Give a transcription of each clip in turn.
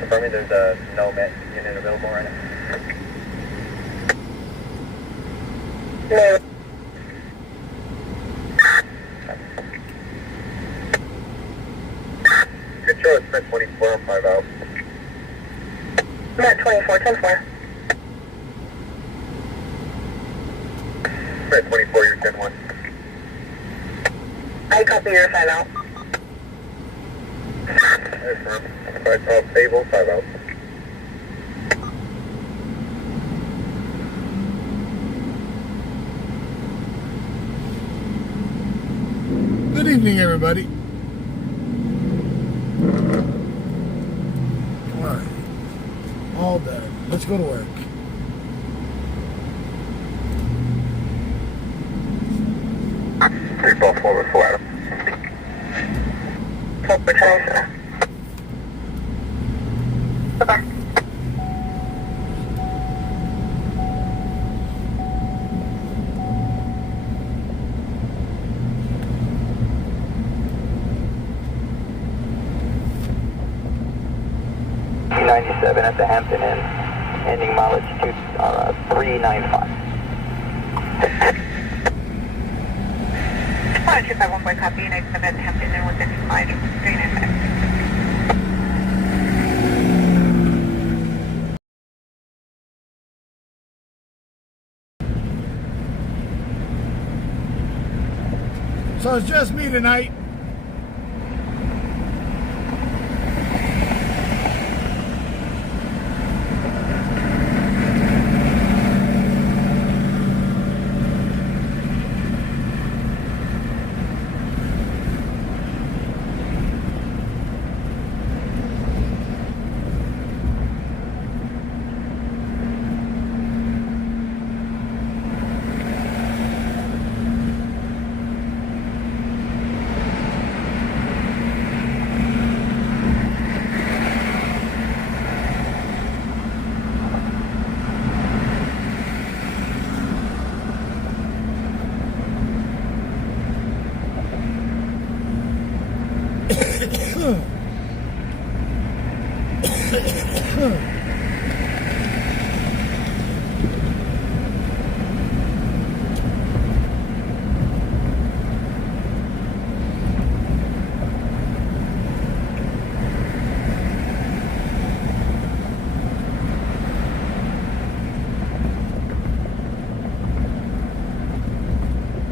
Confirming there's a no met unit available right now. No. Control is Met 24, I'm 5 out. Met 24, 10-4. Met 24, you're 10-1. I copy your 5 out. Affirm. 5 out, stable, 5 out. Good evening, everybody. All right. All done. Let's go to work. Three ball forward, 4 out. Forward, sir. Okay. .97 at the Hampton Inn, ending mileage 395. 251 boy copy, 97 at the Hampton Inn with ending mileage 395. So it's just me tonight.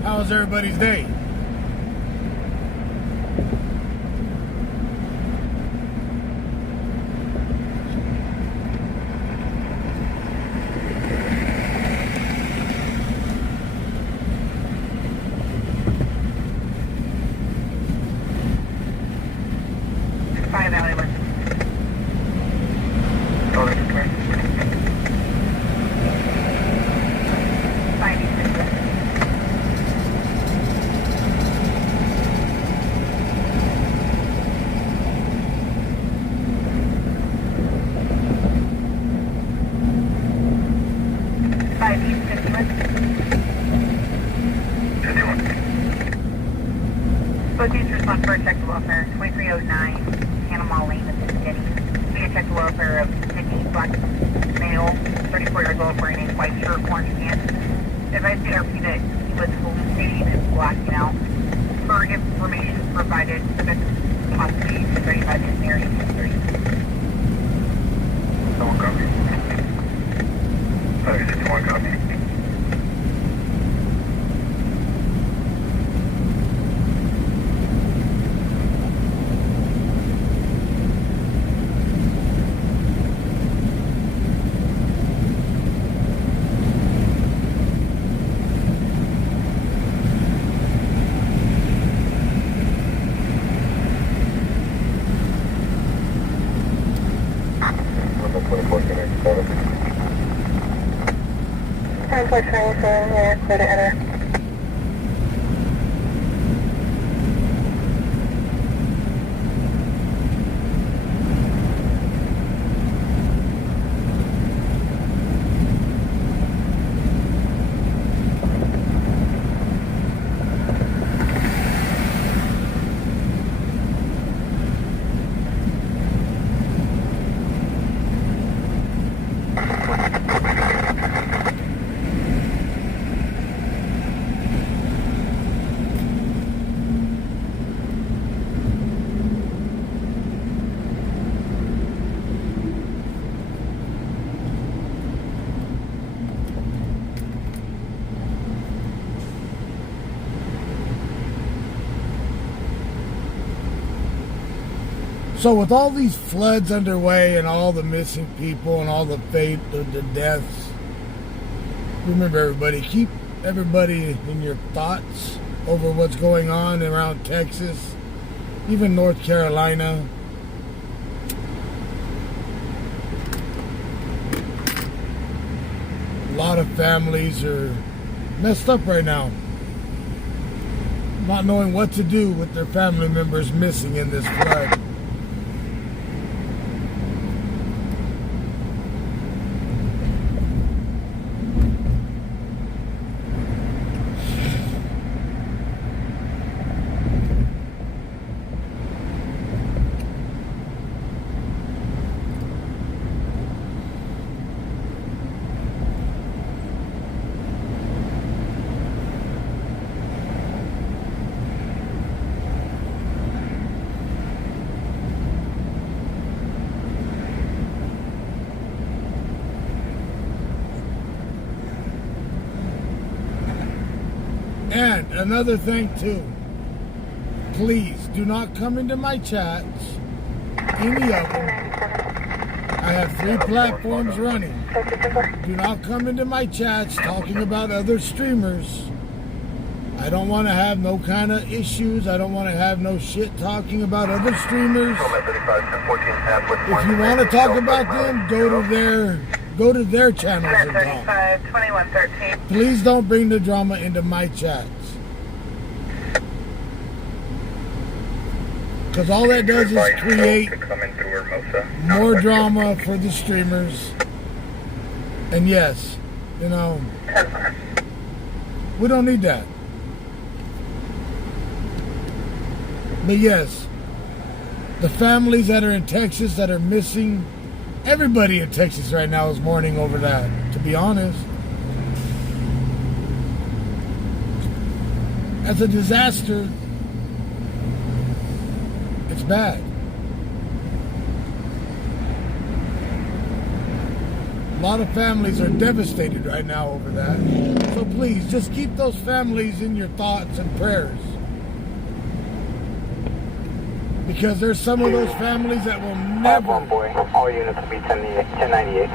How's everybody's day? Bookings respond for a check to welfare, 2309 Panama Lane, this is Jenny. We a check to welfare of Nikki, black male, 34 years old, wearing a white shirt, orange pants. Advice to RP that he was hallucinating and blacking out. For information provided, the victim possibly ready by the area history. Someone copy. 561 copy. Transport 27, yeah, clear to enter. So with all these floods underway and all the missing people and all the deaths, remember everybody, keep everybody in your thoughts over what's going on around Texas, even North Carolina. A lot of families are messed up right now, not knowing what to do with their family members missing in this flood. And another thing too, please do not come into my chats, any of them. I have 3 platforms running. Do not come into my chats talking about other streamers. I don't want to have no kind of issues. I don't want to have no shit talking about other streamers. If you want to talk about them, go to their channels and talk. 2113. Please don't bring the drama into my chats. Because all that does is create more drama for the streamers. And yes, you know, we don't need that. But yes, the families that are in Texas that are missing, everybody in Texas right now is mourning over that, to be honest. As a disaster, it's bad. A lot of families are devastated right now over that. So please, just keep those families in your thoughts and prayers. Because there's some of those families that will never... One boy, all units will be 1098.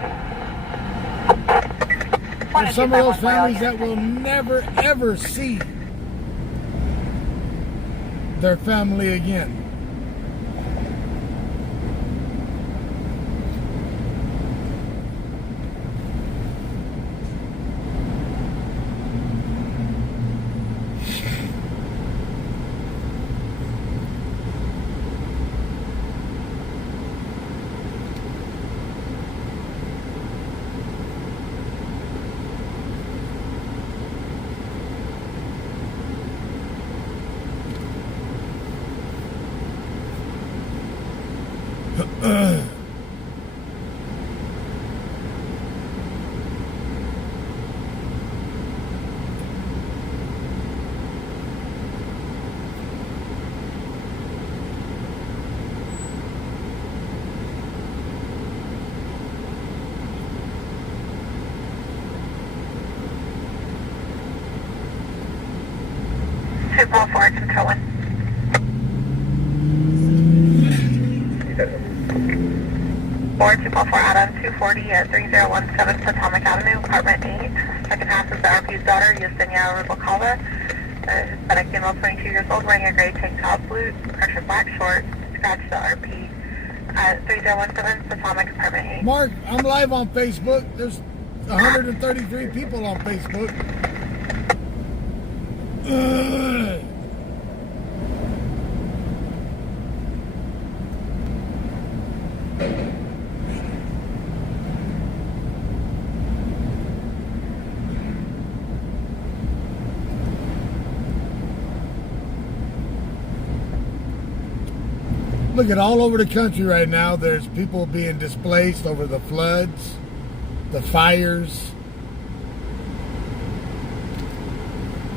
There's some of those families that will never, ever see their family again. Forward control 1. Forward 244 Adam 240 at 3017 Potomac Avenue, Apartment 8. Second half is the RP's daughter, Yesenia Rubalcava. Hispanic female, 22 years old, wearing a gray tank top, blue, pressure black shorts, scratched the RP at 3017 Potomac, Apartment 8. Mark, I'm live on Facebook. There's 133 people on Facebook. Look at all over the country right now, there's people being displaced over the floods, the fires,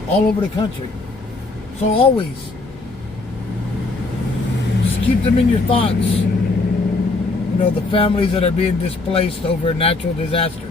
all over the country. So always, just keep them in your thoughts. You know, the families that are being displaced over natural disasters.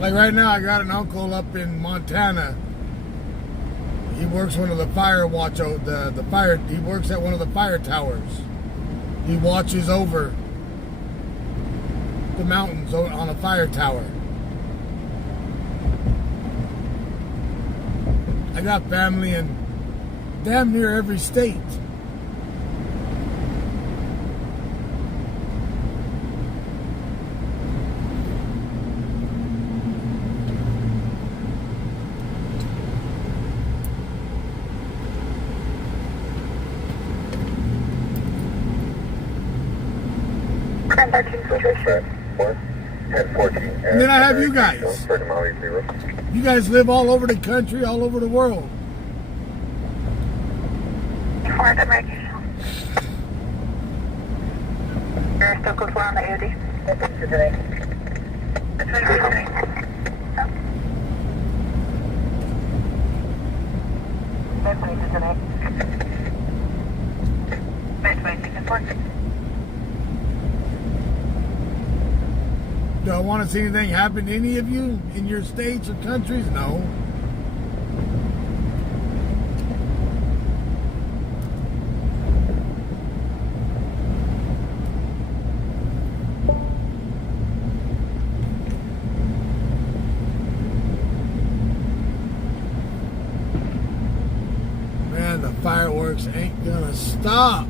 Like right now, I got an uncle up in Montana. He works one of the fire watch the fire. He works at one of the fire towers. He watches over the mountains on a fire tower. I got family in damn near every state. And then I have you guys. You guys live all over the country, all over the world. You're still close on the AOD. Today. Do I want to see anything happen to any of you in your states or countries? No. Man, the fireworks ain't gonna stop.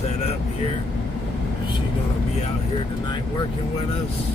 Set up here. Is she gonna be out here tonight working with us?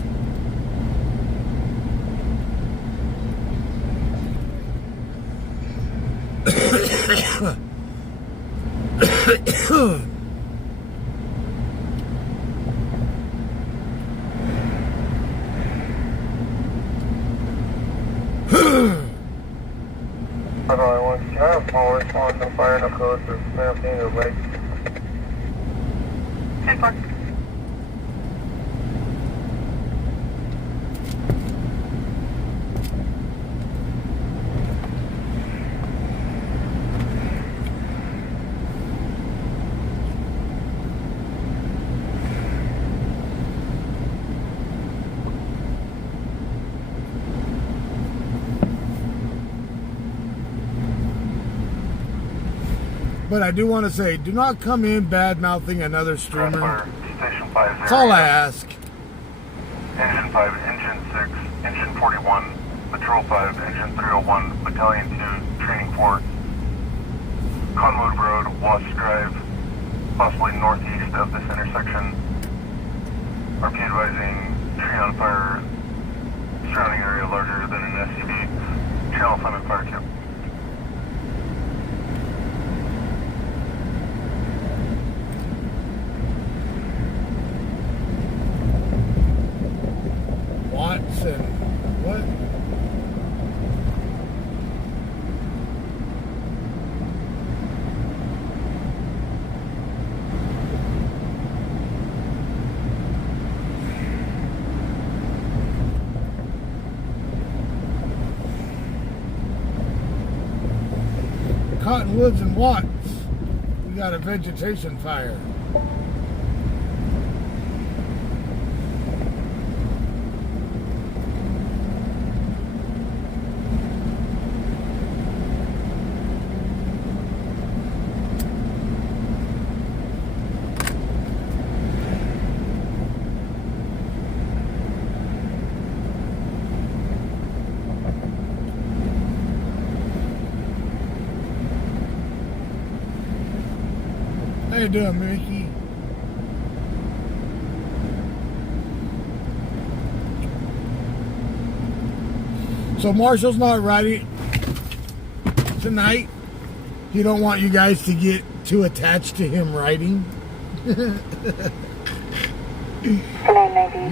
But I do want to say, do not come in bad-mouthing another streamer. That's all I ask. Engine 5, Engine 6, Engine 41, Patrol 5, Engine 301, Battalion 2, Training 4, Conwood Road, Wasp Drive, possibly northeast of this intersection. RP advising tree on fire, surrounding area larger than an SCV, channel assignment fire tip. Watson, what? Cottonwoods and Watts, we got a vegetation fire. How you doing, Mickey? So Marshall's not riding tonight. He don't want you guys to get too attached to him riding. You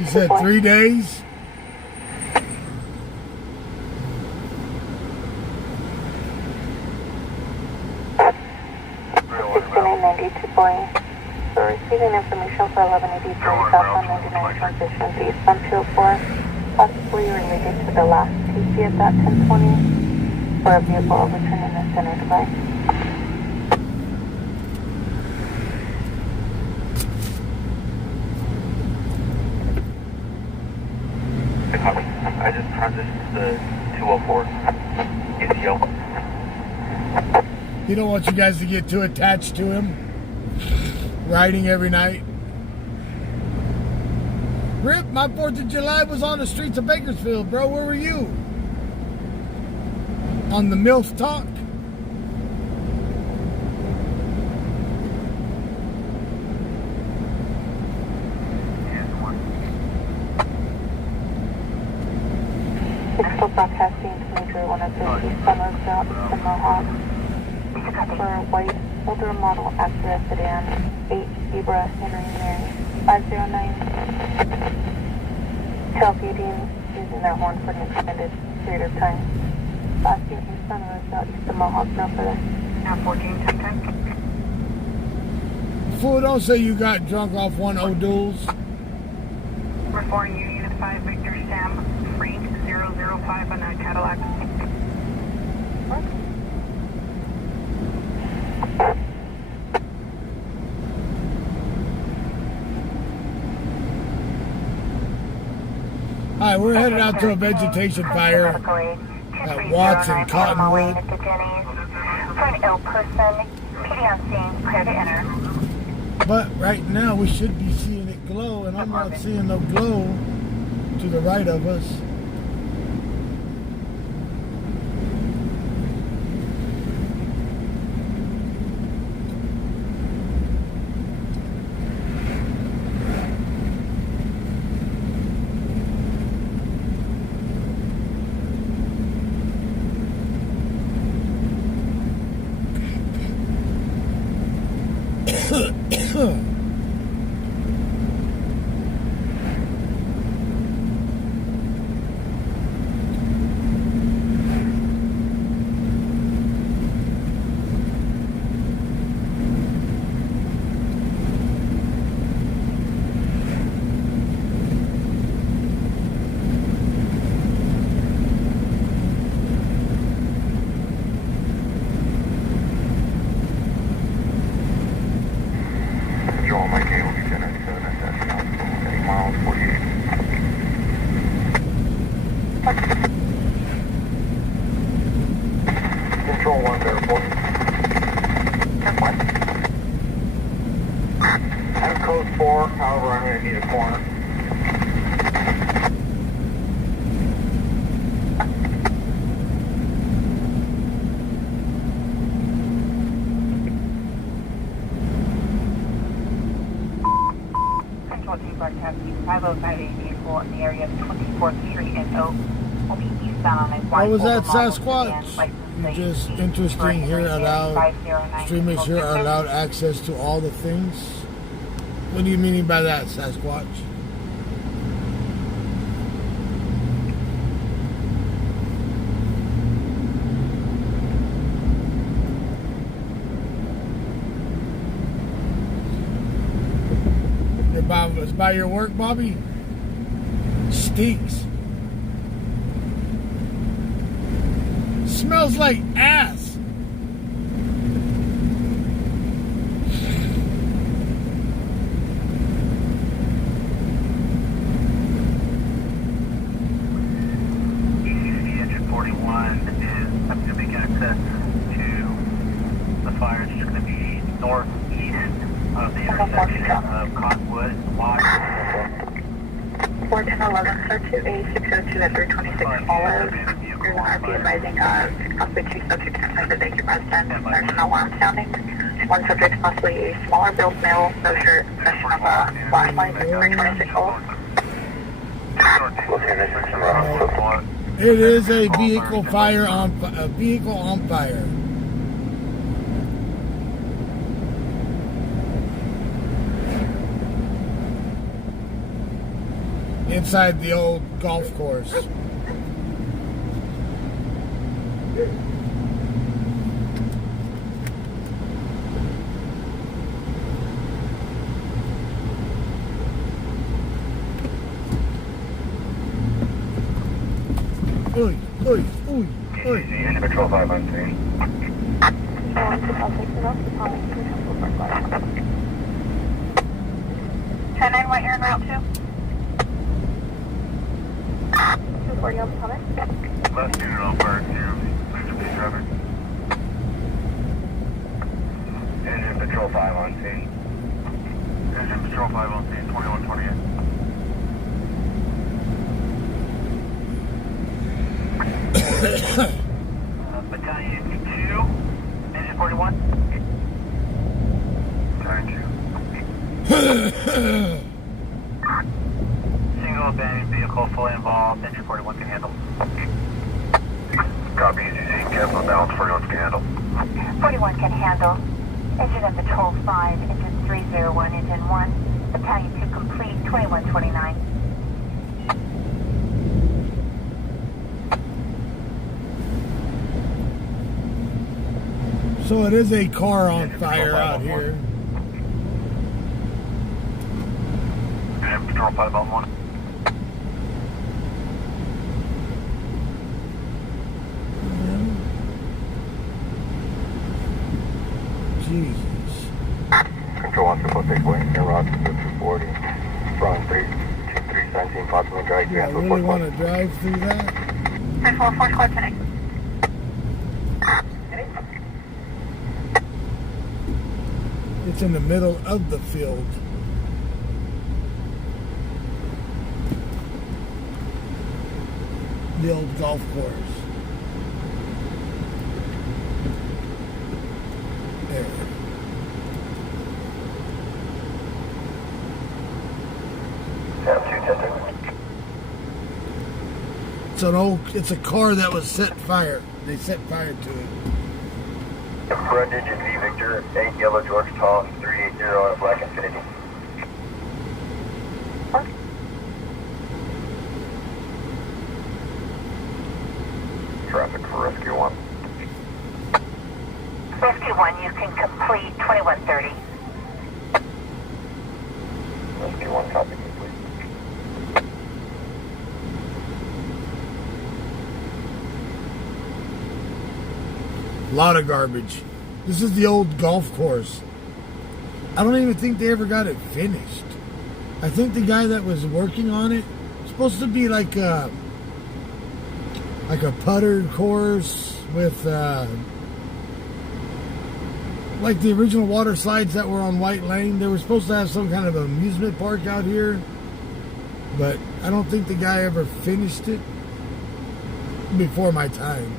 said 3 days? So receiving information for 1183 southbound 99 transition to eastbound 204, possibly related to the last TC at that 1020 for a vehicle overturning the center device. I just transitioned to the 204 ACO. You don't want you guys to get too attached to him. Riding every night. Rip, my 4th of July was on the streets of Bakersfield, bro. Where were you? On the MILF talk? Still broadcasting to Major 150 Sunrise Route to Mohawk. For white older model Acura sedan, 8 Zebra Henry Mary 509. Tailgating using their horn for an extended period of time. Asking Houston Road Route east of Mohawk, no further. Now 14, 10. Fool, don't say you got drunk off one O'Doul's. Reporting you, Unit 5, Victor Sam, Freak 005 on a Cadillac. What? Alright, we're headed out to a vegetation fire at Watts and Cottonwood. For an ill person, PD on scene, clear to enter. But right now we should be seeing it glow, and I'm not seeing no glow to the right of us. Control 1 there, 4. I'm code 4, however I'm going to need a corner. Control 2 broadcasting 5058 vehicle in the area of 24th Street and Oak will be eastbound on a What was that, model Sasquatch? sedan, You just interesting here allowed, streamers here are allowed access to all the things? What do you mean by that, Sasquatch? It's by your work, Bobby? Stinks. Smells like ass. ECC engine 41 is going to make access to the fire. It's just going to be northeast of the intersection of Cottonwood and Watts. 41011, sir, to A602 at 326 follows. Your wire be advising possibly 2 subjects inside the Baker residence. There's no alarm sounding. One subject possibly a smaller build male, no shirt, possession of a flashlight, 326 follows. It is a vehicle on fire. inside the old golf course. Oi, oi, oi, oi. Engine Patrol 5 on scene. 10-9, what you're en route to? 240 on Potomac. Last unit on fire to please repeat traffic. Engine Patrol 5 on scene. Engine Patrol 5 on scene, 2128. Battalion 2, engine 41. Battalion 2. Single abandoned vehicle fully involved, engine 41 can handle. Copy, ECC, cancel balance, 41 can handle. 41 can handle. Engine and Patrol 5, engine 301, engine 1. Battalion 2 complete, 2129. So it is a car on fire out here. Engine Patrol 5 on 1. Jesus. Control 1 support takeaway, near route 240. Front 32317, possible drive, Do I really want to drive through that? 344 squad tonight. It's in the middle of the field. The old golf course. There. It's a car that was set fire. They set fire to it. Front engine V Victor, 8 Yellow George Tom, 380 on a Black Infinity. Traffic for Rescue 1. Rescue 1, you can complete, 2130. Rescue 1, copy complete. A lot of garbage. This is the old golf course. I don't even think they ever got it finished. I think the guy that was working on it was supposed to be like a putter course with like the original water slides that were on White Lane. They were supposed to have some kind of amusement park out here, but I don't think the guy ever finished it before my time.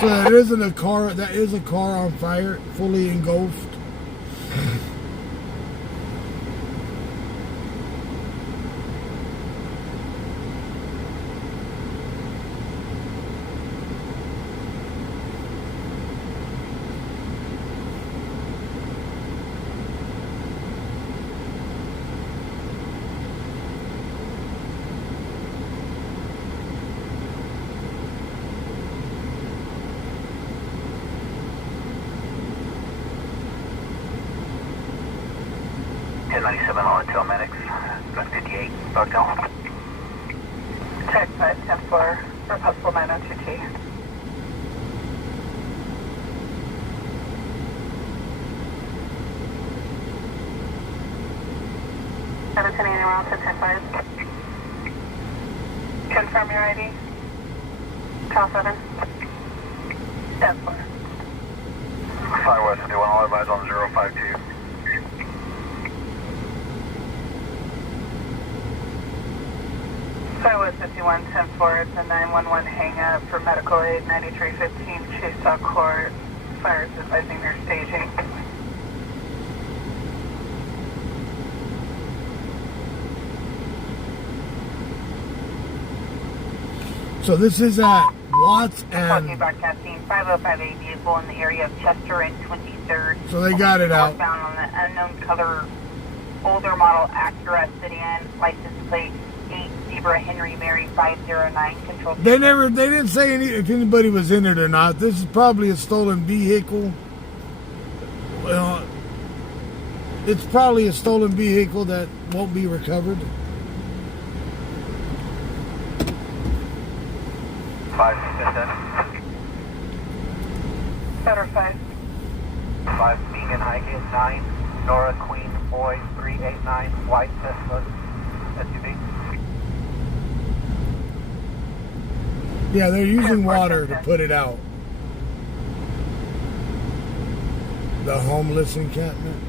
So that isn't a car, that is a car on fire, fully engulfed. on Telmedics, 158, Bucktown. Check 510 for possible 902T. Around 10-5. Confirm your ID. Cal 7. 10-4. 5 West 51, all advise on 052. Skywest 5110-4, it's a 911 hang-up for medical aid 9315 Chase Court. Fires advising their staging. So this is at Watts Talking and... broadcasting 505A vehicle in the area of Chester and 23rd. So they got it out. Found on the unknown color, older model Acura sedan, license plate 8 Zebra Henry Mary 509. Control. They didn't say if anybody was in it or not. This is probably a stolen vehicle. Well, it's probably a stolen vehicle that won't be recovered. 5, Better 5. 5, Megan Highgate 9, Nora Queen Boy 389, White Tesla SUV. Yeah, they're using water to put it out. The homeless encampment.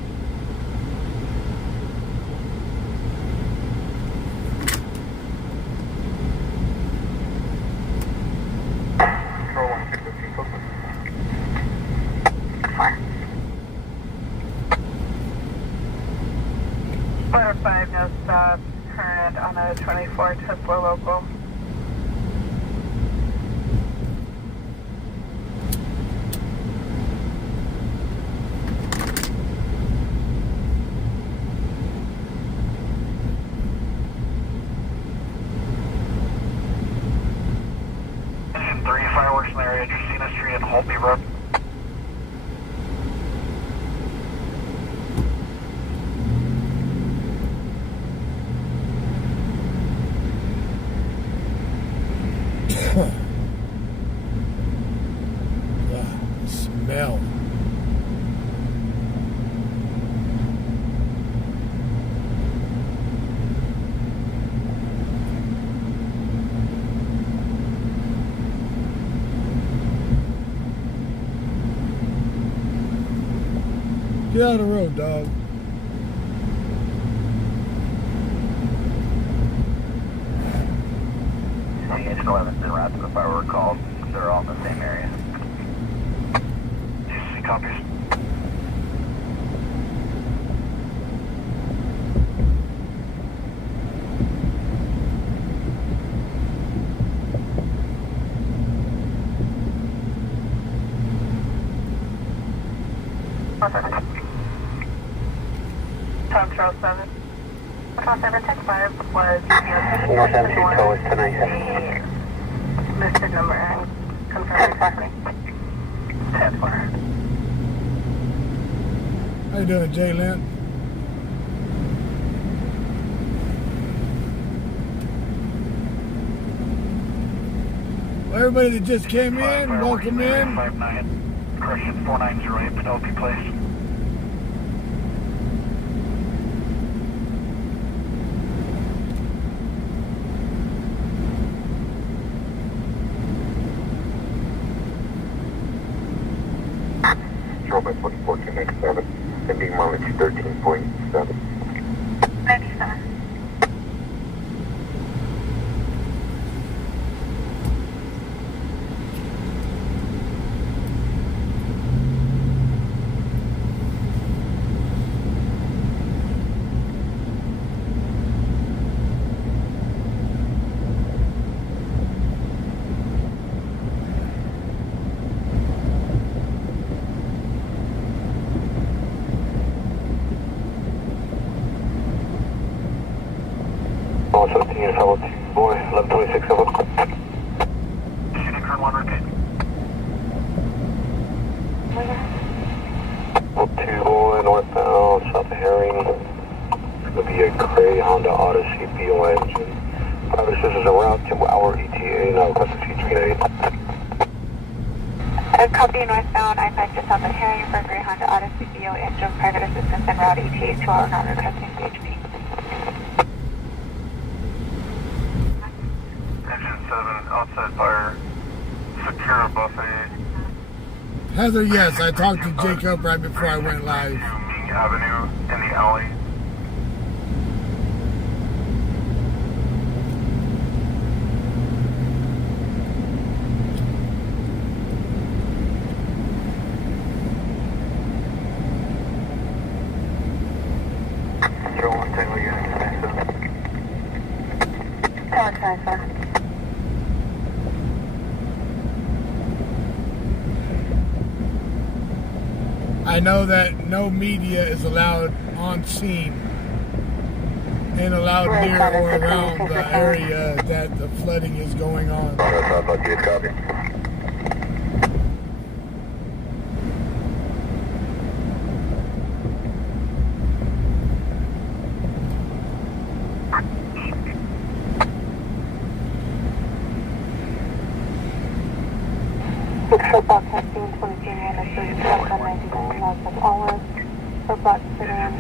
Control 115 focus. Better 5, no stop. Current on a 24 Tesla local. Engine 3, fireworks in the area, Justina Street and Holtby Road. The smell. Get out of the road, dog. Engine 11's en route to the firework call. They're all in the same area. DC copies. Tom Charles 7. Tom 7, Tech 5 was North MC tow is tonight. listed number and confirm exactly. 10-4. How you doing, Jay Lynn? Well, everybody that just came in, welcome in. 59, correction 4908 Penelope Place. By 1487, ending mileage 13.7. 97. All 17 unit fellow 2 boy, 1126 over. Shooting current 1 repeat. 2 boy, northbound, south of Herring. It's going to be a gray Honda Odyssey BO engine. Private assistance en route to our ETA, now requesting C38. Copy northbound, I-5 to south of Herring for gray Honda Odyssey BO engine, private assistance en route ETA 2 hour, not requesting CHP. Engine 7, outside fire. Secure buffet. Heather, yes, I talked to Jacob right before I went live. To Ming Avenue in the alley. I know that no media is allowed on scene and allowed near or around the area that the flooding is going on. Copy. Football testing 22 minutes, so you're stuck on 99 miles of hour. Football sedan,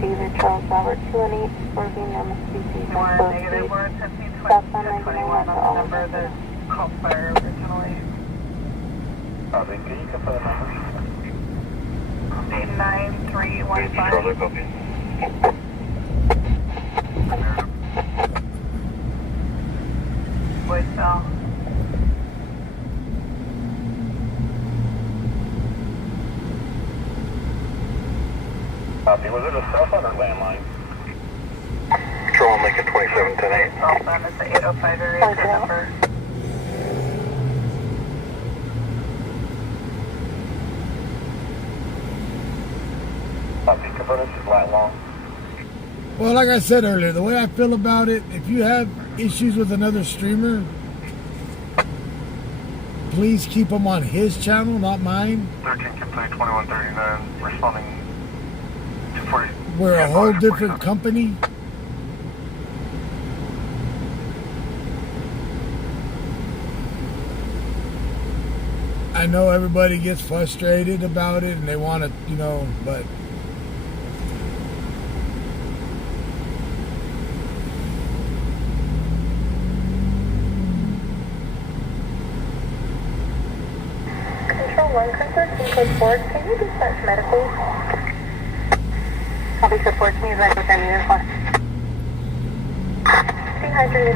David Charles Robert 218, Scorpion, MSPC, Negative, we're attempting 21 on the number that called fire originally. Copy. Can you confirm the number? 89315. Copy. Voicemail. Copy. Was it a cell phone or landline? Control Lincoln 2710-8. Cell phone is the 805 area code number. Copy. Confirm this is lat long. Well, like I said earlier, the way I feel about it, if you have issues with another streamer, please keep them on his channel, not mine. 13 complete 2139, responding 240. We're a whole different company. I know everybody gets frustrated about it and they want to, you know, but Control 1, Control 2, code 4, can you dispatch medical? Copy, code 4, can you advise what time unit for?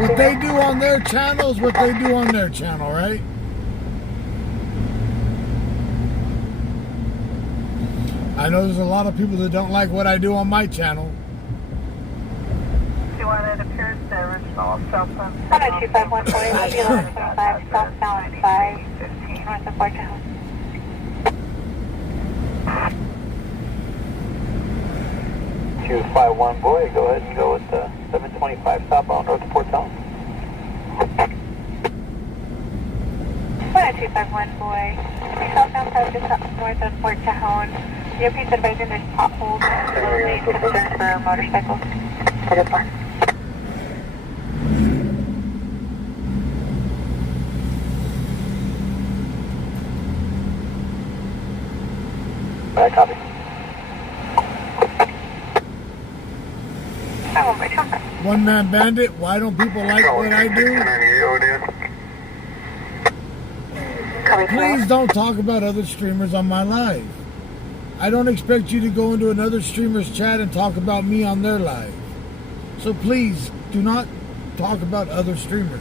what they do on their channel is what they do on their channel, right? I know there's a lot of people that don't like what I do on my channel. Do you want it appears the original cell phone? 251 southbound 5, north of Fort Tahoe. 251 boy, go ahead and go with the 725 southbound north of Port Town. 251 boy, southbound 5 just north of Fort Tahoe. Your piece advising there's potholes and slow lane concerns for motorcycles. Code 4. Alright, copy. One man bandit, why don't people like what I do? Please don't talk about other streamers on my live. I don't expect you to go into another streamer's chat and talk about me on their live. So please do not talk about other streamers.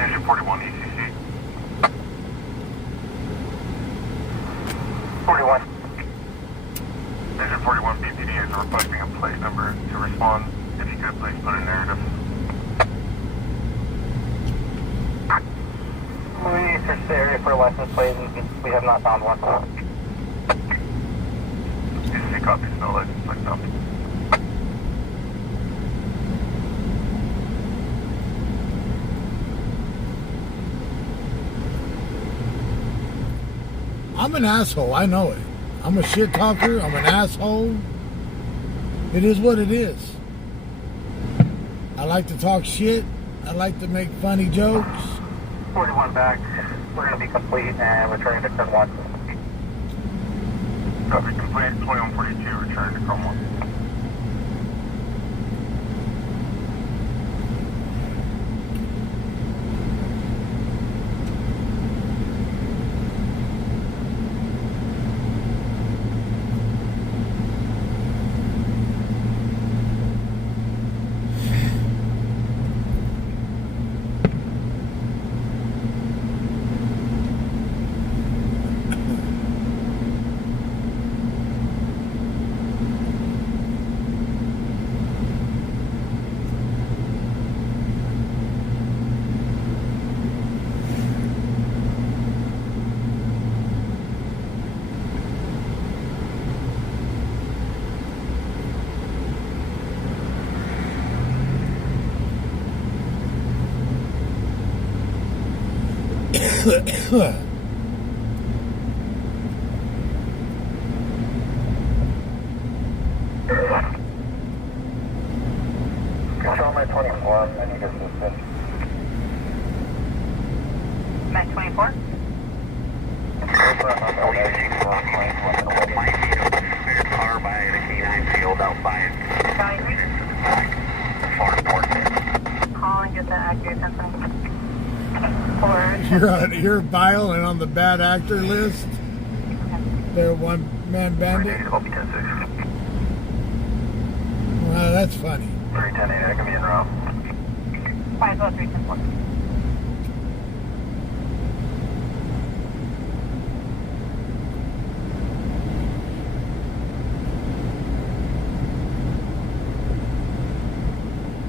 Engine 41 ECC. 41. Engine 41 BPD is requesting a plate number to respond. If you could please put a narrative. We need to search the area for a license plate and we have not found one. ECC copies, no license plate found. I'm an asshole, I know it. I'm a shit talker, I'm an asshole. It is what it is. I like to talk shit. I like to make funny jokes. 41 back. We're going to be complete and returning to turn 1. Copy complete 2142, return to Chrome 1. Control my 24, I need assistance. Met 24? Car by the K9 field out by Valley 3? Call and get the accurate sensor. You're Bile and on the bad actor list. They're one-man bandit. Wow, that's funny. 310-8, I can be in route. 503-10-4.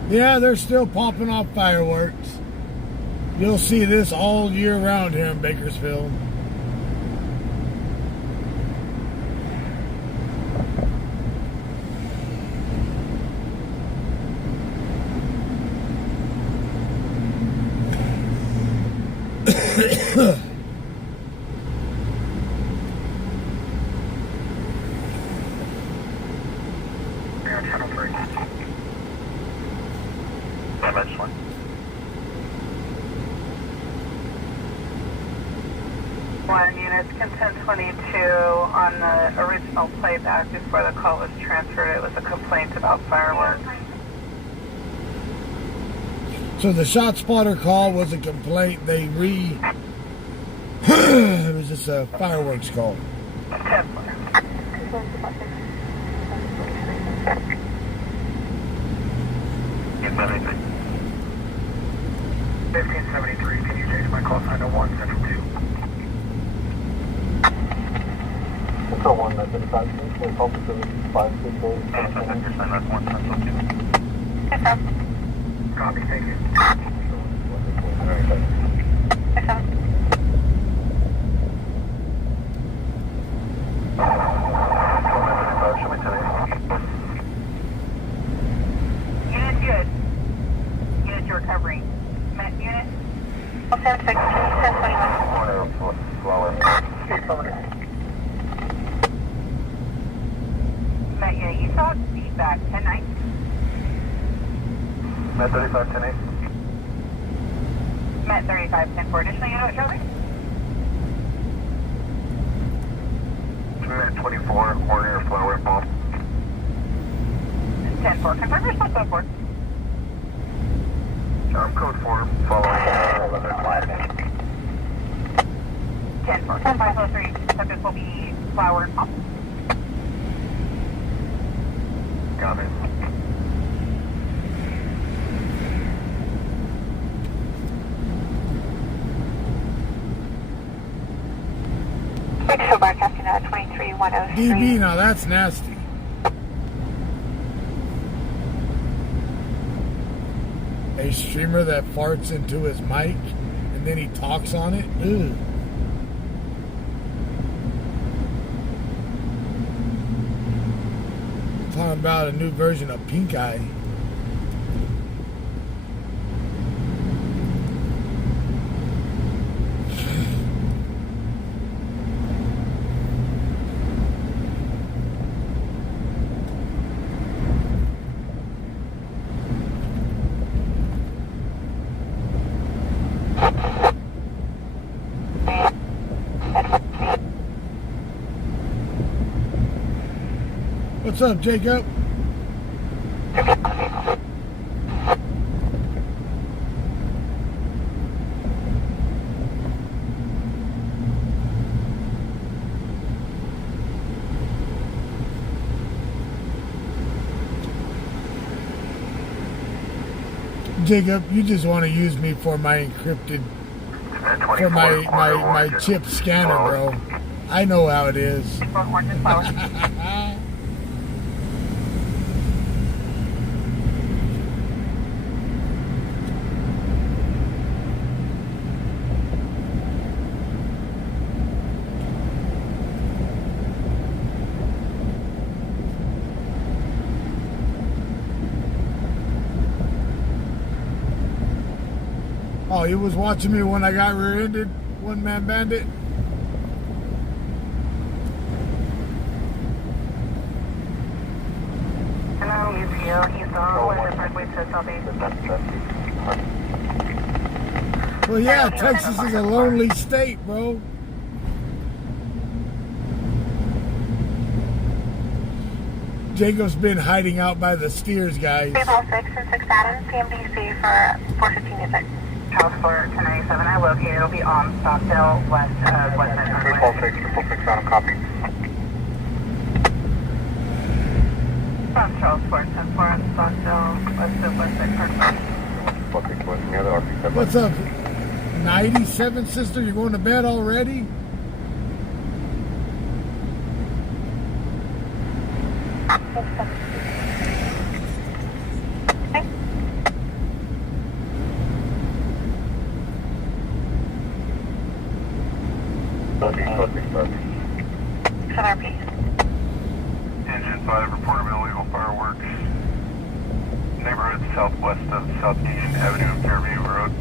Yeah, they're still popping off fireworks. You'll see this all year round here in Bakersfield. One units, consent 22 on the original playback before the call was transferred. It was a complaint about fireworks. So the shot spotter call was a complaint. It was just a fireworks call. 10-4. 1573, can you change my call sign to 1 Central 2? Central 1, that's in 5 6, call facility 568. Your sign, that's 1 Central 2. Yes, sir. Copy, thank you. Yes, sir. Show me today. Unit good. Unit to recovery. Met unit. 1016, 1021. Slower. Met unit, you saw feedback, 10-9. Met 35, 10-8. Met 35, 10-4. Additional unit at Charlie? Met 24, Warrior Flower Bomb. 10-4. Confirm your code 4. Code 4, following 10-4. 503. Subject will be flower and pop. Got it. Bakersfield broadcasting at 23103. DB, now that's nasty. A streamer that farts into his mic and then he talks on it. Ew. Talking about a new version of Pink Eye. What's up, Jacob? Jacob, you just want to use me for my encrypted, for my chip scanner, bro. I know how it is. Oh, you was watching me when I got rear-ended? One man bandit. Hello, UPO, East on Western Parkway to Southeast. Well, yeah, Texas is a lonely state, bro. Jacob's been hiding out by the steers, guys. 306 and 6 Adams, PMDC for 415 music. House for 1097, I located. It'll be on Stockdale, west of West Side Parkway. 346 Adam, copy. From Charles Fort, 10-4 on Stockdale, west of West Side Parkway. What's up? 97, sister? You going to bed already? Engine 5, report of illegal fireworks. Neighborhood southwest of South Union Avenue and Fairview Road.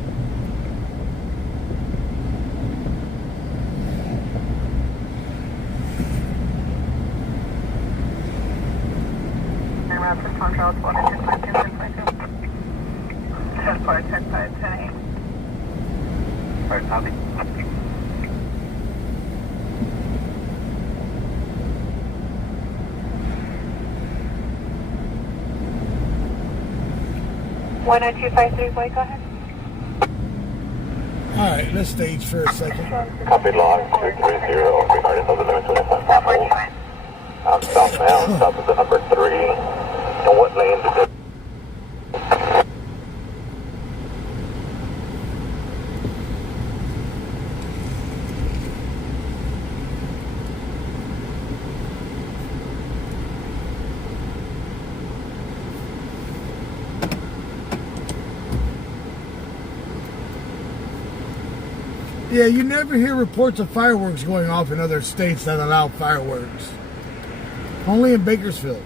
And route from Tom Charles, 10-5, 10-4, 10-5, 10-8. Alright, copy. One 253, boy, go ahead. Alright, let's stage for a second. Copy log 230, regarding over limit 25 miles. I'm southbound, south of the number 3. And what lane did it? Yeah, you never hear reports of fireworks going off in other states that allow fireworks. Only in Bakersfield.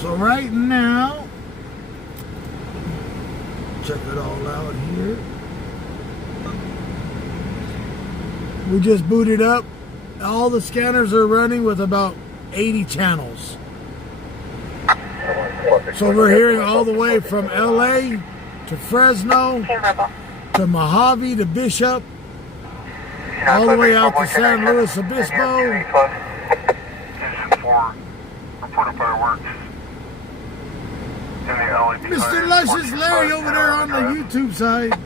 So right now, check it all out here. We just booted up. All the scanners are running with about 80 channels. So we're hearing all the way from LA to Fresno to Mojave to Bishop, all the way out to San Luis Obispo. Engine 4, report of fireworks. In the alley behind Mr. Luscious Larry over there on the YouTube side.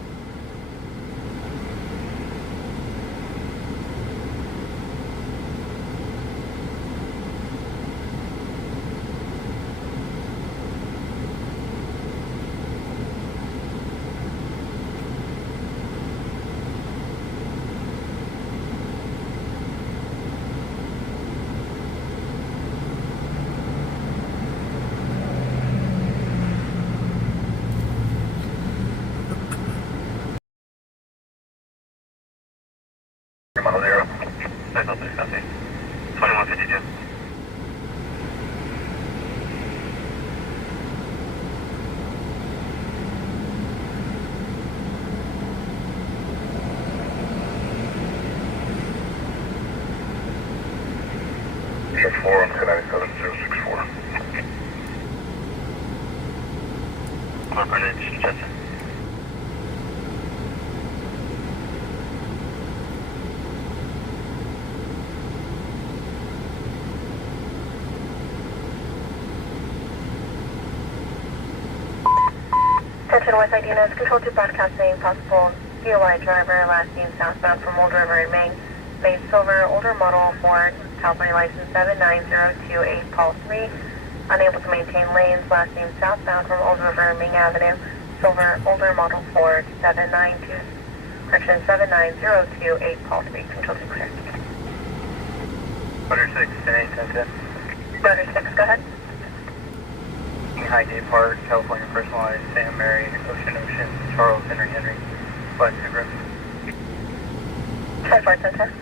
Model 0. 2152. Engine 4 on 1097-064. Mark Bridge, Jetson. Attention West IDNS, control to broadcasting possible DOI driver, last seen southbound from Old River in Maine. May Silver, older model Ford, California license 79028, call 3. Unable to maintain lanes, last seen southbound from Old River, Ming Avenue. Silver, older model Ford 79028, call 3. Control to clear. Butter 6, 10-8, 10-10. Butter 6, go ahead. Highgate Park, California Personalized, Sam Mary, Ocean, Charles, Henry, Flight Super. 10-4, 10-10.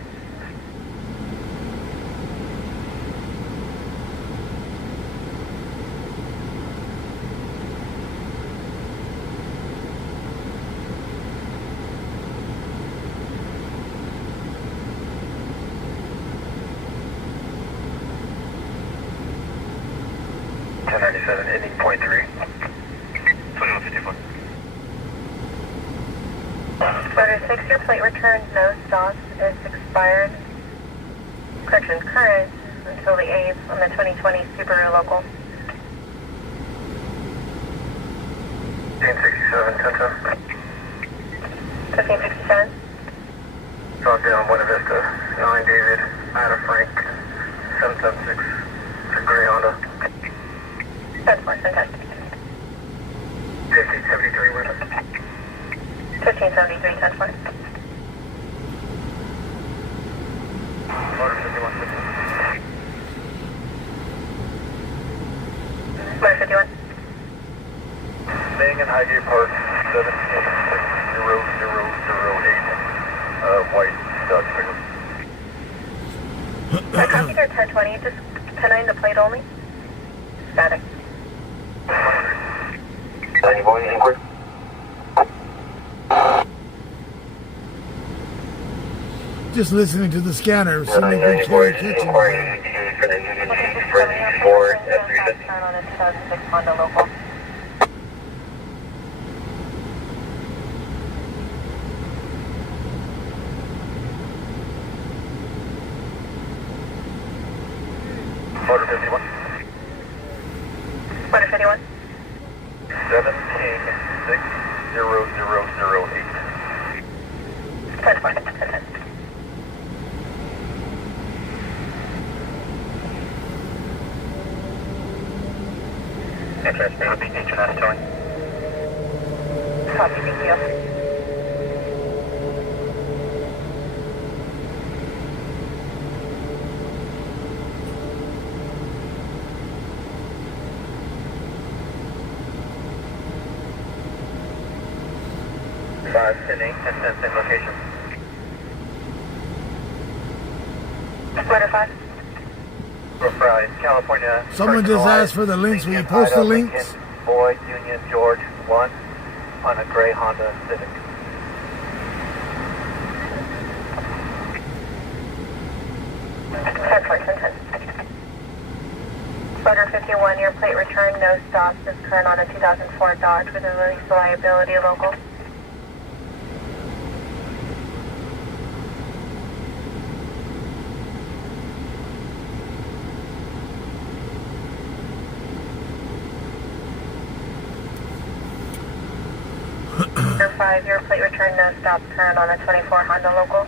Ending point 3. 2151. Butter 6, your plate return, no stops, is expired. Correction, current until the 8th on the 2020 Subaru Local. 1567, 10-10. 1567. Talk down Buena Vista, 9 David, Ada Frank, 776. It's a gray Honda. 10-4, 10-10. 1573, where 1573, 10-4. Motor 5150. Butter 51. Staying in Highgate Park, 76008, white Dodge Pickup. I copied your 1020, just 10-9 the plate only. Static. Any boys inquiry? Just listening to the scanner, seeing if we carry kitchen. Inquiry for the Unity Ford F350. On a 2006 Honda Local. Motor 51. Butter 51. 7 King 60008. 10-4, 10-10. Copy, H&S towing. Copy, thank you. Sydney, and same location. Butter 5. Fry, California. Someone just asked for the links. Will you post the links? Boyd, Union, George, 1 on a gray Honda Civic. Butter 51, your plate return, no stops, is current on a 2004 Dodge with a release liability local. Butter 5, your plate return, no stops, current on a 24 Honda local.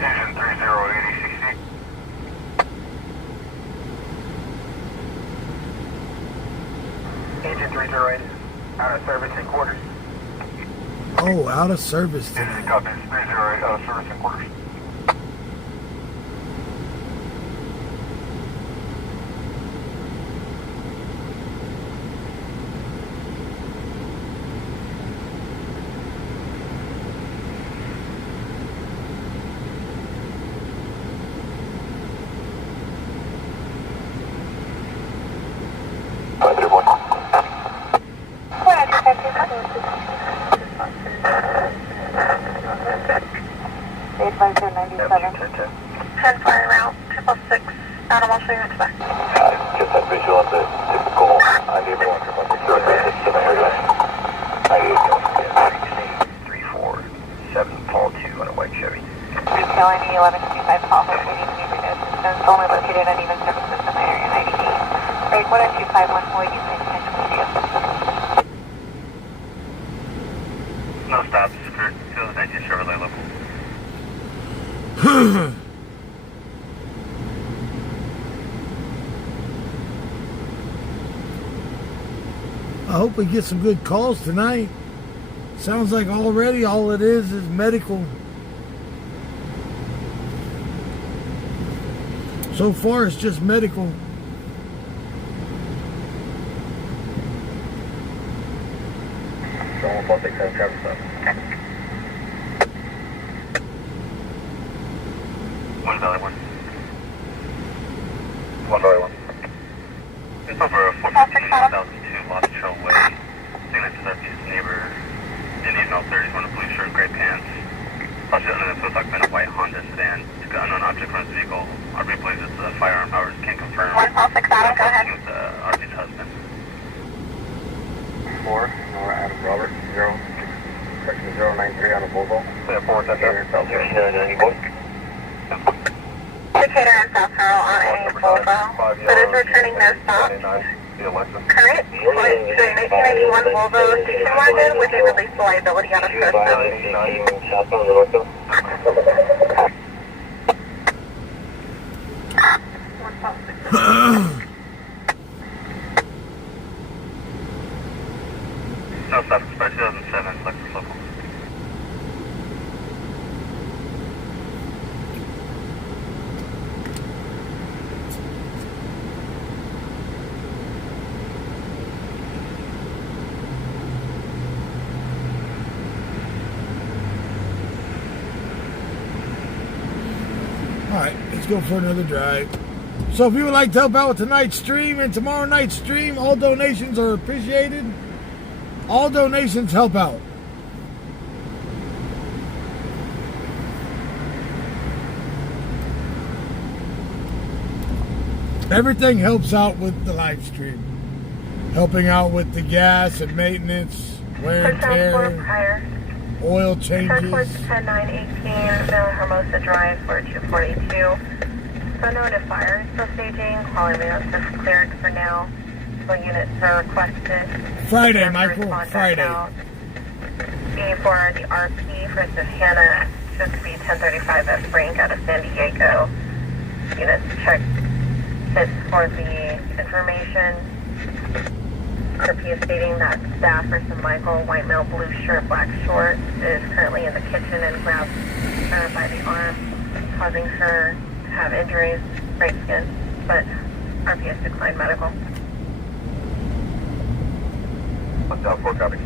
Engine 3080CC. Engine 308, out of service in quarters. Oh, out of service today. Copy, 308, out of service in quarters. Advisor 97. 10 fire route, 666, animal so you're expected. Just that visual of the typical ID blocker about the surface system area. 347 Paul 2 on a white Chevy. Retail ID 1125 Paul, located in neighborhood systems, only located at even service system area 98. Break 12514, you can potentially see us. No stops. Kurt, 2019 Chevrolet local. I hope we get some good calls tonight. Sounds like already all it is medical. So far it's just medical. Someone 467 Travis up. 1 Valley 1. 1 Valley 1. It's over 415,002 Lost Trail Way. Signature to Southeast neighbor. Indian all 30s wearing a blue shirt, gray pants. Partially under the foot in a white Honda sedan. Took an unknown object from his vehicle. RV believes it's a firearm, however, can't confirm. 167, go ahead. With RV's husband. 4, Nora Adam Robert, 0. Correction 093 on the Volvo. Yeah, 4, that's up. 090. Indicator in South Carroll on a Volvo, but is returning no stop. Current, 1991 Volvo station wagon with a release liability on a system. No stop expired 2007 Lexus local. Alright, let's go for another drive. So if you would like to help out with tonight's stream and tomorrow night's stream, all donations are appreciated. All donations help out. Everything helps out with the live stream. Helping out with the gas and maintenance, wear and tear, oil changes. 10918, Villa Hermosa Drive for 242. Unknown if fire is still staging. All ambulance is cleared for now. So units are requested. Friday, Michael. Friday. For the RP for Savannah, should be 1035 at Frank out of San Diego. Units check hits for the information. RP is stating that staff for St. Michael, white male, blue shirt, black shorts, is currently in the kitchen and grabbed her by the arm, causing her to have injuries, break skin, but RP has declined medical. What's up, 4 copy.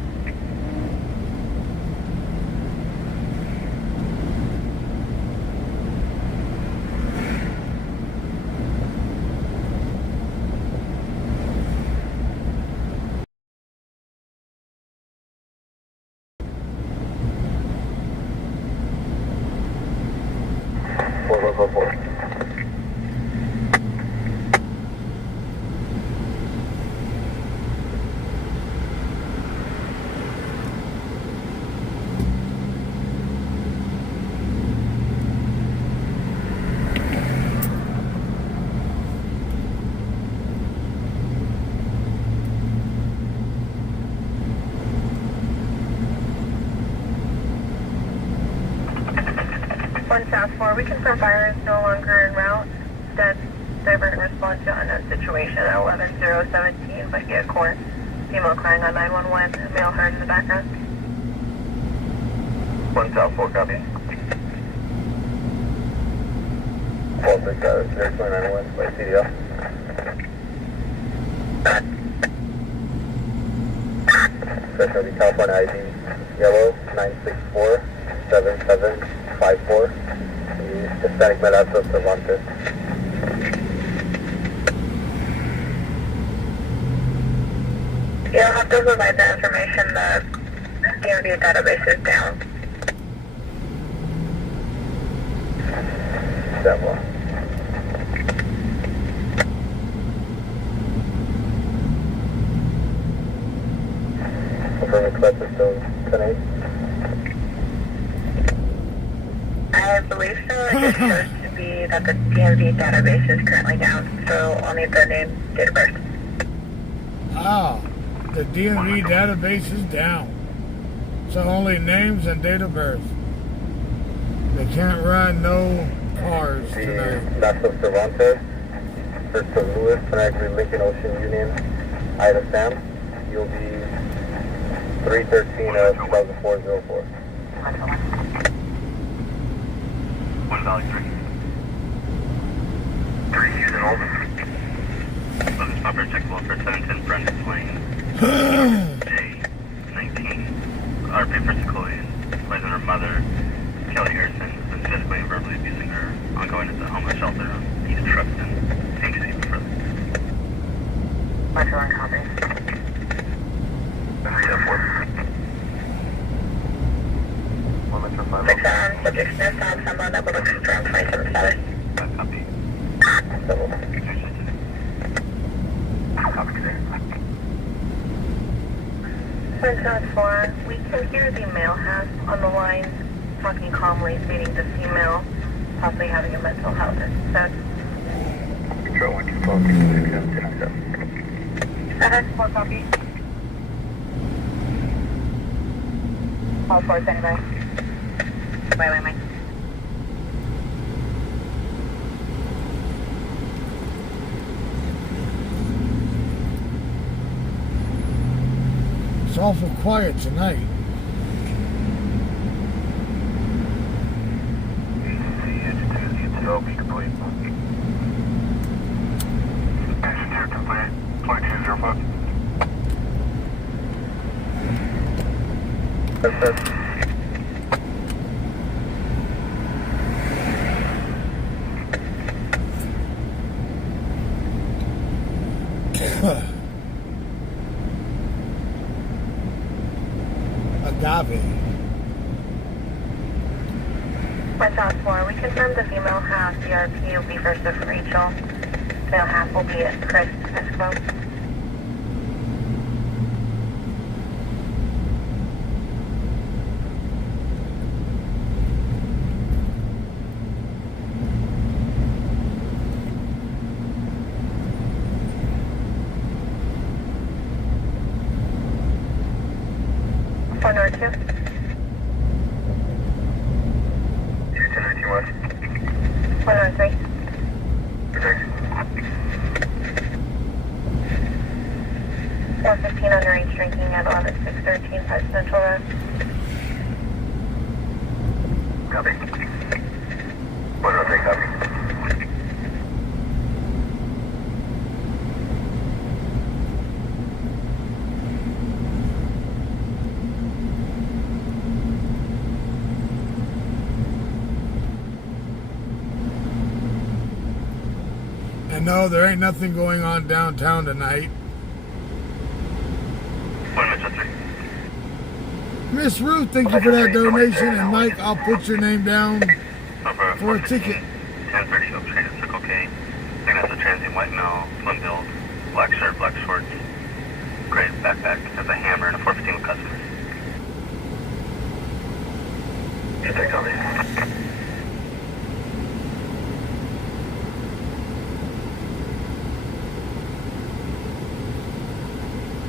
Four. One South 4, we confirm fire is no longer en route. Instead, divert and respond to unknown situation at 11017 by Gia Court. Female crying on 911, male heard in the background. 1 South 4 copy. 02991 by CDL. Special California ID yellow 9647754. Hispanic male access Cervantes. You'll have to provide the information. The DMV database is down. That one. Confirming clutch is still 10-8. I believe so. It just shows to be that the DMV database is currently down, so I'll need the name, date of birth. Ah, the DMV database is down. So only names and date of birth. They can't run no cars tonight. That's of Cervantes, first of Lewis, Niagara Lincoln Ocean Union, Ida Sam. You'll be 313 of 2004. One Valley 3. 3 Houston Oldham. Southern Stopper, check well for 710 Brent Lane. J19. RP for Sequoia. Plays on her mother, Kelly Harrison, has been physically and verbally abusing her. Ongoing at the homeless shelter on East Truxton. Take it even further. Metro 1 copy. Subject Smith on someone that will look strong 27 Copy. Twin 4, we can hear the male half on the line talking calmly, stating the female possibly having a mental health episode. Control 1, 2, 12, 6, 7, 4 copy. All 4 standing by. Wait. It's awful quiet tonight. ETL be complete. Engineer complete. 2205. Agave. Twin 4, we confirm the female half, DRP will be first of Rachel. Male half will be at Chris Esco. Four North 2. Houston 19 West. 4 North 3. Protection. 415 underage drinking at 11613 5 Central Road. Copy. 103, copy. And no, there ain't nothing going on downtown tonight. 1 Metro 3. Miss Ruth, thank you for that donation. And Mike, I'll put your name down for a ticket. 1030 Oak Street at Circle K. Looking at the transient white male, slim build, black shirt, black shorts, gray backpack, has a hammer and a 415 with customers. Houston, copy.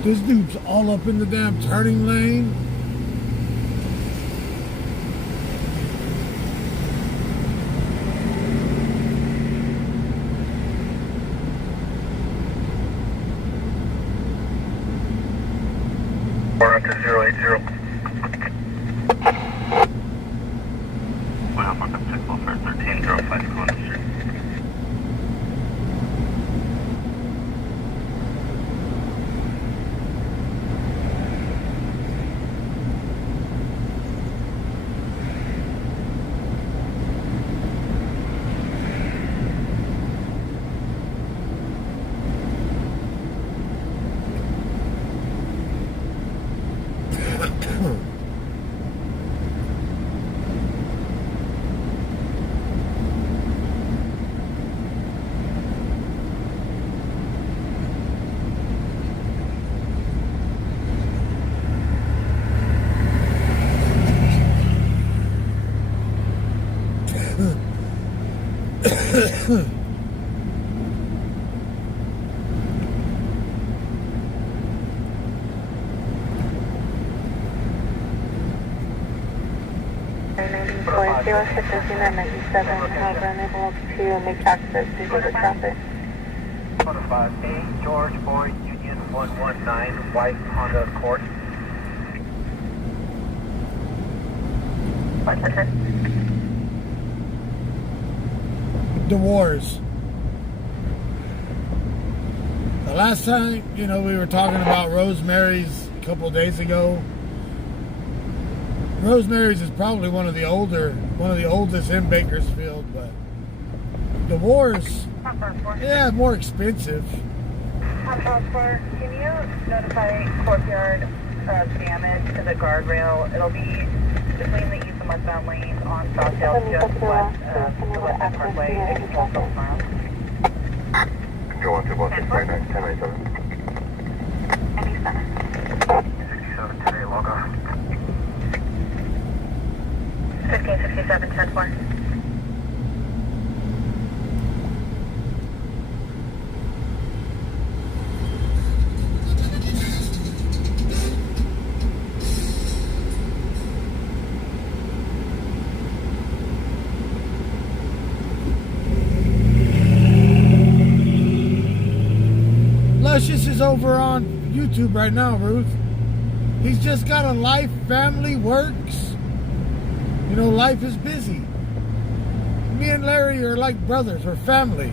This dude's all up in the damn turning lane. Four up to 080. 1 Alpha Cup 6 Welfare 1305 Columbus Street. 94, 06, however, unable to make access due to the traffic. 5A, George Boyd, Union 119, white Honda Accord. The wars. The last time, we were talking about Rosemary's a couple of days ago. Rosemary's is probably one of the oldest in Bakersfield, but the wars, more expensive. Can you notify Courtyard of damage to the guardrail? It'll be between the east and westbound lanes on Southdale, just west of the Westbound Parkway. It can hold those miles. Go on to 169, 67 today, log off. 1567, 10-4. Luscious is over on YouTube right now, Ruth. He's just got a life, family, works. Life is busy. Me and Larry are like brothers. We're family.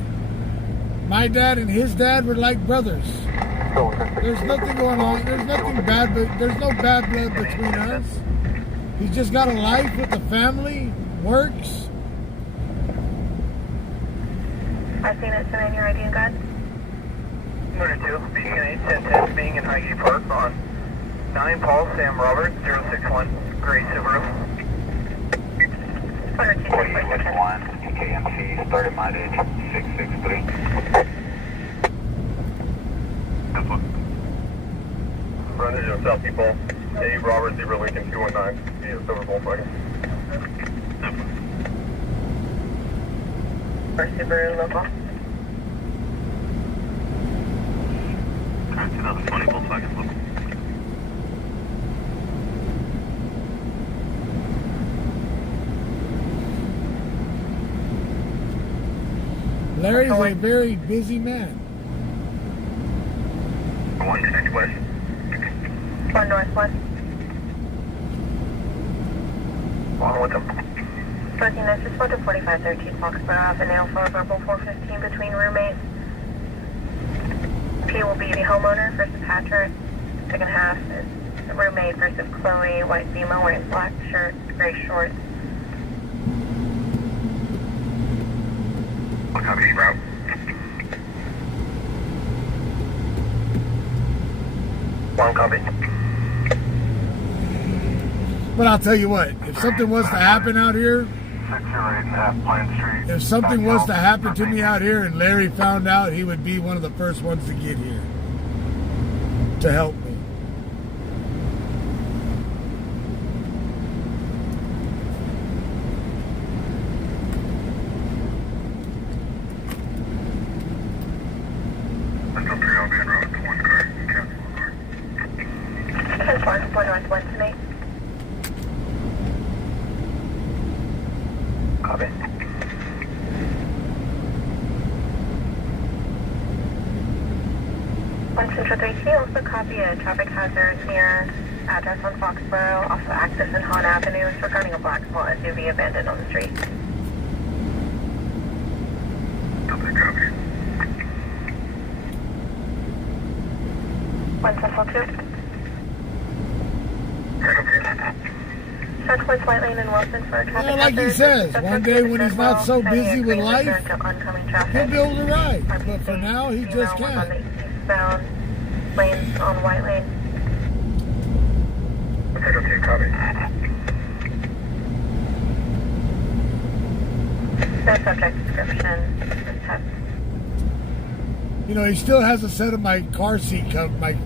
My dad and his dad were like brothers. There's nothing going on. There's nothing bad, but there's no bad blood between us. He's just got a life with a family, works. I've seen it, sir, in your ID and guide. Motor 2, being in 81010, being in Highgate Park on 9 Paul Sam Robert, 061, gray Subaru. 4811, EKMC, started mileage 663. This was frontage of South People, Dave Robert, Zebra Lincoln 219, via Silver Volkswagen. First Subaru local. 2020 Volkswagen local. Larry's a very busy man. 1 connect west. 1 northwest. On with them. 14, that's just 1 to 4513 Foxborough Avenue for verbal 415 between roommates. P will be the homeowner versus Patrick. Second half is roommate versus Chloe, white Beamer wearing black shirt, gray shorts. Copy, route. One copy. But I'll tell you what, if something was to happen out here, 608.5 Pine Street. if something was to happen to me out here and Larry found out, he would be one of the first ones to get here to help me. Central 3 on Main Road, 1 car, cancel 1 car. 1 northwest to me. Copy. Central 3T, also copy a traffic hazard near address on Foxborough, also access in Hahn Avenue regarding a black small SUV abandoned on the street. Copy, copy. 1 Central 2. Copy. Southwest White Lane in Wilson for a traffic hazard. Like he says, one day when he's not so busy with life, he'll be able to ride. But for now, he just can't. On the eastbound lanes on White Lane. Okay, copy. No subject description. Just text. He still has a set of my car seat my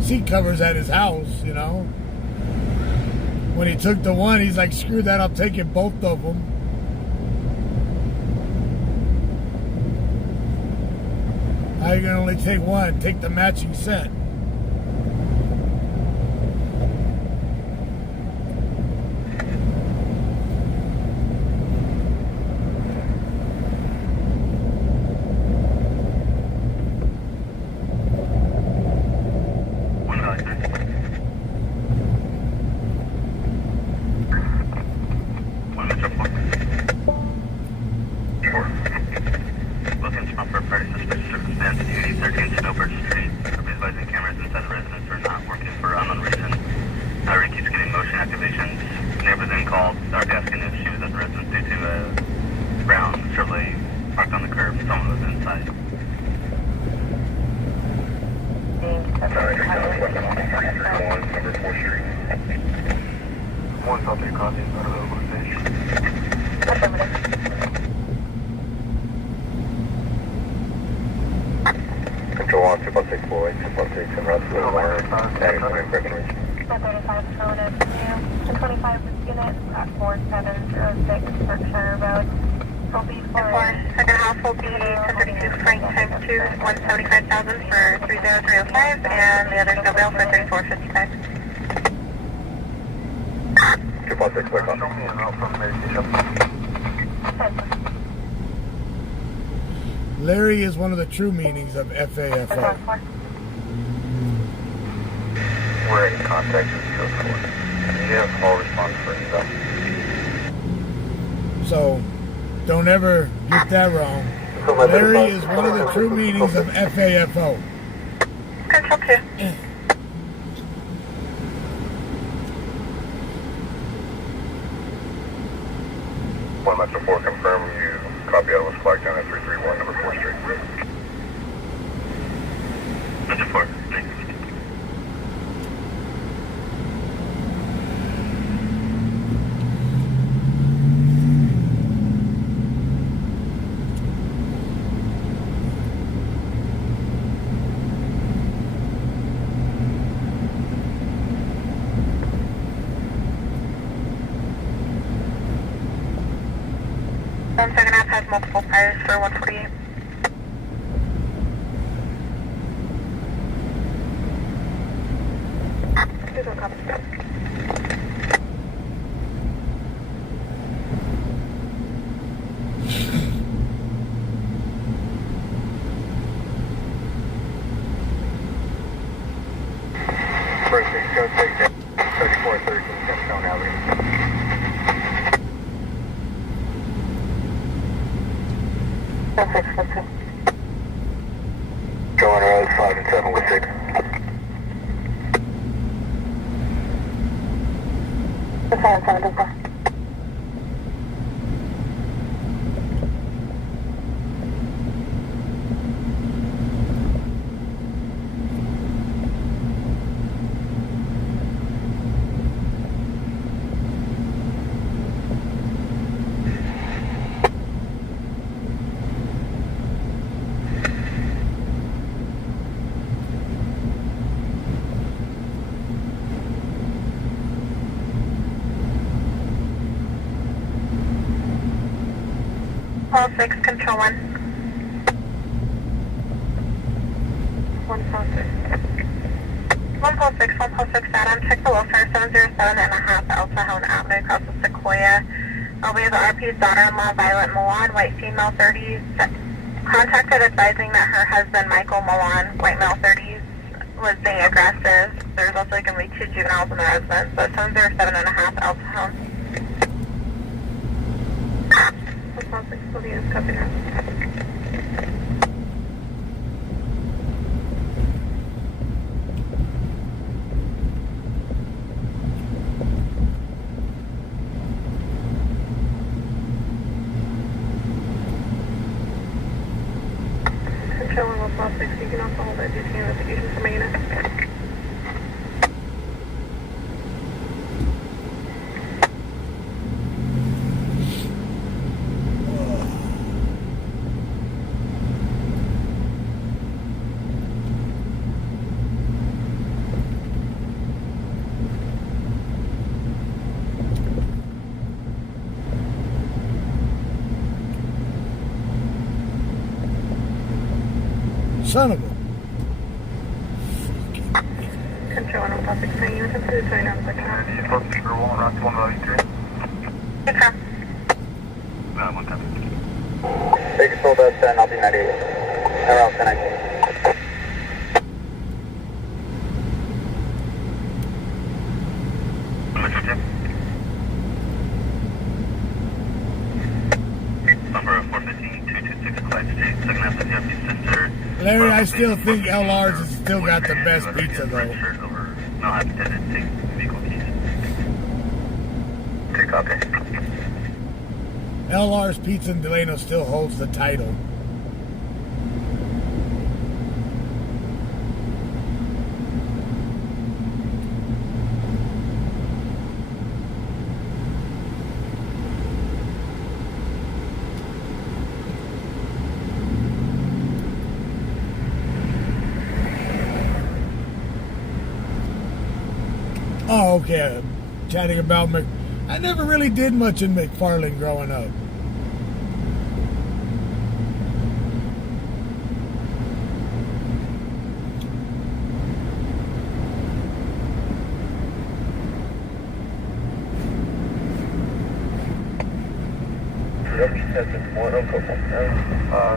seat covers at his house, When he took the one, he's like, screw that, I'm taking both of them. How you gonna only take one? Take the matching set. called. I was asking if she was at the residence due to a brown Chevrolet parked on the curb. Someone was inside. Number 4th Street. 1 South Bay County is not available to station. Control 1, 256 Floyd, 256 and Russell, Warren, Status and Breckenridge. 35 Florida 2, the 25 unit at 4706 Berkshire Road. Will be for second house will be 1032 Frank times 2, 175,000 for 30305, and the other's no bail for 3455. 256, wake up. Show me an out from Mary Station. Larry is one of the true meanings of FAFO. We're in contact with 04. You have call response for eval. So, don't ever get that wrong. Larry is one of the true meanings of FAFO. Control 2. One Metro 4, confirm you copy out was flagged down at 331, number 4th Street. Metro 4, thanks. Second half has multiple fires for 148. Please don't copy. First thing, go take 3413 Stone Avenue. Going road 5 and 7 with 6. All 6, control 1. 146 Adam, check the welfare 707 and a half Alpha Hone Avenue across the Sequoia. We have RP's daughter-in-law, Violet Milan, white female 30s, contacted advising that her husband, Michael Milan, white male 30s, was being aggressive. There's also going to be 2 juveniles in the residence, so 707 and a half Alpha Hone. 146 will be in copy now. Control 146, you can also hold that DC investigation for my unit. Son of a... Control 146, my unit is turning on the car. She's supposed to be for 1 route 193. Okay. One copy. Bakersfield 10, I'll be 98. Around 1019. Metro 10. Number 415-226 Clyde Street, second half of the deputy sister. Larry, I still think LR's has still got the best pizza, though. Red shirt over, no, I didn't take vehicle keys. Take Copy. LR's Pizza in Delano still holds the title. Oh, okay. Chatting about I never really did much in McFarland growing up.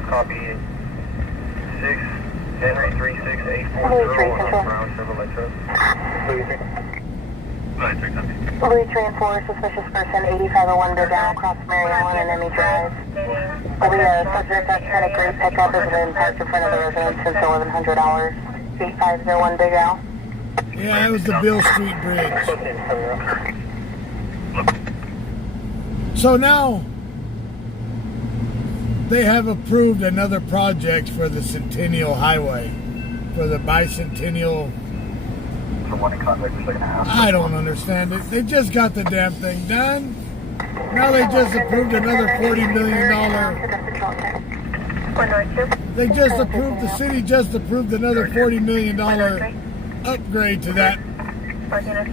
Copy 6 Henry 36840 on Brown Chevrolet truck. Louis Transport, suspicious person, 8501 Down, cross Mary Ellen and Emmy Drive. The subject has had a great pickup has been parked in front of the residence since 1100 hours. 8501 Big Al. Yeah, it was the Bill Street Bridge. So now they have approved another project for the Centennial Highway, for the bicentennial. I don't understand it. They just got the damn thing done. Now they just approved another $40 million. The city just approved another $40 million upgrade to that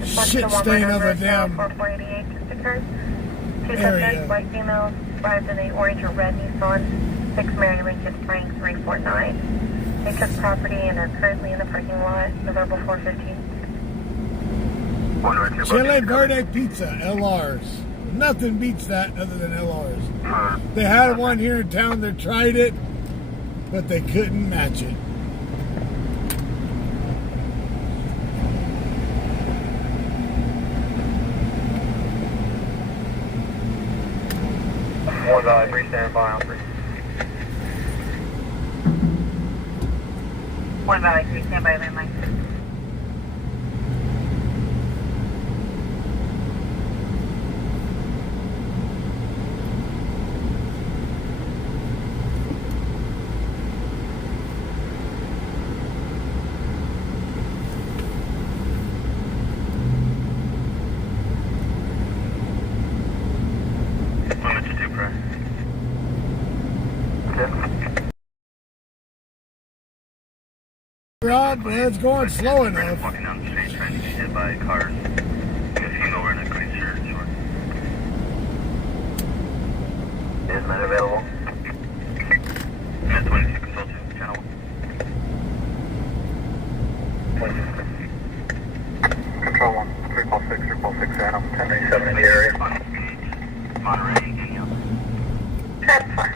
shit stain of a damn area. White females arrived in a orange or red Nissan 6 Mary Lincoln Frank 349. They took property and are currently in the parking lot, November 415. Chile Verde Pizza, LRs. Nothing beats that other than LRs. They had one here in town that tried it, but they couldn't match it. One Valley 3 standby on 3. One Valley 3 standby, landline. Rob, it's going slow enough. Walking down the street trying to get hit by cars. If you know we're in a green shirt, short. Is that available? Mid 22 control 2, channel 1. Control 1, 346 Adam, 1087 in the area. Monterey, India. Transfer.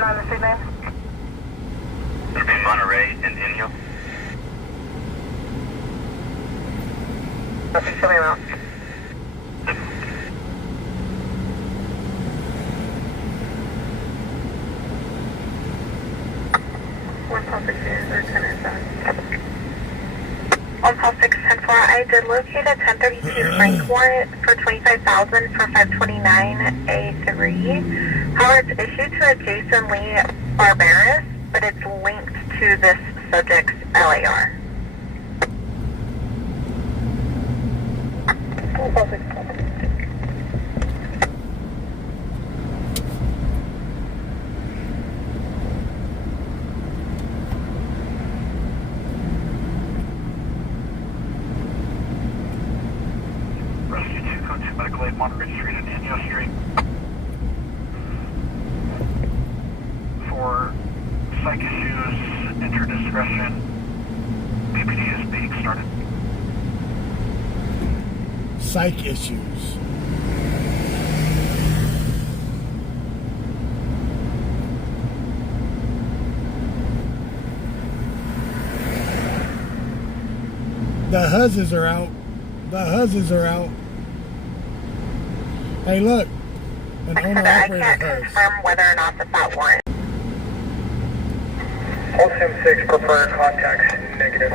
On the signal. It'll be Monterey and Inyo. Okay, show me around. On call 610-4, I did locate a 1032 Frank warrant for $25,000 for 529A3. However, it's issued to a Jason Lee Barbaras, but it's linked to this subject's LAR. Rescue 2, code 2, medical aid, Monterey Street and Inyo Street. For psych issues, enter discretion. BPD is being started. Psych issues. The huzzes are out. The huzzes are out. Hey, look. An I owner-operator can't huzz. confirm whether or not that warrant. Sim 6, preferred contacts, negative.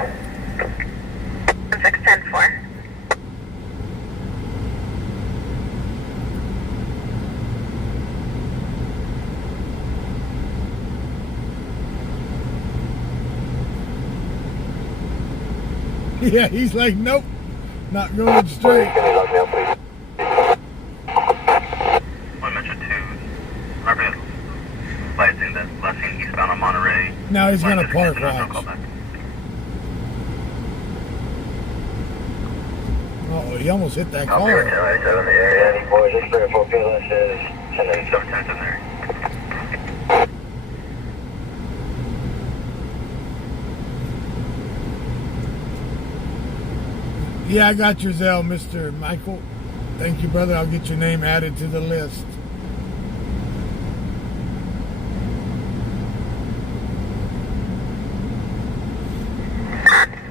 610-4. Yeah, he's like, nope, not going straight. Can you log me up, please? One Metro 2. Margaret advising that last seen eastbound on Monterey. Now he's gonna park, Call watch. back. Oh, he almost hit that I'll be with car. 1097 in the area. Any boys, this 34 PLS is 1097. 710's in there. Yeah, I got your Zelle, Mr. Michael. Thank you, brother. I'll get your name added to the list.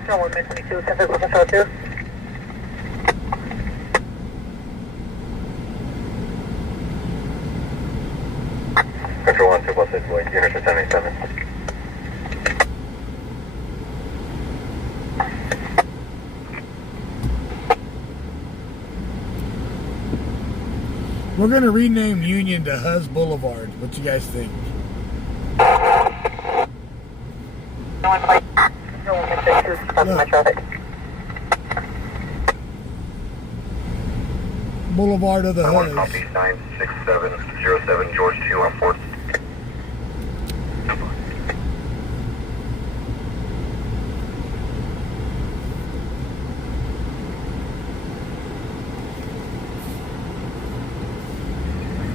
Control 122, 10 control 2. Control 1, 2 plus 6, boys, units at 1087. We're going to rename Union to Huz Boulevard. What you guys think? Control 122, stop my traffic. Boulevard of the One Huz. copy, 96707 George 2 on 4th.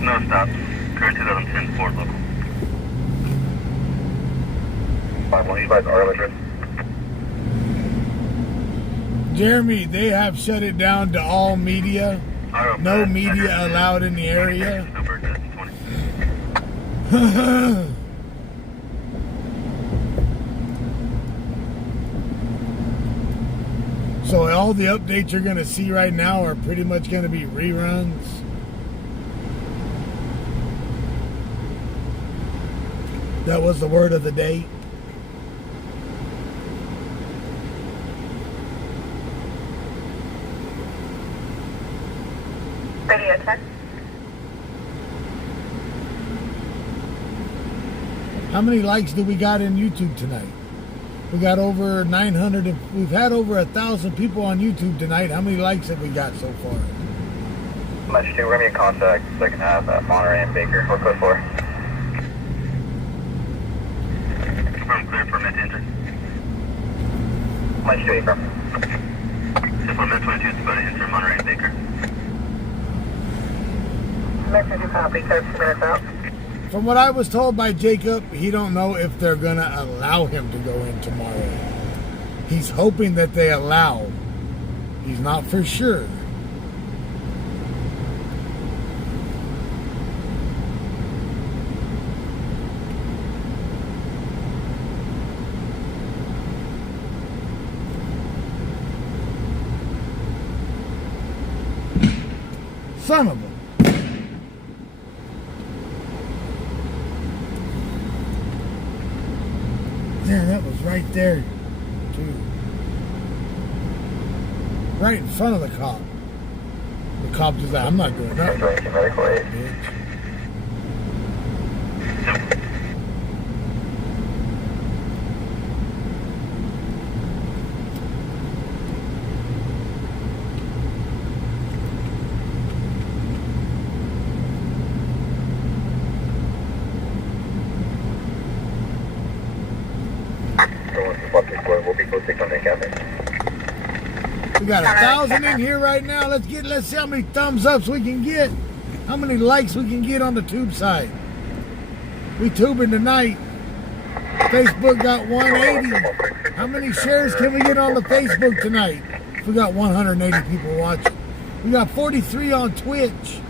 No stops. Current 2010 Ford local. 5185 Arlington. Jeremy, they have shut it down to all media. No media allowed in the area. Super, that's 20. So all the updates you're going to see right now are pretty much going to be reruns. That was the word of the day. Radio check. How many likes do we got in YouTube tonight? We got over 900. We've had over 1,000 people on YouTube tonight. How many likes have we got so far? Much 2, we're going to be in contact second half at Monterey and Baker. What code for? Confirm clear permit to enter. Much 2, April. Simple Met 22 is about to enter Monterey and Baker. Message you copy, 30 minutes out. From what I was told by Jacob, he don't know if they're going to allow him to go in tomorrow. He's hoping that they allow. He's not for sure. Son of a... Yeah, that was right there, too. Right in front of the cop. The cop just like, I'm not going up. Bitch. We'll be posting on the cabinet. We got 1,000 in here right now. Let's see how many thumbs ups we can get. How many likes we can get on the tube side. We tubing tonight. Facebook got 180. How many shares can we get on the Facebook tonight? We got 180 people watching. We got 43 on Twitch.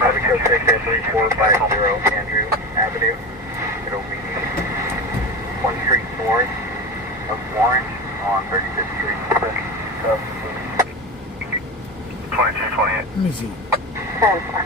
Bakersfield 63450 Andrew Avenue. It'll be 1 street north of Orange on 35th Street. 2228. Let me see. 10-4.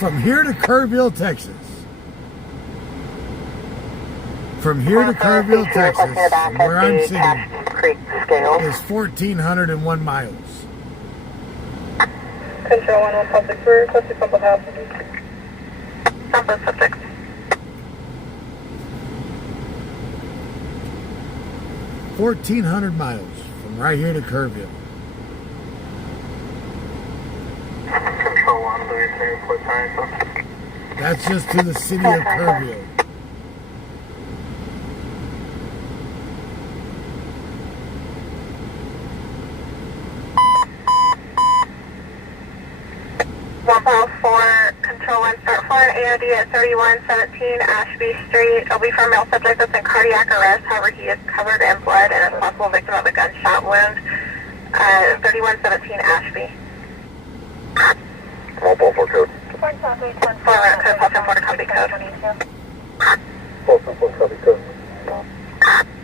From here to Kerrville, Texas. From here to Kerrville, Texas, where I'm sitting, Creek scale. is 1,401 miles. Control 1 public, we're requesting sample house. Sample subject. 1,400 miles from right here to Kerrville. Control 1, Louis 3, report time. That's just to the city of Kerrville. Control 1, start for AOD at 3117 Ashby Street. It'll be for a male subject that's in cardiac arrest. However, he is covered in blood and is a possible victim of a gunshot wound. 3117 Ashby. Mobile for code. For route code, Boston Florida copy code. 444 copy code.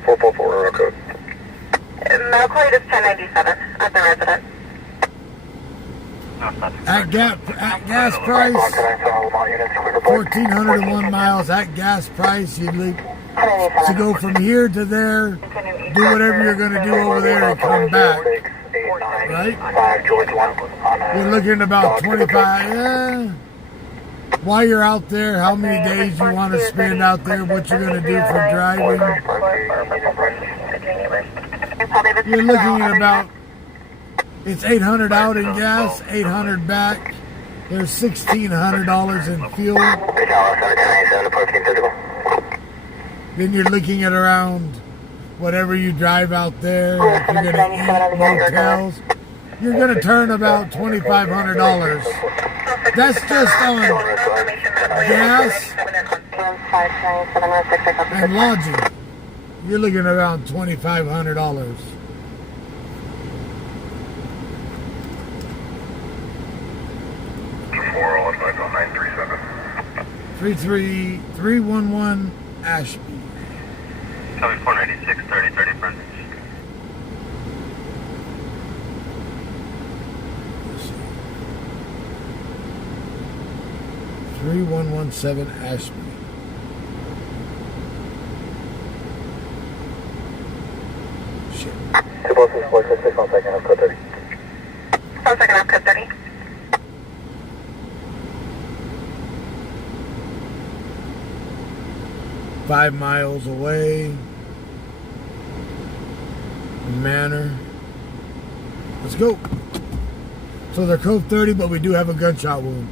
444 route code. Medical aid is 1097 at the residence. At gas price, 1,401 miles. At gas price, you to go from here to there, do whatever you're going to do over there and come back. Right? You're looking at about 25. While you're out there, how many days you want to spend out there, what you're going to do for driving. You're looking at about, it's $800 out in gas, $800 back. There's $1,600 in fuel. Then you're looking at around whatever you drive out there. If you're going to eat motels, you're going to turn about $2,500. That's just on gas and lodging. You're looking at around $2,500. 33311 Ashby. Copy 496, 3030 Frontage. Let's see. 3117 Ashby. Shit. 2 buses, 466 on second, half code 30. 1 second, half code 30. Five miles away. Manor. Let's go. So they're code 30, but we do have a gunshot wound.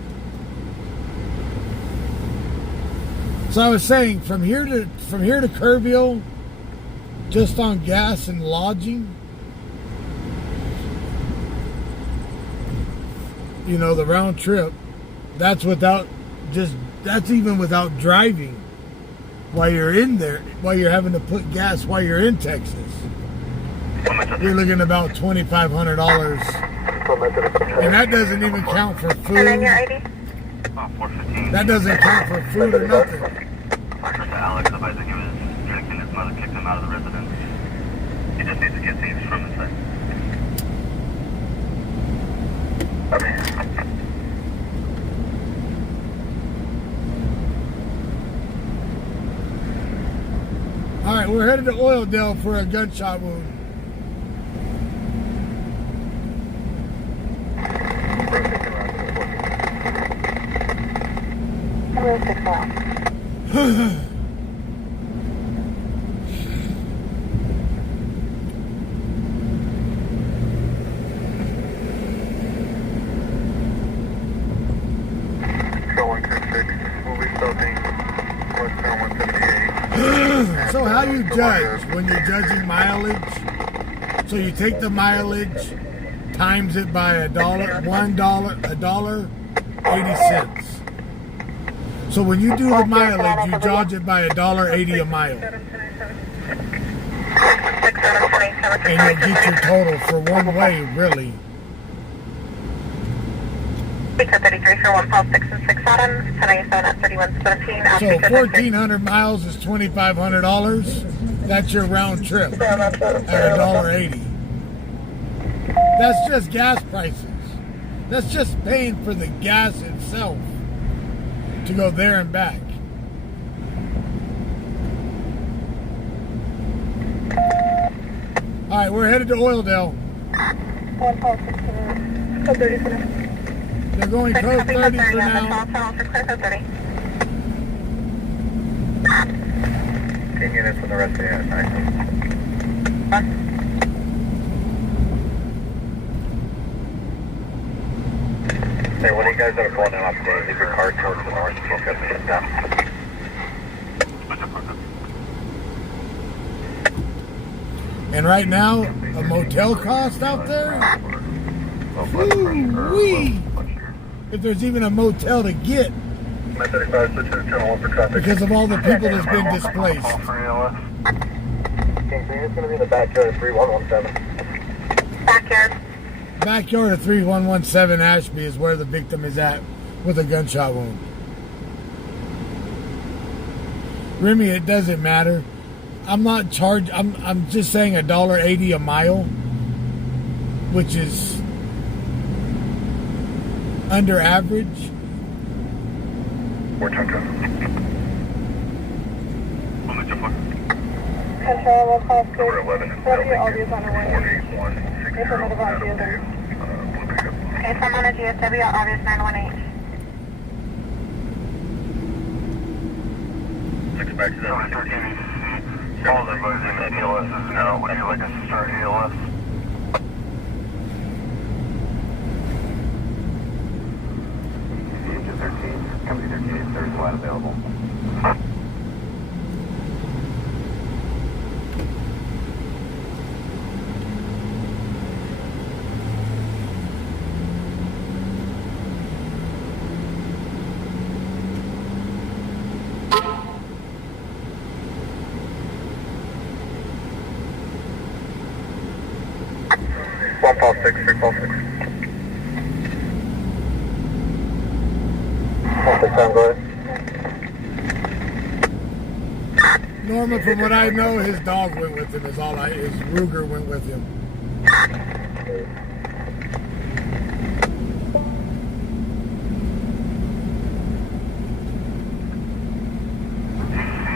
So I was saying, from here to Kerrville, just on gas and lodging, you know, the round trip, that's even without driving. While you're in there, while you're having to put gas while you're in Texas, you're looking at about $2,500, and that doesn't even count for food. And then your ID? 415. That doesn't count for food or nothing. Officer to Alex advised that he was drinking. His mother kicked him out of the residence. He just needs to get things from inside. All right, we're headed to Oildale for a gunshot wound. So how you judge when you're judging mileage? So you take the mileage, times it by $1.80. So when you do the mileage, you judge it by $1.80 a mile, and you'll get your total for one way, really. Speaker 33 for 1 Pulse 6 and 6 Adam, 1097 at 3117. So 1,400 miles is $2,500. That's your round trip at $1.80. That's just gas prices. That's just paying for the gas itself. to go there and back. All right, we're headed to Oildale. 112, code 30 for now. They're going code 30 for now. Units with the rest of the unit. Hey, what are you guys that are pulling in off today? Leave your car towards the north. You'll get the hit down. And right now, a motel cost out there? Woo-wee! If there's even a motel to get. Because of all the people that's been displaced. Okay, so it's going to be in the backyard of 3117. Backyard. Backyard of 3117 Ashby is where the victim is at with a gunshot wound. Remy, it doesn't matter. I'm not charged. I'm just saying $1.80 a mile, which is under average. We're talking. Control, we'll call Number 11 and I'll be on the way. 48160. Informative on GSW. Okay, so I'm on a GSW, obvious 918. Six back to that. 13 Calls advising that ALS is now. Would you like us to start ALS? Engine 13, company 13, there's a line available. One pulse 6, 3 pulse 6. Pulse 6, I'm going. Norman, from what I know, his dog went with him. His Ruger went with him.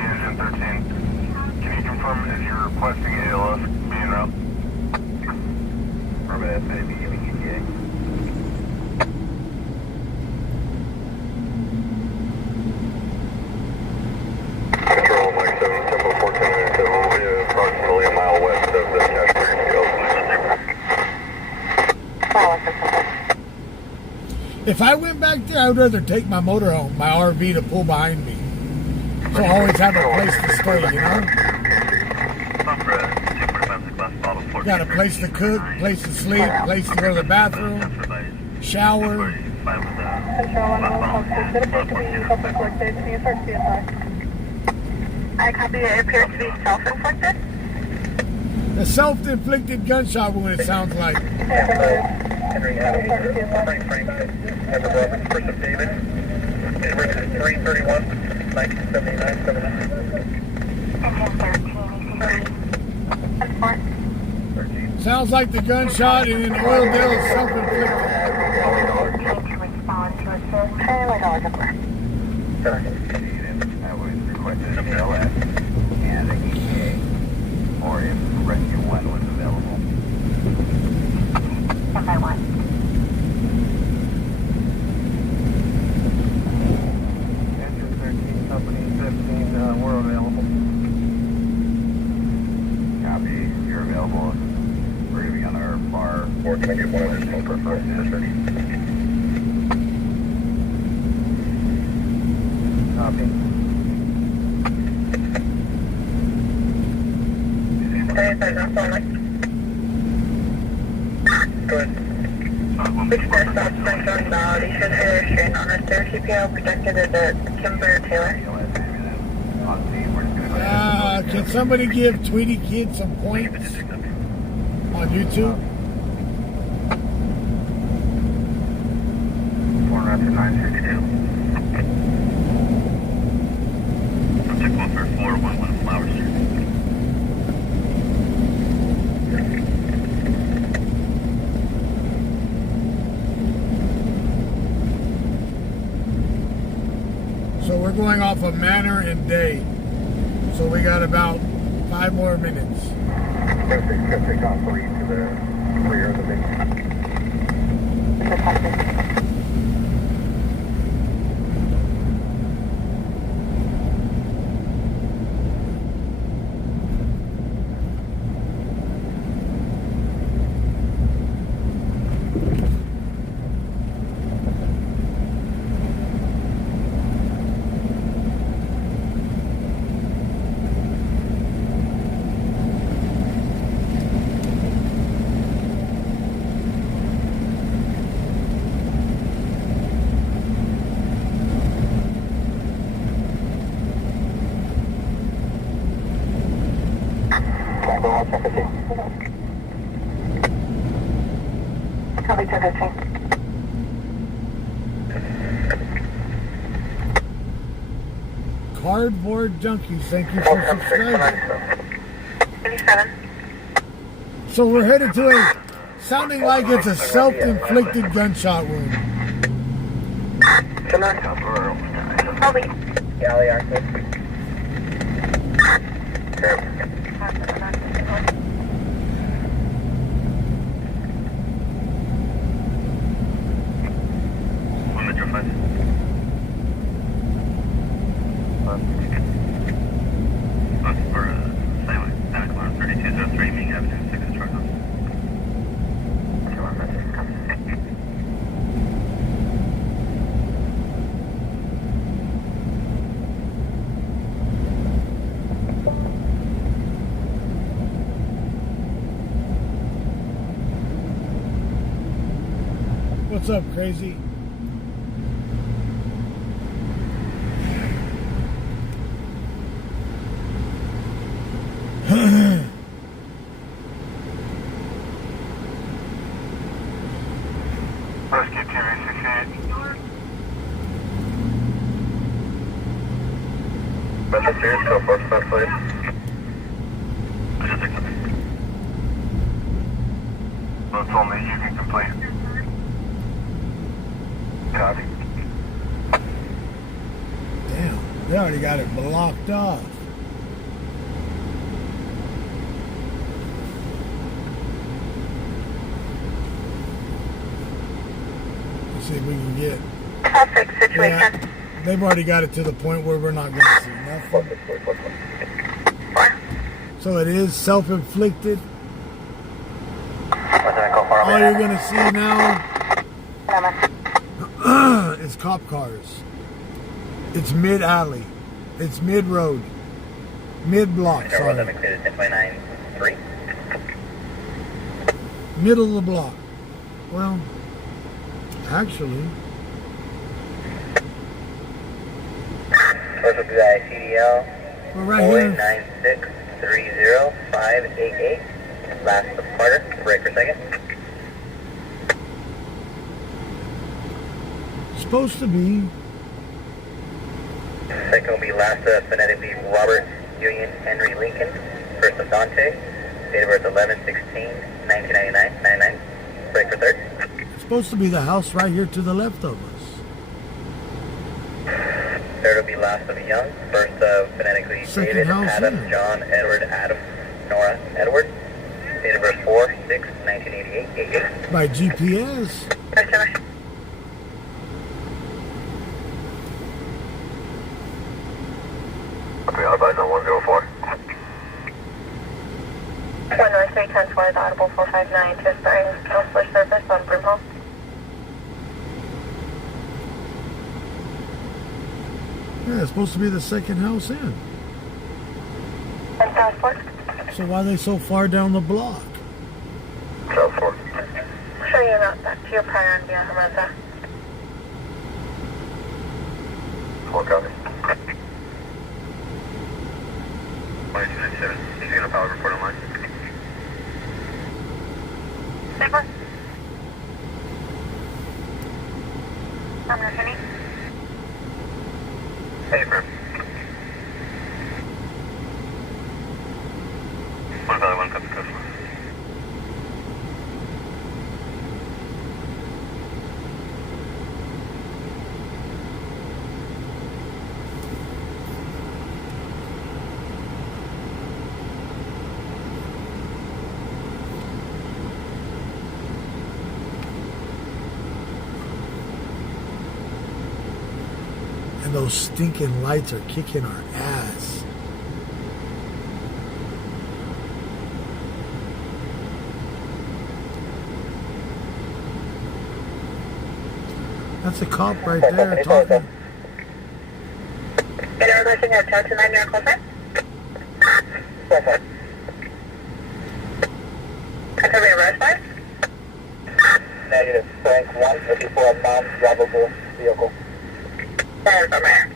Engine 13, can you confirm if you're requesting ALS being up? Permit maybe giving ETA. Control Mike 7, Tempo 1497, will be approximately a mile west of the Cashmere Field. If I went back there, I would rather take my motorhome, my RV, to pull behind me. So I always have a place to stay, you know? Got a place to cook, place to sleep, place to go to the bathroom, shower. Control, I'm self-inflicted. Can you start CSI? I copy. It appears to be self-inflicted. A self-inflicted gunshot wound, it sounds like. Henry Avenue, Frank, Edward Roberts, First of David, Edward 331, 1979, 79. Sounds like the gunshot in Oildale is self-inflicted. I was requested an ALS and an ETA, or if Rescue 1 was available. 1 by 1. Engine 13, Company 15, we're available. Copy, you're available. We're going to be on our bar. Or can I get one of those paper for us? Copy. Good. Which first stop sign going valid? You should hear a strain on us. Their CPO protected as a Kimber Taylor. Can somebody give Tweety Kid some points on YouTube? Corner after 962. Subject 14411 Flower Street. going off of Manor and Day. So we got about 5 more minutes. Traffic on 3 to the rear of the base. Copy 215. Cardboard Junkies, thank you for subscribing. 87. So we're headed to a, sounding like it's a self-inflicted gunshot wound. Copy. Galley access. One Metro 5. For Santa Clara 3203 Ming Avenue, 6 Charles. What's up, crazy? Rescue Team 868. Metro 2, so far, stop, please. Boats only, you can complete. Copy. Damn, they already got it blocked off. Let's see if we can get. Traffic situation. Yeah, they've already got it to the point where we're not going to see nothing. So it is self-inflicted. All you're going to see now is cop cars. It's mid-alley. It's mid-road. Mid-block, sorry. Middle of the block. Well, actually, CDL we're right here. 9630588. Last departure, break for second. Supposed to be. Second will be last phonetically Robert Union Henry Lincoln. First of Dante. Date of birth 11/16/1999. 99. Break for third. Supposed to be the house right here to the left of us. Third will be last of Young. First phonetically Second David house Adam in. John Edward Adam Nora Edward. Date of birth 4/6/1988. 88. By GPS. Okay, I'll advise on 104. 193-10-4 is audible 459 to aspiring counselor service on Brimhall. Yeah, it's supposed to be the second house in. And passport. So why are they so far down the block? South 4. Show you around back to your prior on Via Hermosa. 4 copy. 2297, he's going to power report online. Saber. I'm Kenny. Hey, firm. 1 Valley 1, copy code. And those stinking lights are kicking our ass. That's a cop right there talking. Get a requesting a 1029 near call sign? Can we arrest by? Negative. Frank 1, looking for a non-drivable vehicle. Sorry, from here.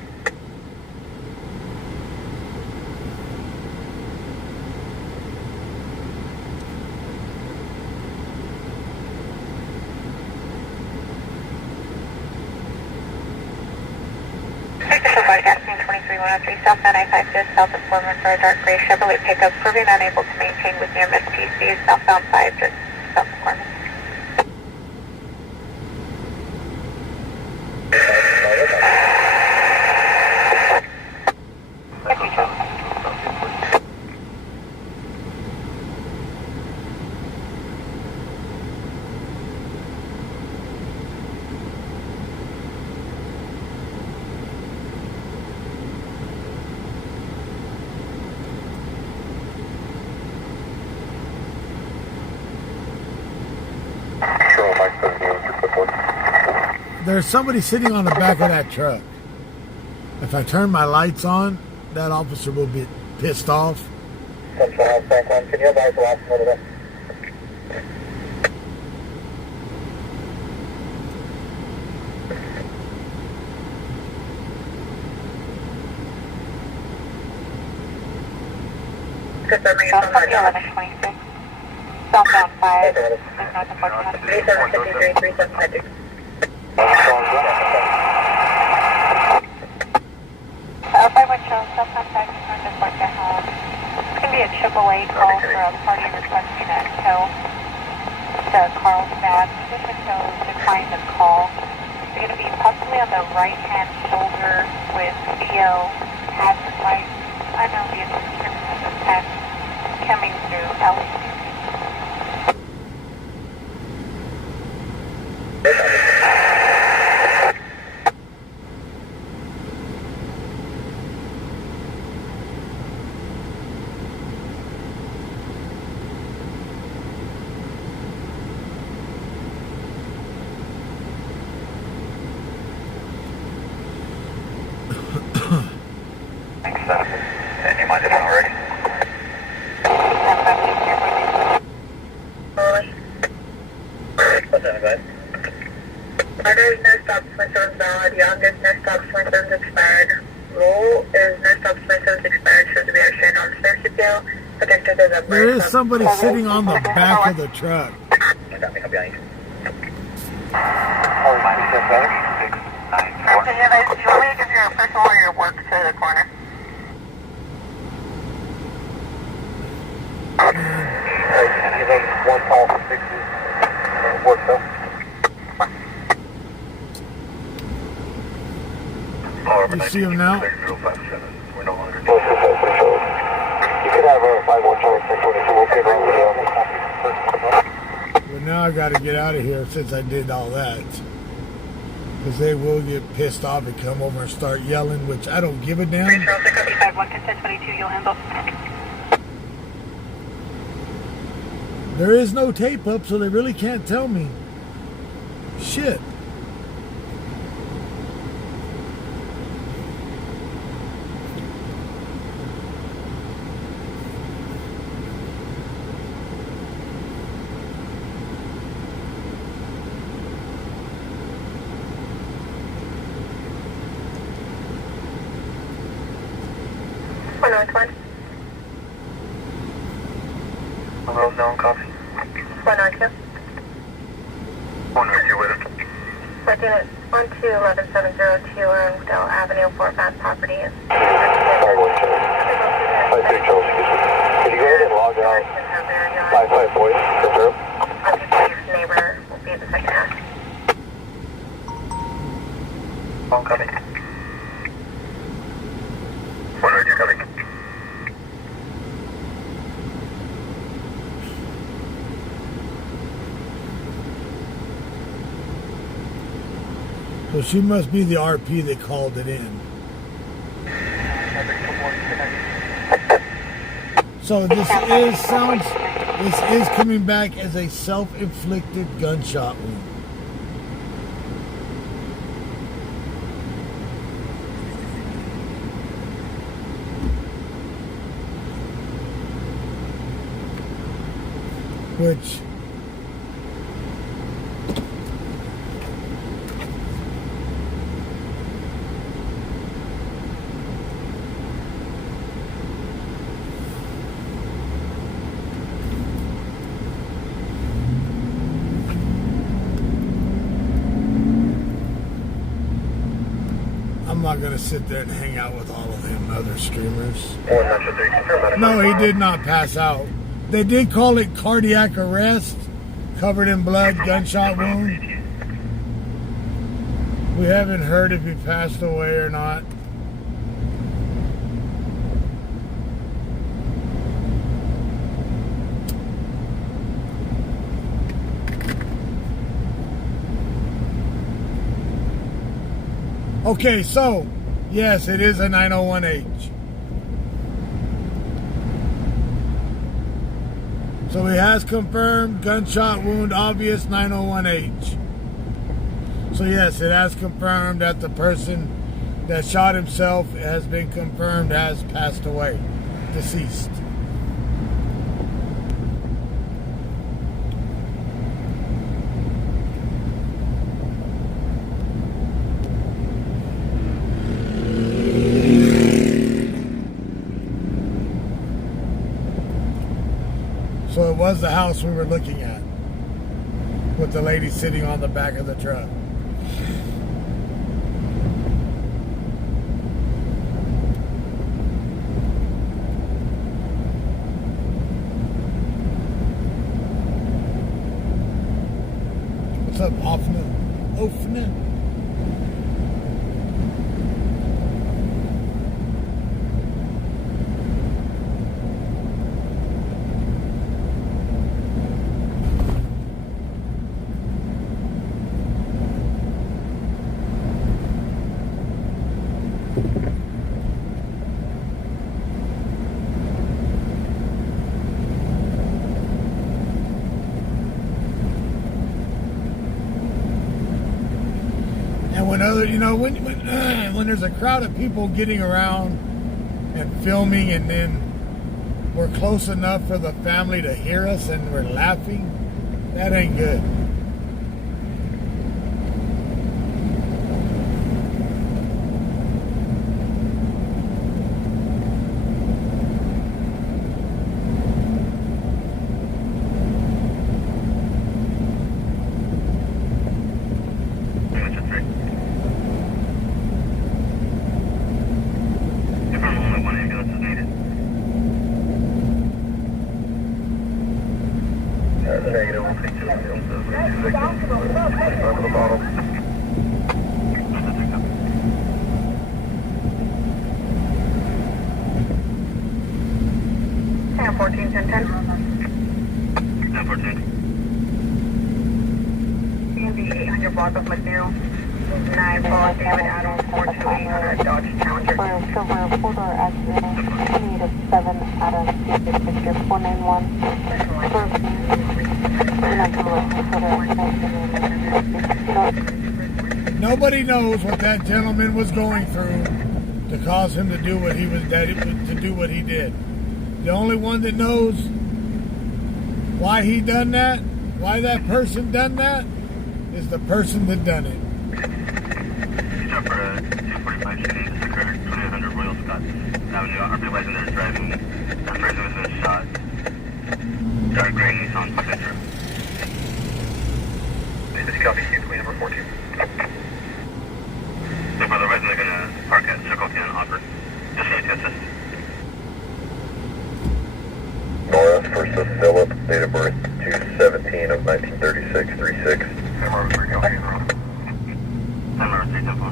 Broadcasting 23103 South 955 south of Foreman for a dark gray Chevrolet pickup, proving unable to maintain with near Miss PC, southbound 5 just south of Foreman. There's somebody sitting on the back of that truck. If I turn my lights on, that officer will be pissed off. Central Frank 1, can you advise the last minute of Southbound 1126. Southbound 5. 3753, 3753. By window, southbound 5, north of Fort Home. It's going to be a AAA call for a party requesting a tow to Carlsbad. Position tow declined the call. It's going to be possibly on the right-hand shoulder with CO hazard lights. Unknown vehicle description of 10 coming through LEC. Any mind if I'm already? What's that, guys? Order is no stop 27 valid. Youngest no stop 27 expired. Rule is no stop 27 expired. Shows to be outstanding on the bill. Protected as a There is somebody sitting on the back of the truck. You got me, I'll be on you. Oh, my God. 694. Do you want me to give your personal or your work to the corner? Give them one call for 60. Work though. You see him now? 057. We're no longer You could have a 51 Charlie 622. We'll get over there. Well, now I got to get out of here since I did all that. Because they will get pissed off and come over and start yelling, which I don't give a damn. 51 to 1022, you'll handle. There is no tape up, so they really can't tell me. Shit. Road known, copy. 102. 102 with it. 1212702 on Dell Avenue, Fort Bath properties. 51 Charlie. 53 Charlie, excuse me. Could you go ahead and log out 55 boys? Confirm. Occupied neighbor will be the second half. Phone copy. 102 copy. So she must be the RP that called it in. So this is coming back as a self-inflicted gunshot wound. Which I'm not going to sit there and hang out with all of them other streamers. No, he did not pass out. They did call it cardiac arrest, covered in blood, gunshot wound. We haven't heard if he passed away or not. Okay, so, yes, it is a 901H. So he has confirmed gunshot wound, obvious 901H. So yes, it has confirmed that the person that shot himself has been confirmed has passed away, deceased. So it was the house we were looking at, with the lady sitting on the back of the truck. What's up, Offna? When there's a crowd of people getting around and filming, and then we're close enough for the family to hear us and we're laughing, that ain't good. Negative 132, the bottom. 1014, 1010. 1014. In the 800 block of Matthew. 9 Paul David Adams 428 Dodge Challenger. For Silver 4-door accident, 28 7 Adams, picture 491. Nobody knows what that gentleman was going through to cause him to do what he did. The only one that knows why he done that, why that person done that, is the person that done it. Stop for 245 shooting just occurred, 2800 Royal Scott Avenue. I'm realizing they're driving. That person has been shot. Dark gray Nissan Sentra. This is copy, Queen number 14. So for the reason they're gonna park at Circle K and Hopper. Just so you test this. Nora, first of Philip, date of birth 2/17 of 1936, 36. Number 3, copy, Nora. Number 3, tempo.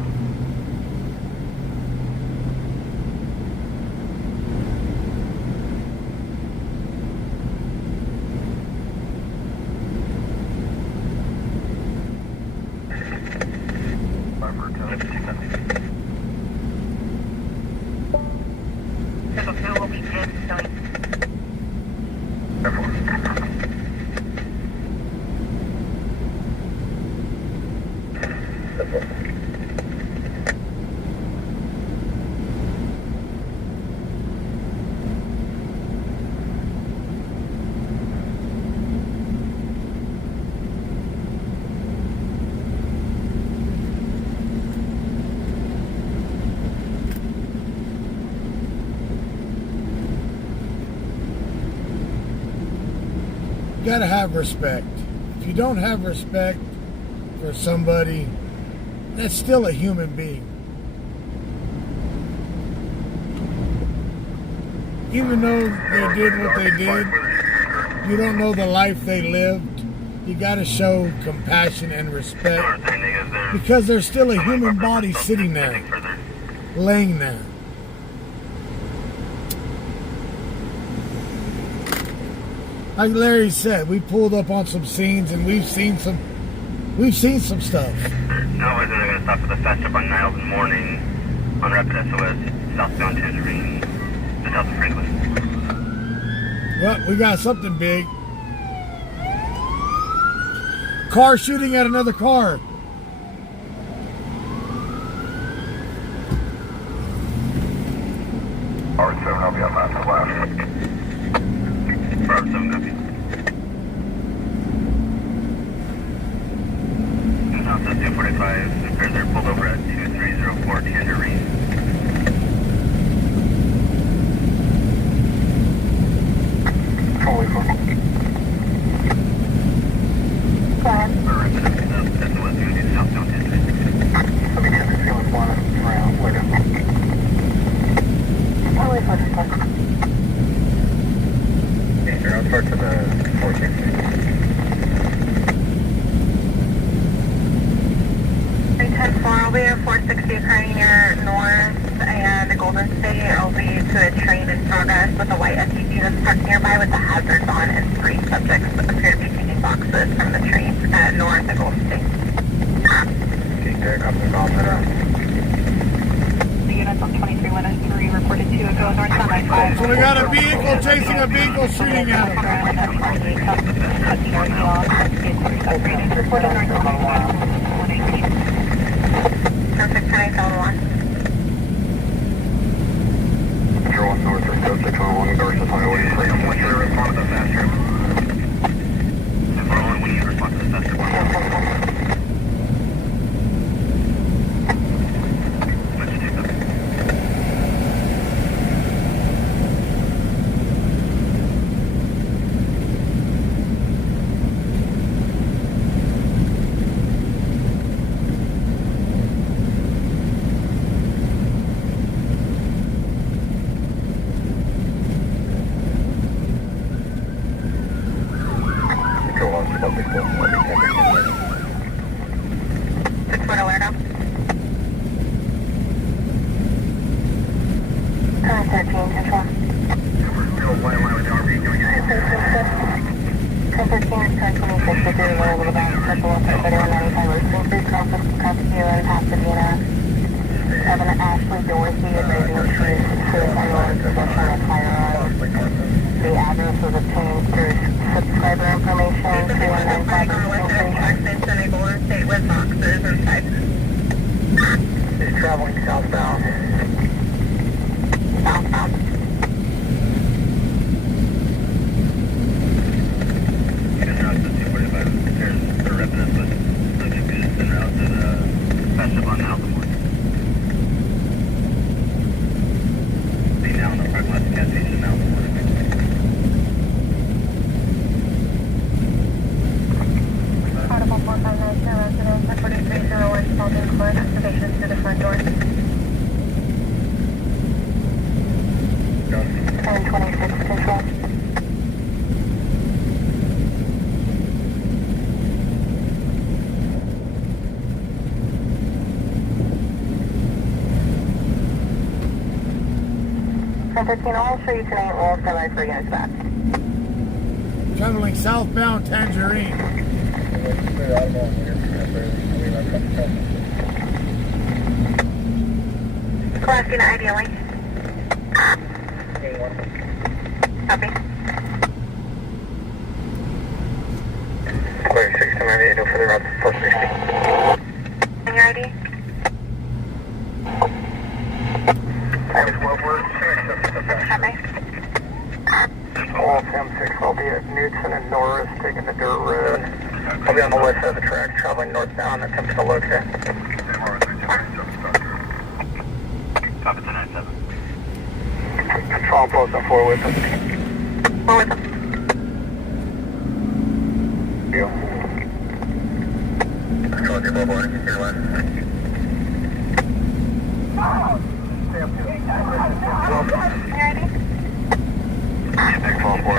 driver. Circle 2 will be in, going. You gotta have respect. If you don't have respect for somebody, that's still a human being. Even though they did what they did, you don't know the life they lived. You gotta show compassion and respect because there's still a human body sitting there, laying there. Like Larry said, we pulled up on some scenes and we've seen some stuff. Otherwise, they're going to stop for the fast up on Niles in the morning on Rapid SOS, southbound Tangerine, to south of Franklin. Well, we got something big. Car shooting at another car. R7, I'll be on that last. R7, copy. South of 245, cars are pulled over at 2304 Tangerine. Holy fuck. Go ahead. SOS going to southbound Tangerine. Let me get this feeling flying around later. Holy fuck. Danger, I'll start to the 460. 310-4 will be a 460 occurring near North and Golden State. It will be to a train in progress with a white SUV that's parked nearby with the hazards on, and 3 subjects appear to be taking boxes from the train at North and Golden State. Okay, Derek, I'm going to call The units on 23103 reported to go north on I-5. So we got a vehicle chasing a vehicle shooting at us. Reported north on I-5. Perfect, 10-1. Control 1 North, 601 Garza Highway, Freedom 1 0, respond to the fast trip. And when you respond to the fast trip, Control 1, subject 1, 6-4 alert up. 10-13, control. 10-13, 10-26, if you're aware of the back, circle up at 3195 Roasting Creek, cross the Kilo and past the DNF. 7 Ashley Dorsey is raising a truce, suicide or possession of firearms. The address was obtained through subscriber information, 2195 Roasting Creek. Golden State with boxes inside. He's traveling southbound. Southbound. en route to 245, there's a Rapid SOS, subject is en route to the fast up on Niles in the morning. Be now in the parking lot of the gas station now in the morning. Audible 4590 residents, 4301 Spalding Court, activation through the front door. 1026 control. I'll show you tonight. We'll stand by for units back. Traveling southbound Tangerine. Classing ideally. Copy. Clear 6 to Miami, no further route to 460. And your ID? Times what word? Copy. All Sam 6, I'll be at Knudsen and Norris, taking the dirt road. I'll be on the west side of the track, traveling northbound, attempting to locate. Copy 297. Control post on 4 with them. 4 with them. Control your bubble, and your left. Your ID? Big 12 4.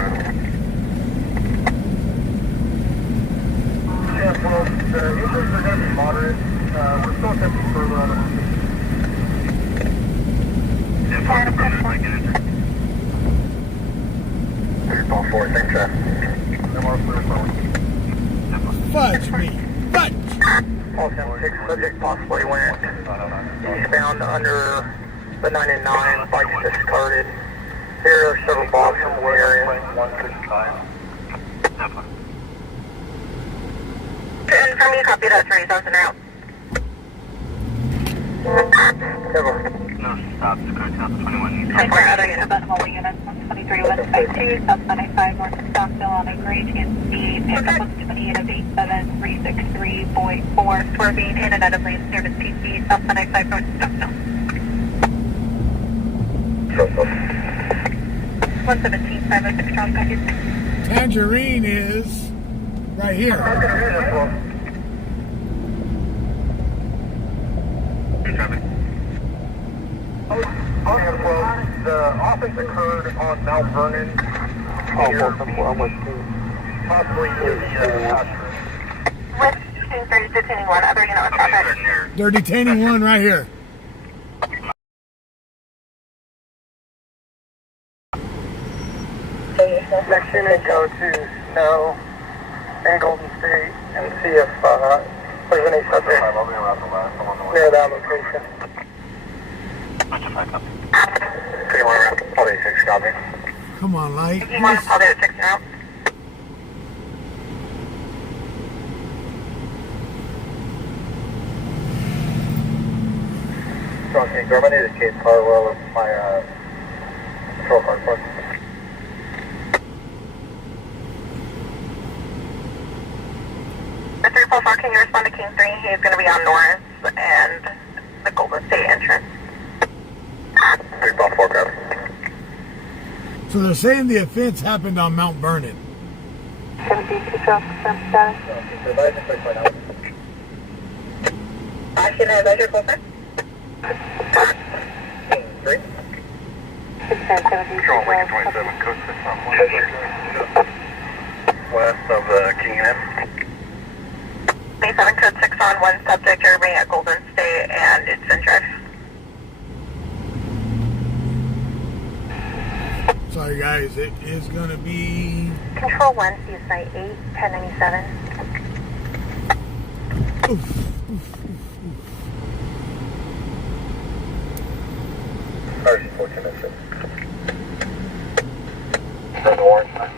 Yeah, well, the injuries are going to be moderate. We're still attempting further on the Ball 4, same track. Fudge me. Fudge. All 6, subject possibly went eastbound under the 99, bikes discarded. Here are several blocks in the area. Confirm you copy that 3,000 route. No, stop. Dakota South 21. 24 other unit, but mobile units, 123 152, South 95 north of Stockville on a grade speed, pickup was 28 of 87363.4, swerving in and out of lanes near the PC, South 95 north of Stockville. 117, 506 strong package. Tangerine is right here. The offense occurred on Mount Vernon. Possibly near the pasture. With 230 detaining one, other unit on traffic. They're detaining one right here. Next unit, go to Snow and Golden State and see if there's any subject near that location. 31 route, all 86, copy. Come on, light. You want to call the 6 route? Strong King, I need a case car well with my patrol car park. The 344, can you respond to King 3? He's going to be on Norris and the Golden State entrance. 344, copy. So they're saying the offense happened on Mount Vernon. 72 truck, status. Action has measure full time. King 3. 610, Control Lincoln 27, code 6 on 1. West of King and F. May 7 code 6 on 1 subject urban at Golden State and it's in drive. Sorry guys, it is gonna be Control 1, see site 8, 1097. Emergency 14 minutes. From the orange line.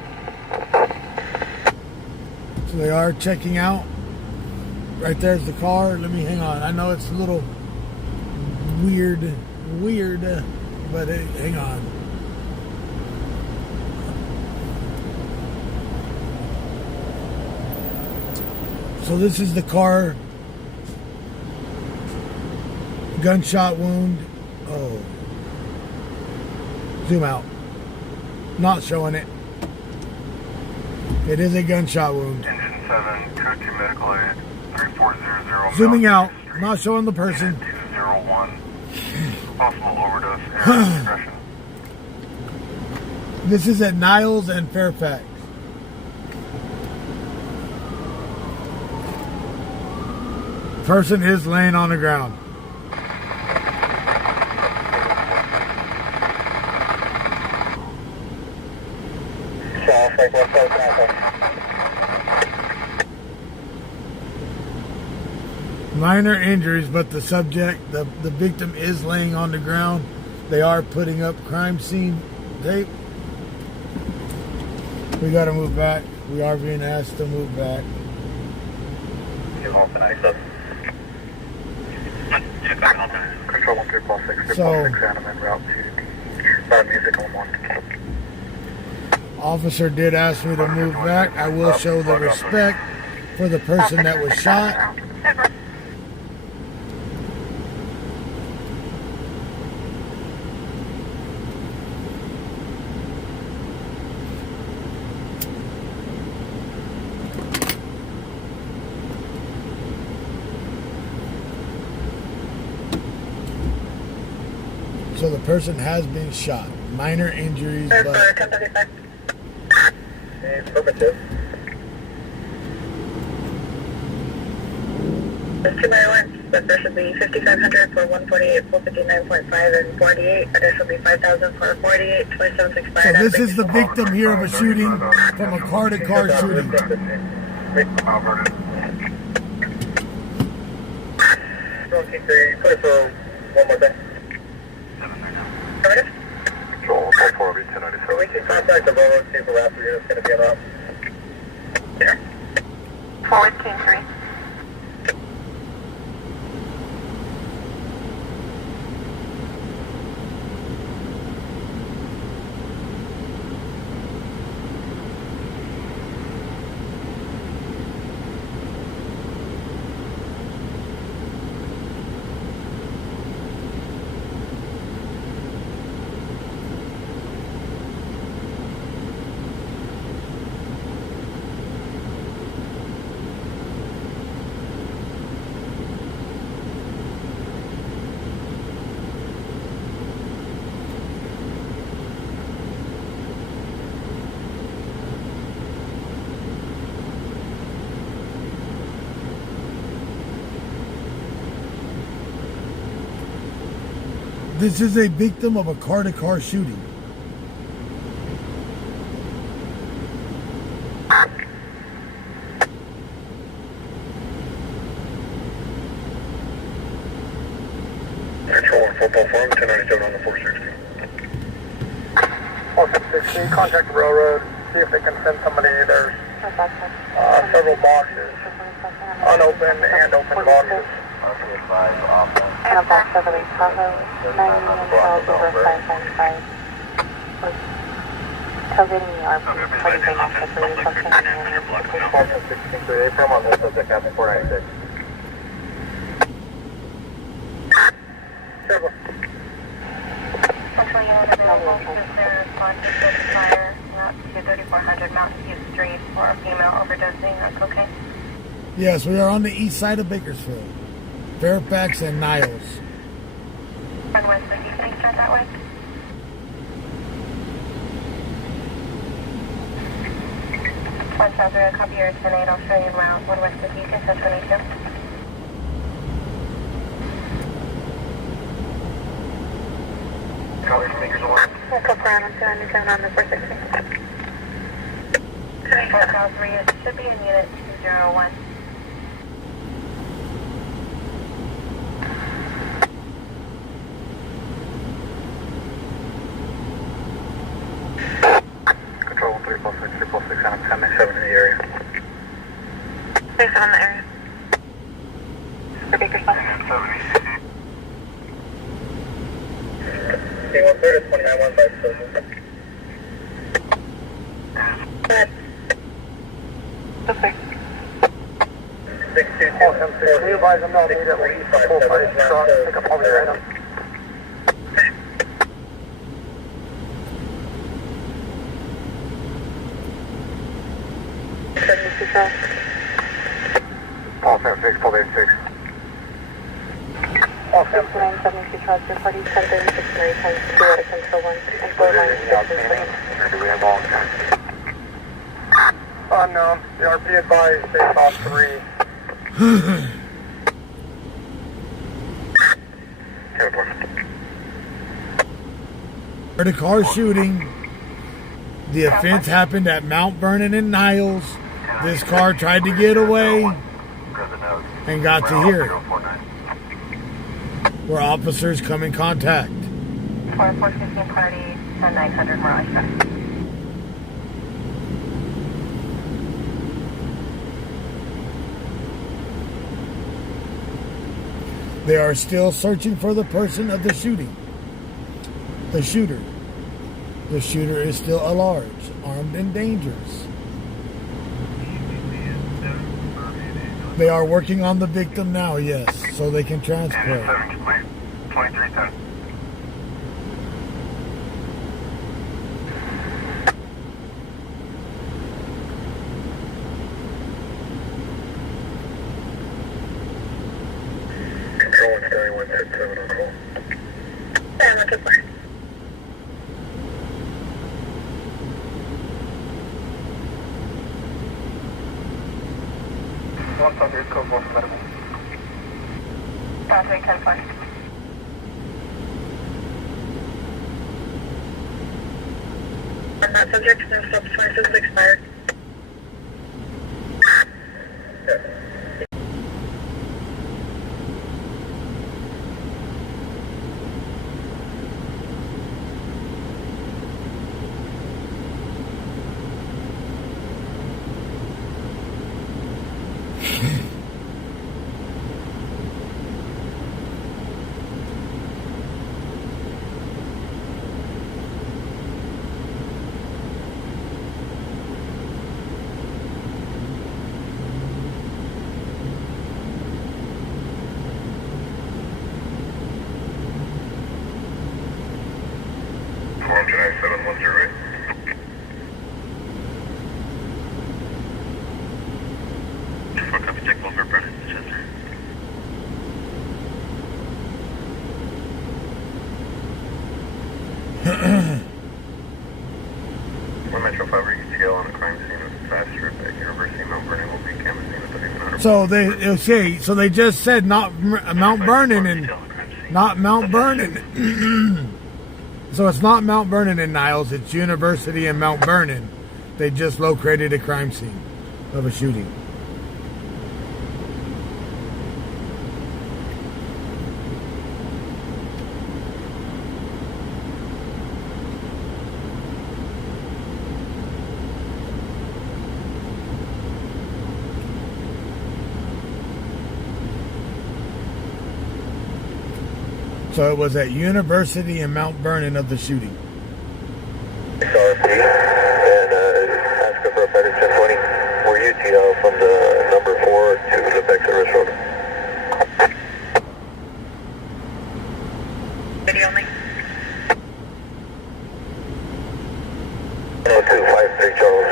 so they are checking out. Right there's the car. Let me hang on. I know it's a little weird, but hang on. So this is the car. Gunshot wound. Oh. Zoom out. Not showing it. It is a gunshot wound. Engine 7, code 2 medical aid, 3400. Zooming out. Not showing the person. 201. Possible overdose, air discretion. This is at Niles and Fairfax. Person is laying on the ground. Minor injuries, but the subject, the victim is laying on the ground. They are putting up crime scene tape. We got to move back. We are being asked to move back. Control 1346, So, 346, Adam en route to the Music on 1. Officer did ask me to move back. I will show the respect for the person that was shot. So the person has been shot. Minor injuries, but Affirmative. There's 291, but there should be 5,500 for 148, 459.5 and 48. There should be 5,000 for 48, 2765. so this is the victim here of a shooting from a car-to-car shooting. 23, clear for one more thing. Affirmative. Control 44 1097. We can contact the railroad, see if the Raptor unit's going to be en route. There. Forward King 3. This is a victim of a car-to-car shooting. Control 444, 1097 on the 460. 460, contact the railroad, see if they can send somebody. There's several boxes, unopened and open boxes. And about Chevrolet Tahoe, 9 million miles over 595. Targeting the RP, party bring off the police function and the Affirm on this subject, Captain 496. Central unit available, clear response to fire, route to 3400 Mountain View Street for a female overdosing on cocaine. Yes, we are on the east side of Bakersfield. Fairfax and Niles. Run west of Evening, start that way. One South Road, copy your 10-8, I'll show you route. One west of Evening, so 22. Copy from Baker's 1. We'll come around on 297 on the 460. 4,003, it should be in unit 201. Control 346, 346, Adam 1097 in the area. 37 in the area. For Bakersfield. K1 third is 2915 social. Go ahead. Go clear. 622. Can you advise them not to need at least a full-size truck to pick up all their items? All 76, Paul 86. All 69, 72 Charles, your party 1036 Mary Times, 2 out of control 1, and 4 lines, Or do we have all insurance? Unknown. The RP advised based off 3. For the car shooting, the offense happened at Mount Vernon and Niles. This car tried to get away and got to here. where officers come in contact. 4415 party, 10900 Morales Drive. They are still searching for the person of the shooting. The shooter. The shooter is still at large, armed and dangerous. They are working on the victim now, yes, so they can transport. 7 complete. 2310. Control 17177 on call. I'm looking for it. One subject, code 4 for medical. Pathway 10-4. That subject, no substances expired. Form July 710. For copy, check one for Brennan, Chester. One Metro 5 ETL on the crime scene of fast trip at University Mount Vernon will be canvassing the 3100. So they just said not Mount Vernon and not Mount Vernon. So it's not Mount Vernon and Niles, it's University and Mount Vernon. They just located a crime scene of a shooting. So it was at University and Mount Vernon of the shooting. RP and ask for a better 1020. We're UTL from the number 4 to the back service road. Video link. 10253 Charles.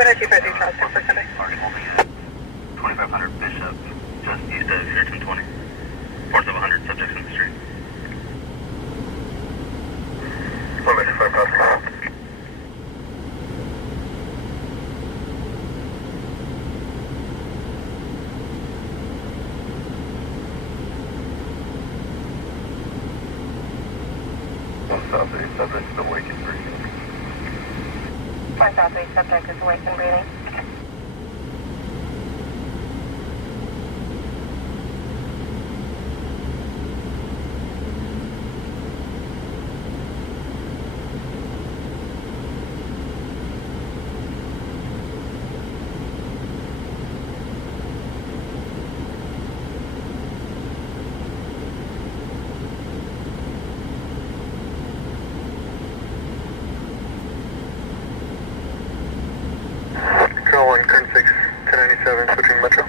10253 Charles, for Sunday. Party holding at 2500 Bishop, just east of Interstate 20. North of 100 subjects in the street. One Metro 5 possible. One South 8 subject is awake and breathing. 1 South 8 subject is awake and breathing. Control 1, current 6, 1097, switching Metro.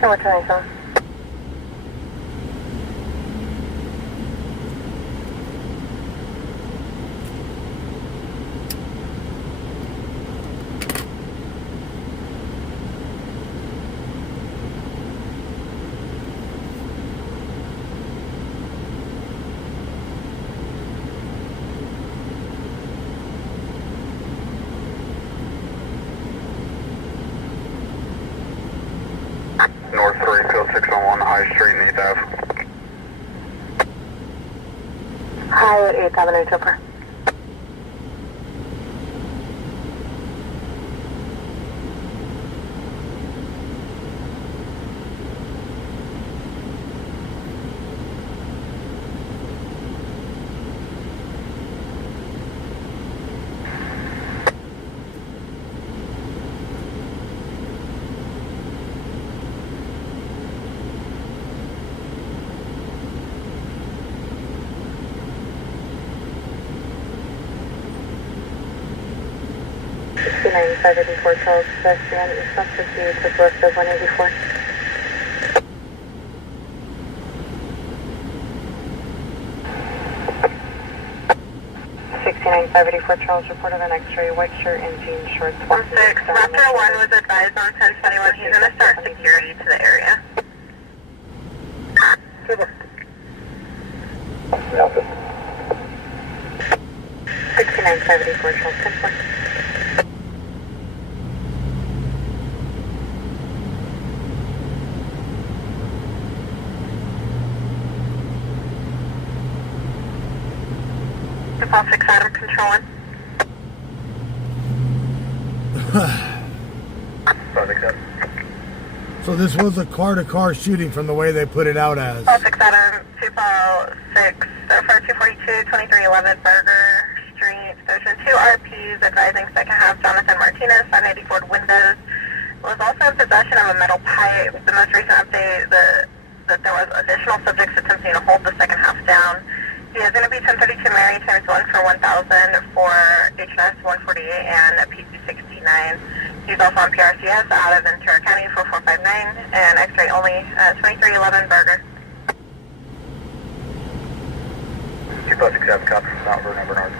So what's your name, North 3, field 601, High Street, and 8th Ave. Hi, 8th Avenue, Chopper. 584 Charles, pedestrian, east on 58, just west of 184. 584 Charles, report of an X-ray, white shirt and jeans shorts. 16, Raptor 1 was advised on 1021. He's going to start security to the area. Alpha. 584 Charles, 10-4. Default 6 Adam controlling. So this was a car-to-car shooting from the way they put it out as. Default 6 Adam, 246, for 242, 2311 Burger Street. There's been 2 RPs advising second half Jonathan Martinez, 580 Ford Windows. Was also in possession of a metal pipe. The most recent update that there was additional subjects attempting to hold the second half down. He is going to be 1032 Mary times 1 for 1,000 for HNS 148 and a PC69. He's also on PRCS out of Ventura County for 459 and X-ray only 2311 Burger. 2+6 copy from Mount Vernon, Bernard.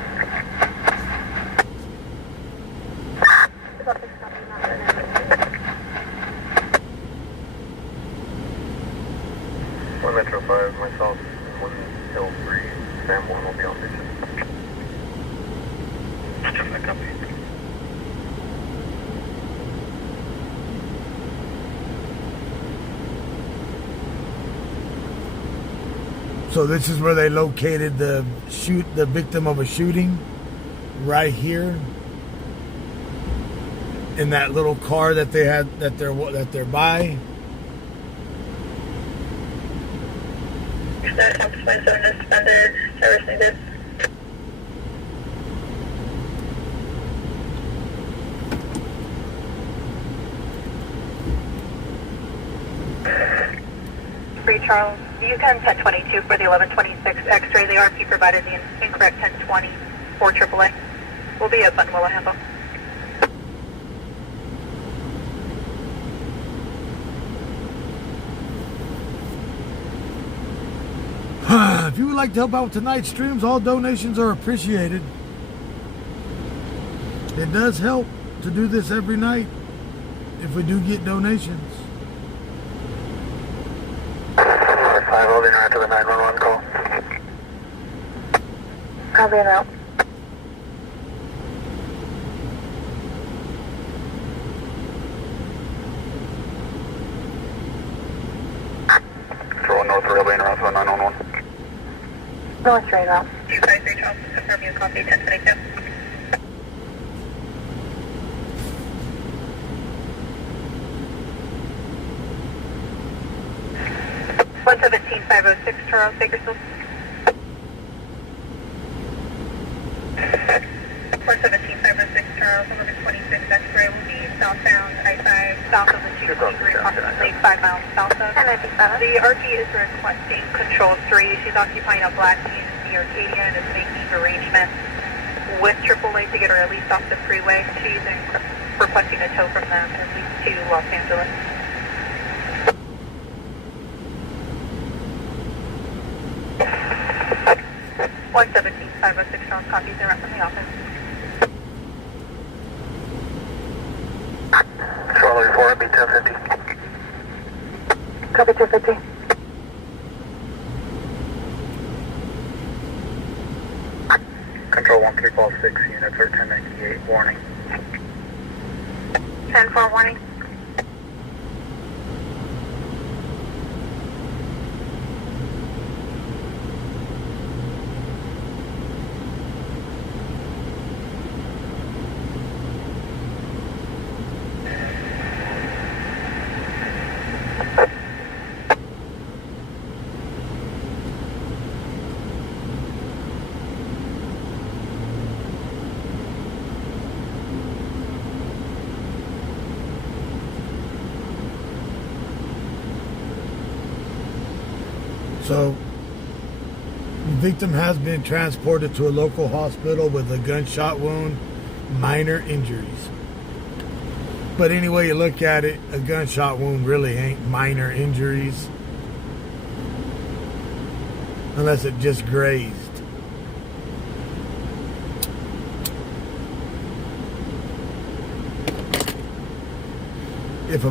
1 Metro 5, myself, 1 Hill 3, Sam 1 will be on mission. Check that copy. So this is where they located the victim of a shooting, right here, in that little car that they had that they're by. Suspended, service needed. Free Charles, you can 1022 for the 1126 X-ray. The RP provided the incorrect 1020 for AAA. We'll be at Buttonwillow handle. If you would like to help out with tonight's streams, all donations are appreciated. It does help to do this every night if we do get donations. 5 holding right to the 911 call. Copy it out. Control North Railway, Route 911. North Rail out. 253 Charles, confirm you copy 1022. 117-506 Charles, Bakersfield. 117-506 Charles, 1126 X-ray will be southbound I-5, south of the 223, approximately 5 miles south of. The RP is requesting Control 3. She's occupying a black the Arcadia and is making arrangements with AAA to get her released off the freeway. She's requesting a tow from them at least to Los Angeles. 117-506 Charles, copies and rest from the office. Charlie 4, be 1050. Copy 250. Control 1346, units are 1098, warning. 10-4 warning. So the victim has been transported to a local hospital with a gunshot wound, minor injuries. But any way you look at it, a gunshot wound really ain't minor injuries. Unless it just grazed. If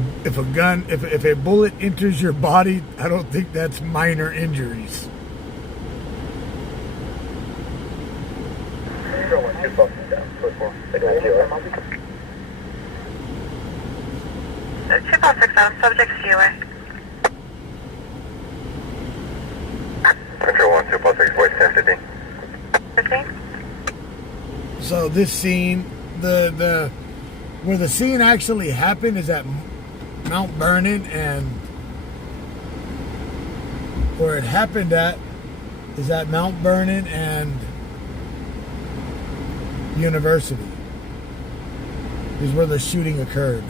a bullet enters your body, I don't think that's minor injuries. Chip out 6 out, subject COA. Control 1, 246, voice 1050. 15? So this scene, where the scene actually happened is at Mount Vernon, and where it happened at is at Mount Vernon and University. Is where the shooting occurred.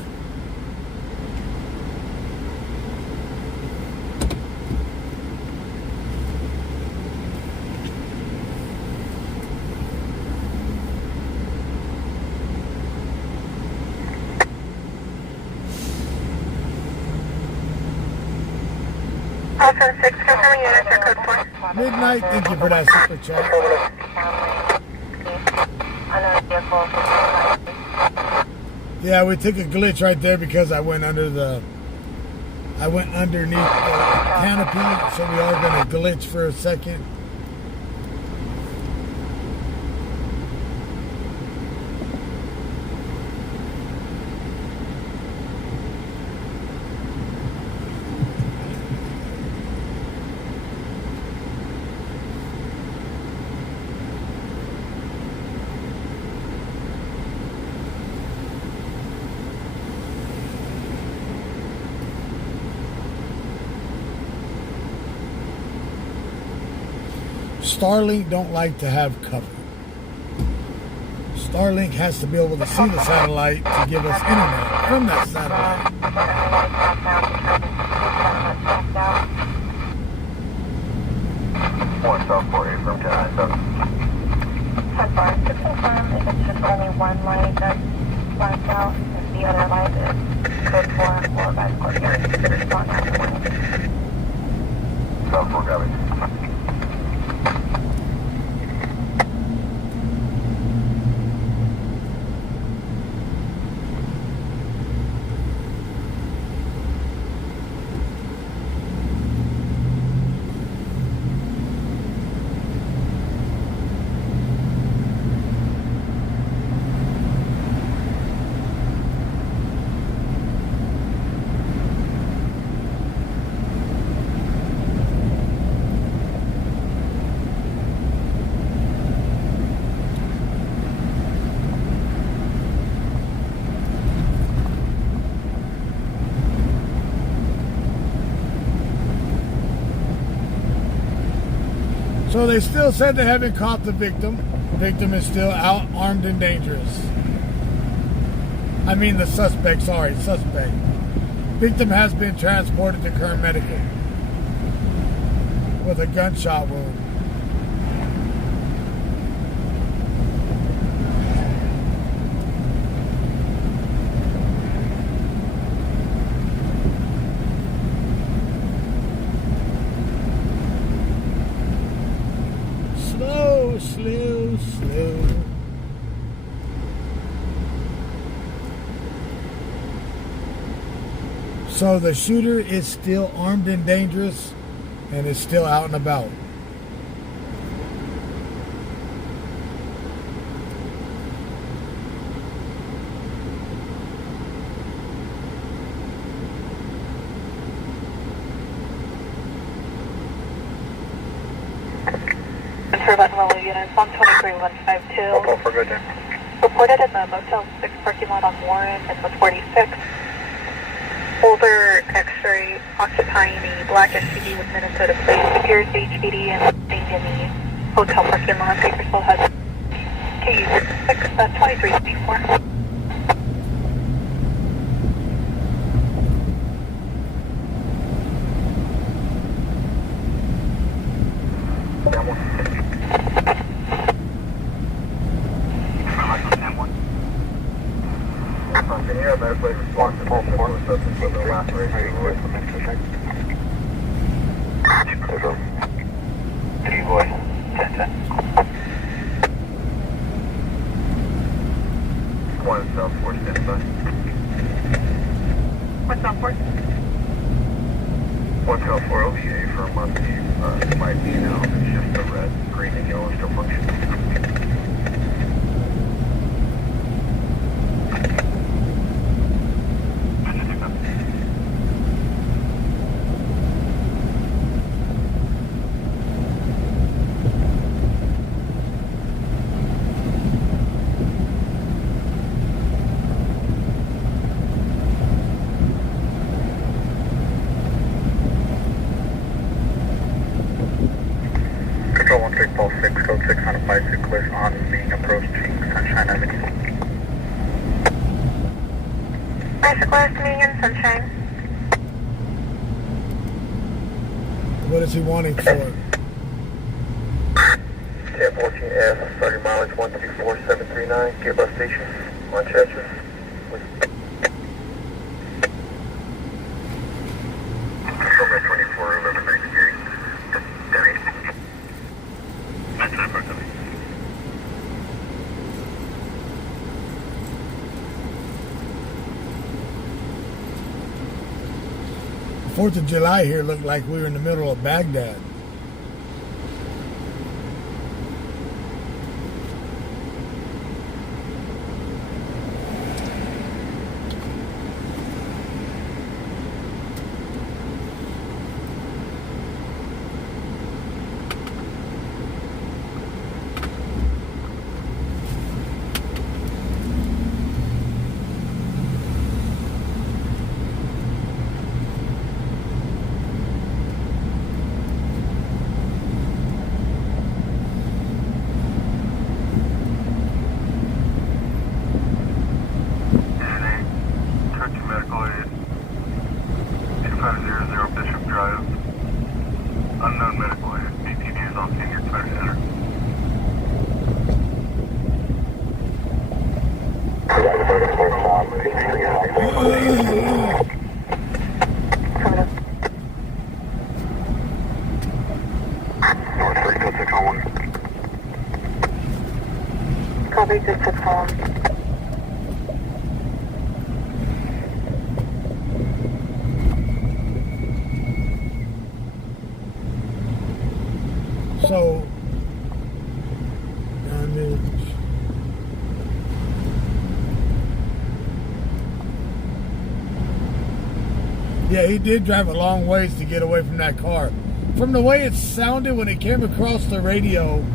Alpha 6, confirming units or code 4. Midnight, thank you for that super chat. Yeah, we took a glitch right there because I went underneath the canopy, so we are going to glitch for a second. Starlink don't like to have cover. Starlink has to be able to see the satellite to give us internet from that satellite. One South 48 from 1097. 10-4, to confirm if it's just only one line that's blacked out, and the other line is code 4 or by Scorpion, consider spawn out the line. South 4 copy. So they still said they haven't caught the victim. The victim is still out, armed and dangerous. I mean the suspect, suspect. Victim has been transported to Kern Medical with a gunshot wound. Slow. So the shooter is still armed and dangerous and is still out and about. For Buttonwillow units, 123-152. Local for good day. Reported in the Motel 6 parking lot on Warren and the 46. Older X-ray occupying a black SUV with Minnesota plates. Appears HPD and staying in the hotel parking lot. Bakersfield has KU6, that's 2324. Can you have that, please? T-Boy, 10-10. One South 4, stand by. What's up, Fort? 1 South 4 OVA for Muskie, might be now, it's just the red, green, and yellow still functioning. Control 13 Pulse 6, code 6 on a bicyclist on main approaching Sunshine Avenue. Bicyclist meeting in Sunshine. What is he wanting for? 1014F, starting mileage 134739, get bus station, Manchester. Control 24, November 93. Fourth of July here looked like we were in the middle of Baghdad. Unknown medical aid. BTD is on scene. You're clear to enter. North 3, code 6 on 1. Copy 6 on. So, damage. Yeah, he did drive a long ways to get away from that car. From the way it sounded when it came across the radio,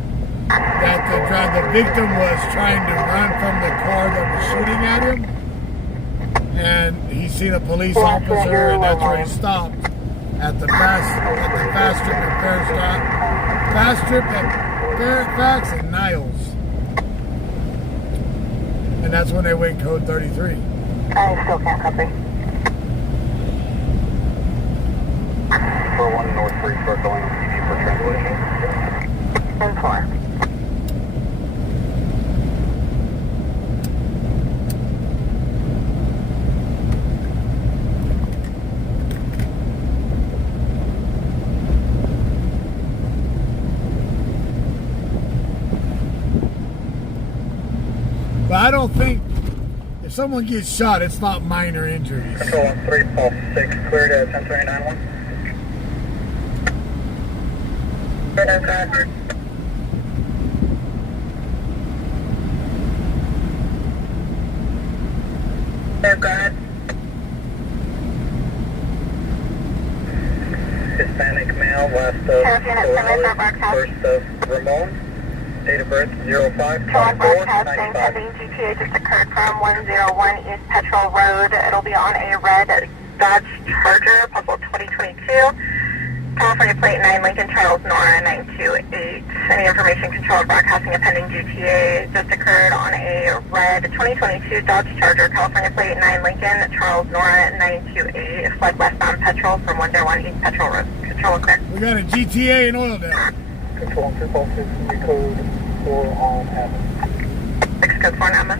that the victim was trying to run from the car that was shooting at him, and he seen a police officer, and that's where he stopped at the fast strip at Fast Strip at Fairfax and Niles. And that's when they went code 33. I still can't copy. 41 North 3, start going TV for translation. 10-4. But I don't think if someone gets shot, it's not minor injuries. Control 3, Pulse 6, cleared at 1039-1. They're good. Hispanic male, last of first of Ramon. Date of birth 05-24-95. GTA just occurred from 101 East Petrol Road. It'll be on a red Dodge Charger, possible 2022. California plate 9 Lincoln Charles Nora 928. Any information controlled broadcasting a pending GTA just occurred on a red 2022 Dodge Charger, California plate 9 Lincoln Charles Nora 928. Flood westbound Petrol from 101 East Petrol Road. Control and clear. We got a GTA in Oildale. Control 2, Pulse 6, code 4 on Avenue. 6 code 4 Nama.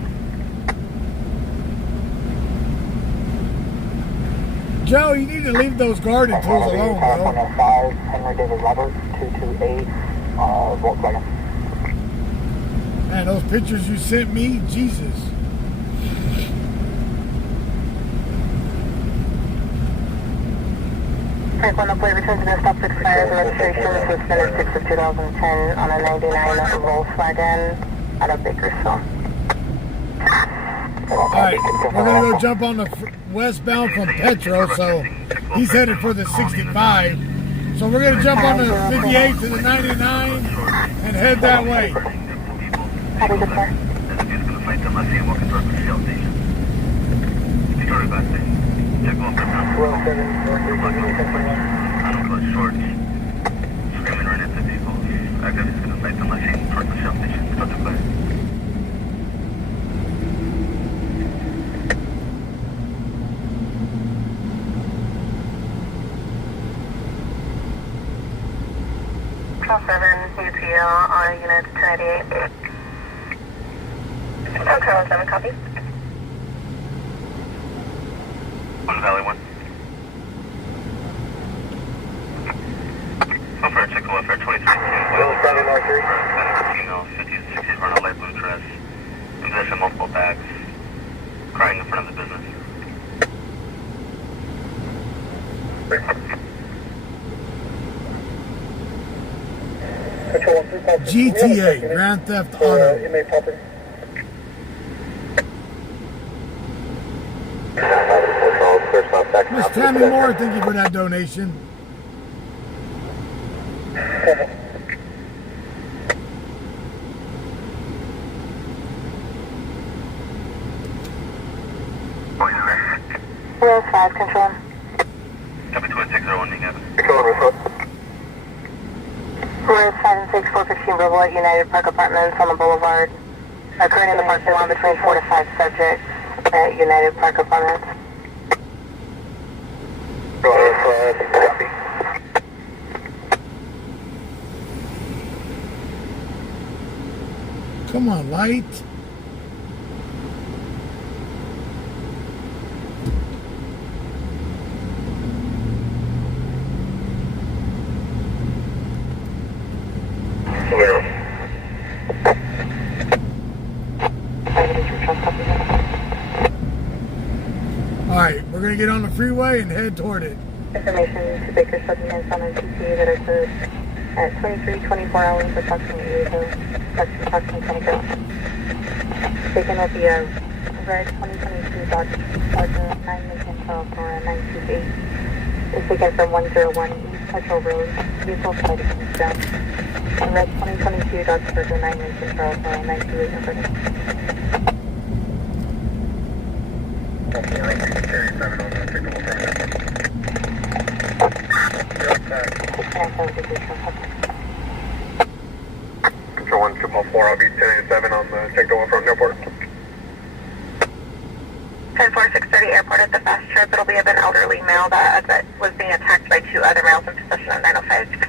Joe, you need to leave those guarding tools alone, bro. 5, Henry David Roberts, 228, Volkswagen. Man, those pictures you sent me, Jesus. Take one, the plate returns to the stop expired. The registration is suspended 6 of 2010 on a 99 Volkswagen out of Bakersfield. Alright, we're going to go jump on the westbound from Petro, so he's headed for the 65. So we're going to jump on the 58 to the 99 and head that way. Copy, good sir. Screaming right into people. Activities gonna fight the machine towards the shell station. Start to play. Control 7, UTL on unit 1088. Control 7, copy. Valley 1. Welfare, check the welfare 23. Will 703. Female, 50s, 60s, wearing a light blue dress. In possession of multiple bags. Crying in front of the business. GTA, Grand Theft Auto. Inmate property. Miss Tammy Moore, thank you for that donation. Wheels 5, control. Copy 2601, Ning Avenue. Wheels 5 and 6, 415 Rebel at United Park Apartments on the Boulevard. Occurring in the parking lot between 4 to 5 subjects at United Park Apartments. Come on, light. Alright, we're going to get on the freeway and head toward it. Information to Bakersfield units on NTC that occurred at 23:24 hours approximately approximately 20 kilo. Taken will be a red 2022 Dodge Charger 9 Lincoln Charles Nora 928. Is taken from 101 East Petro Road, vehicle side eastbound. A red 2022 Dodge Charger 9 Lincoln Charles Nora 928 reported. Control 1, 4, I'll be 1087 on the check door from airport. 10-4-630 airport at the fast trip. It'll be of an elderly male that was being attacked by 2 other males in possession of 905.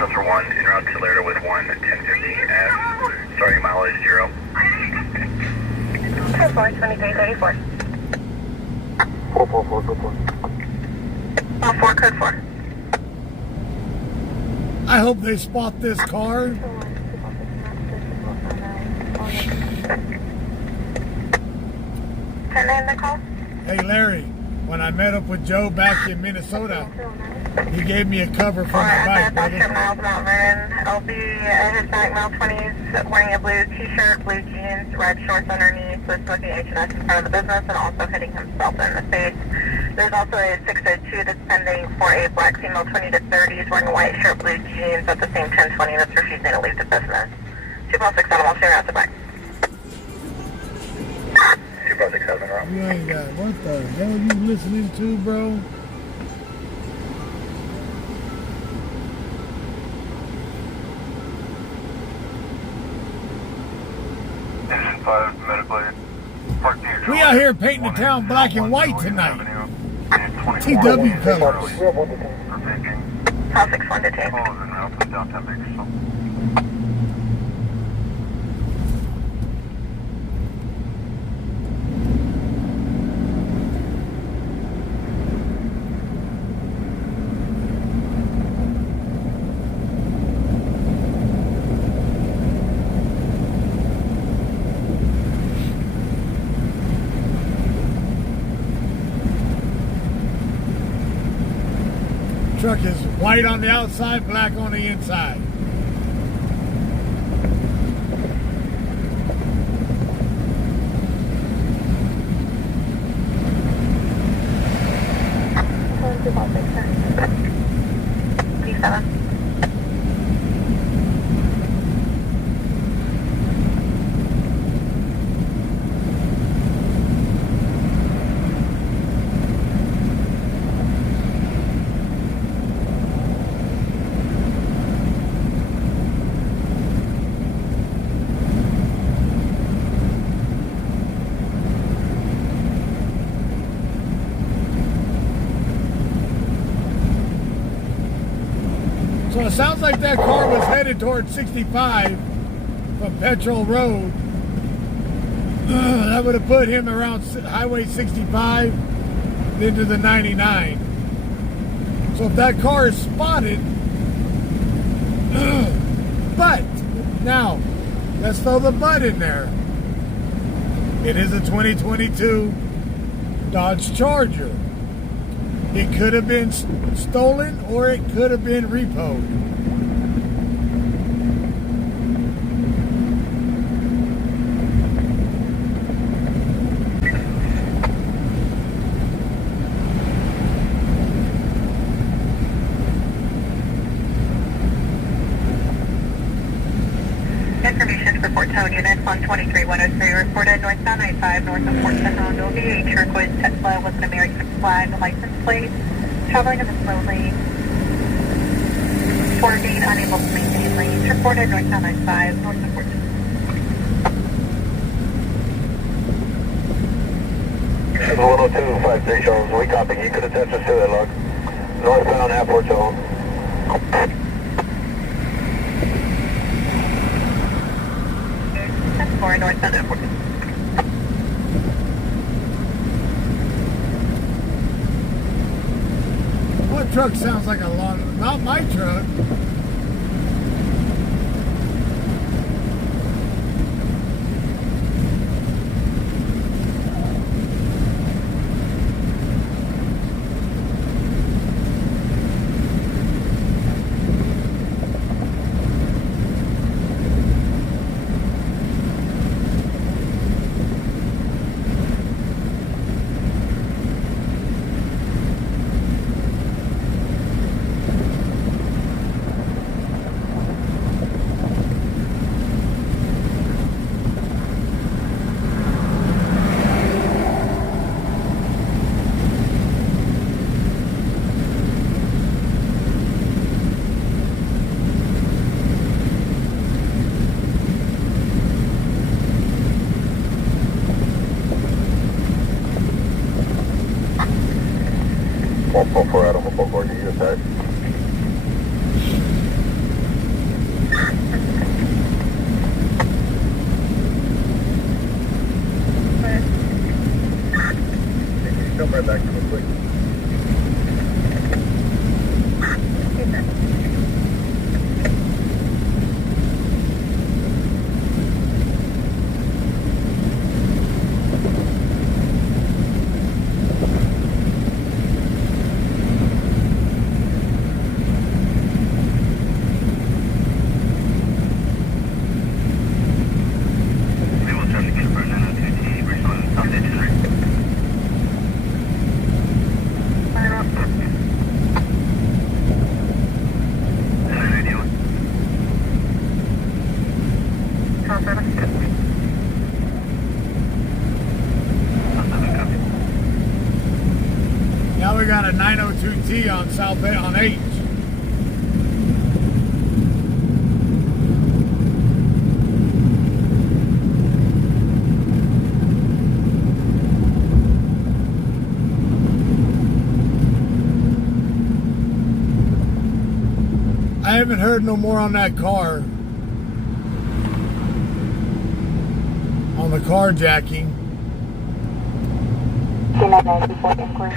Officer 1, en route to Lerda with 1-1050F. Starting mileage 0. 10-4-2334. 444. 4 code 4. I hope they spot this car. Can I end the call? Hey Larry, when I met up with Joe back in Minnesota, he gave me a cover for my bike, Fast trip brother. miles Mount Vernon. It'll be a Hispanic male 20s wearing a blue t-shirt, blue jeans, red shorts underneath, with smoking H&S in front of the business and also hitting himself in the face. There's also a 602 that's pending for a black female 20 to 30s wearing a white shirt, blue jeans at the same 1020 that's refusing to leave the business. 246 Animal, share out the back. 246 around. You ain't got, what the hell you listening to, bro? Engine 5, medically. Park near We out here painting the town black and white tonight. Avenue. TW colors. For faking. Call 61 detained. Calls en route from downtown Bakersfield. Truck is white on the outside, black on the inside. P7. So it sounds like that car was headed towards 65 from Petrol Road. That would have put him around Highway 65 into the 99. So if that car is spotted, but now let's throw the but in there. It is a 2022 Dodge Charger. It could have been stolen or it could have been repoed. Information for Fort Town units on 23103 reported northbound 95 north of Fort Town. Will be a turquoise Tesla with an American flag license plate traveling in the slow lane. Being unable to maintain lanes. Reported northbound 95 north of Fort Town. 10253 Charles, we copy. You could attach us to that log. Northbound at Fort Town. 10-4 northbound at Fort Town. What truck sounds like a long, not my truck. For Adam, for you attack. Come right back to me, quick. Now we got a 902T on South on H. haven't heard no more on that car. On the carjacking. C994 inquiry.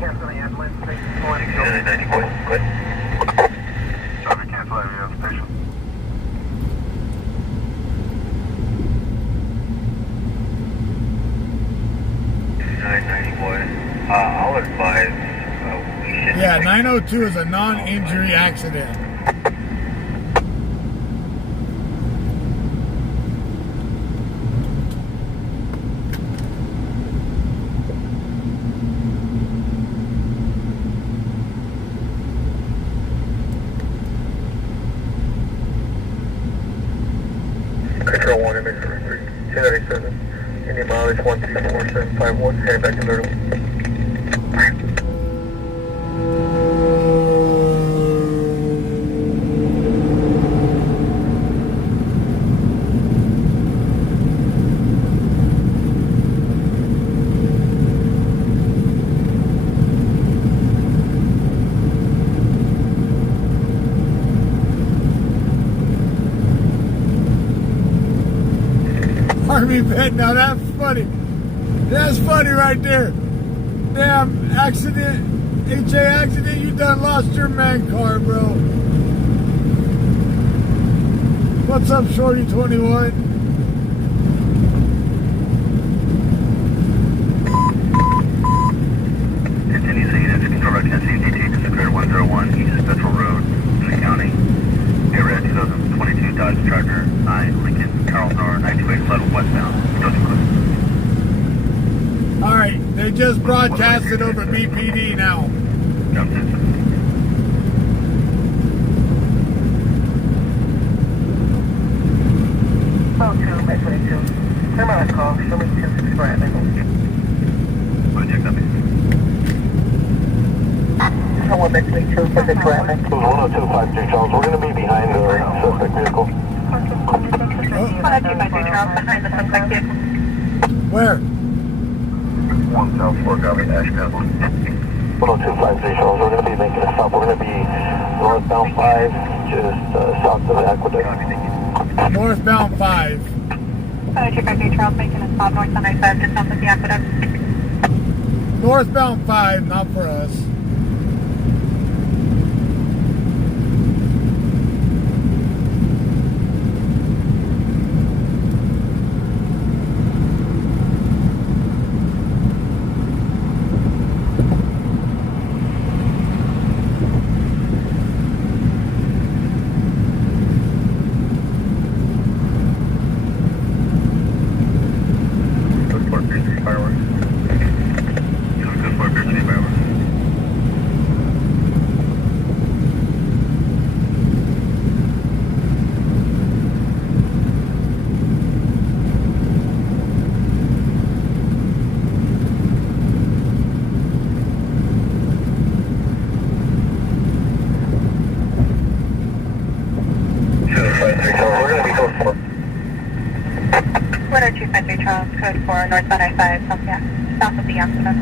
Cancel the ambulance, please. Good. Copy, cancel AVS station. I'll advise we should. Yeah, 902 is a non-injury accident. Control 1, image 297. Indian mileage 1244751. Heading back to Myrtle. Army vet, now that's funny. That's funny right there. Damn accident, HA accident, you done lost your man card, bro. What's up, Shorty 21? Continue units, control right can't see DT, Secretary 101, East Central Road, in the county. Area 2022 Dodge Charger 9, Lincoln, Carl Nor, 928 Flood westbound. Alright, they just broadcasted over BPD now. Jumped in. Oh, 2, Met 22. Turn on a call. Show me 264 at Lincoln. Project up. Turn 1, Met 22, 264 at Lincoln. 10253 Charles, we're going to be behind the suspect vehicle. 10253 Charles, behind the suspect vehicle. Where? 1 South 4, copy, Ashcraft. 10253 Charles, we're going to be making a stop. We're going to be northbound 5, just south of the aqueduct. Northbound 5. 10253 Charles, making a stop north on I-5 just south of the aqueduct. Northbound 5, not for us. Code 4, northbound I-5, south of the aqueduct.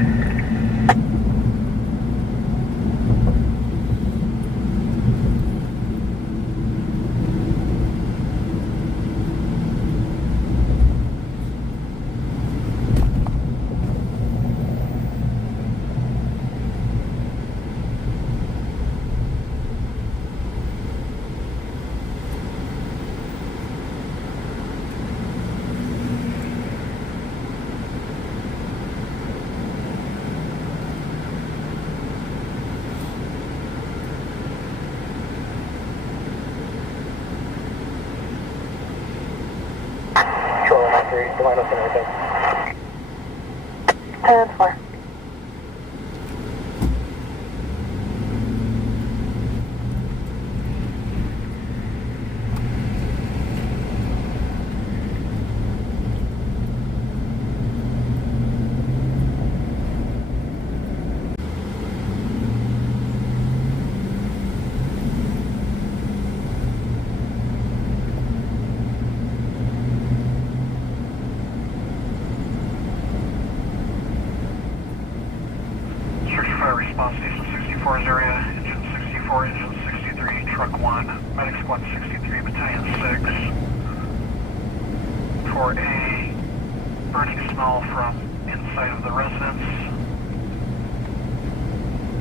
Line up and everything. 10-4. response station 64's area, engine 64, engine 63, truck 1, medic squad 63, battalion 6. For a burning smell from inside of the residence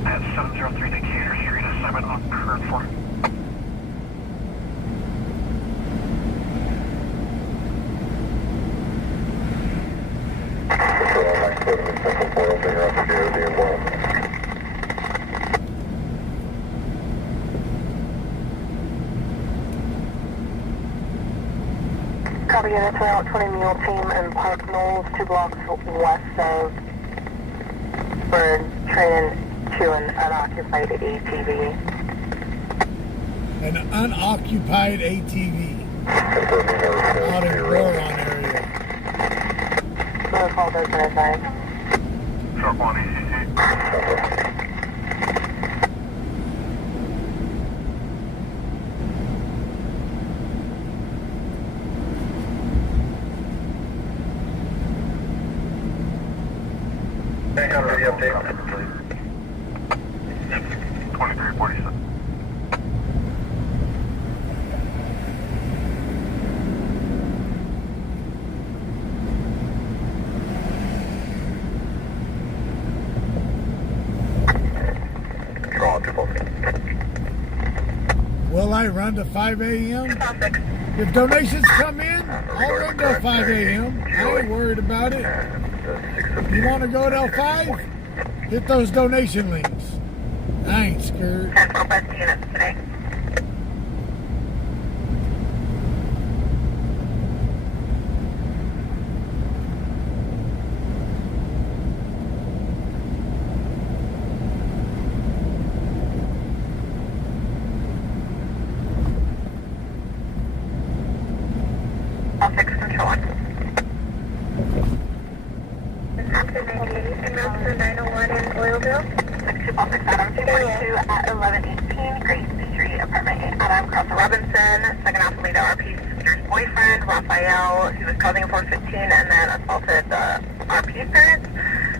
at 703 Decatur Street, assignment on current 4. Copy unit 20 Mule Team in Park Knolls, 2 blocks west of for training to an unoccupied ATV. An unoccupied ATV out in Boron area. Protocol does advise. Truck 1, ECC. Thank you for the update. 2347. Will I run to 5 a.m.? If donations come in, I'll run till 5 a.m. I ain't worried about it. You want to go till 5? Hit those donation links. I ain't scared. Central best units today. All 6 control. After 98, Master 901 in Oilville. 626 Adam 212 at 1118 Grace Street, apartment 8. Adam Cross Robinson, second off lead RP's sister's boyfriend, Raphael, who was causing a 415 and then assaulted the RP's parents.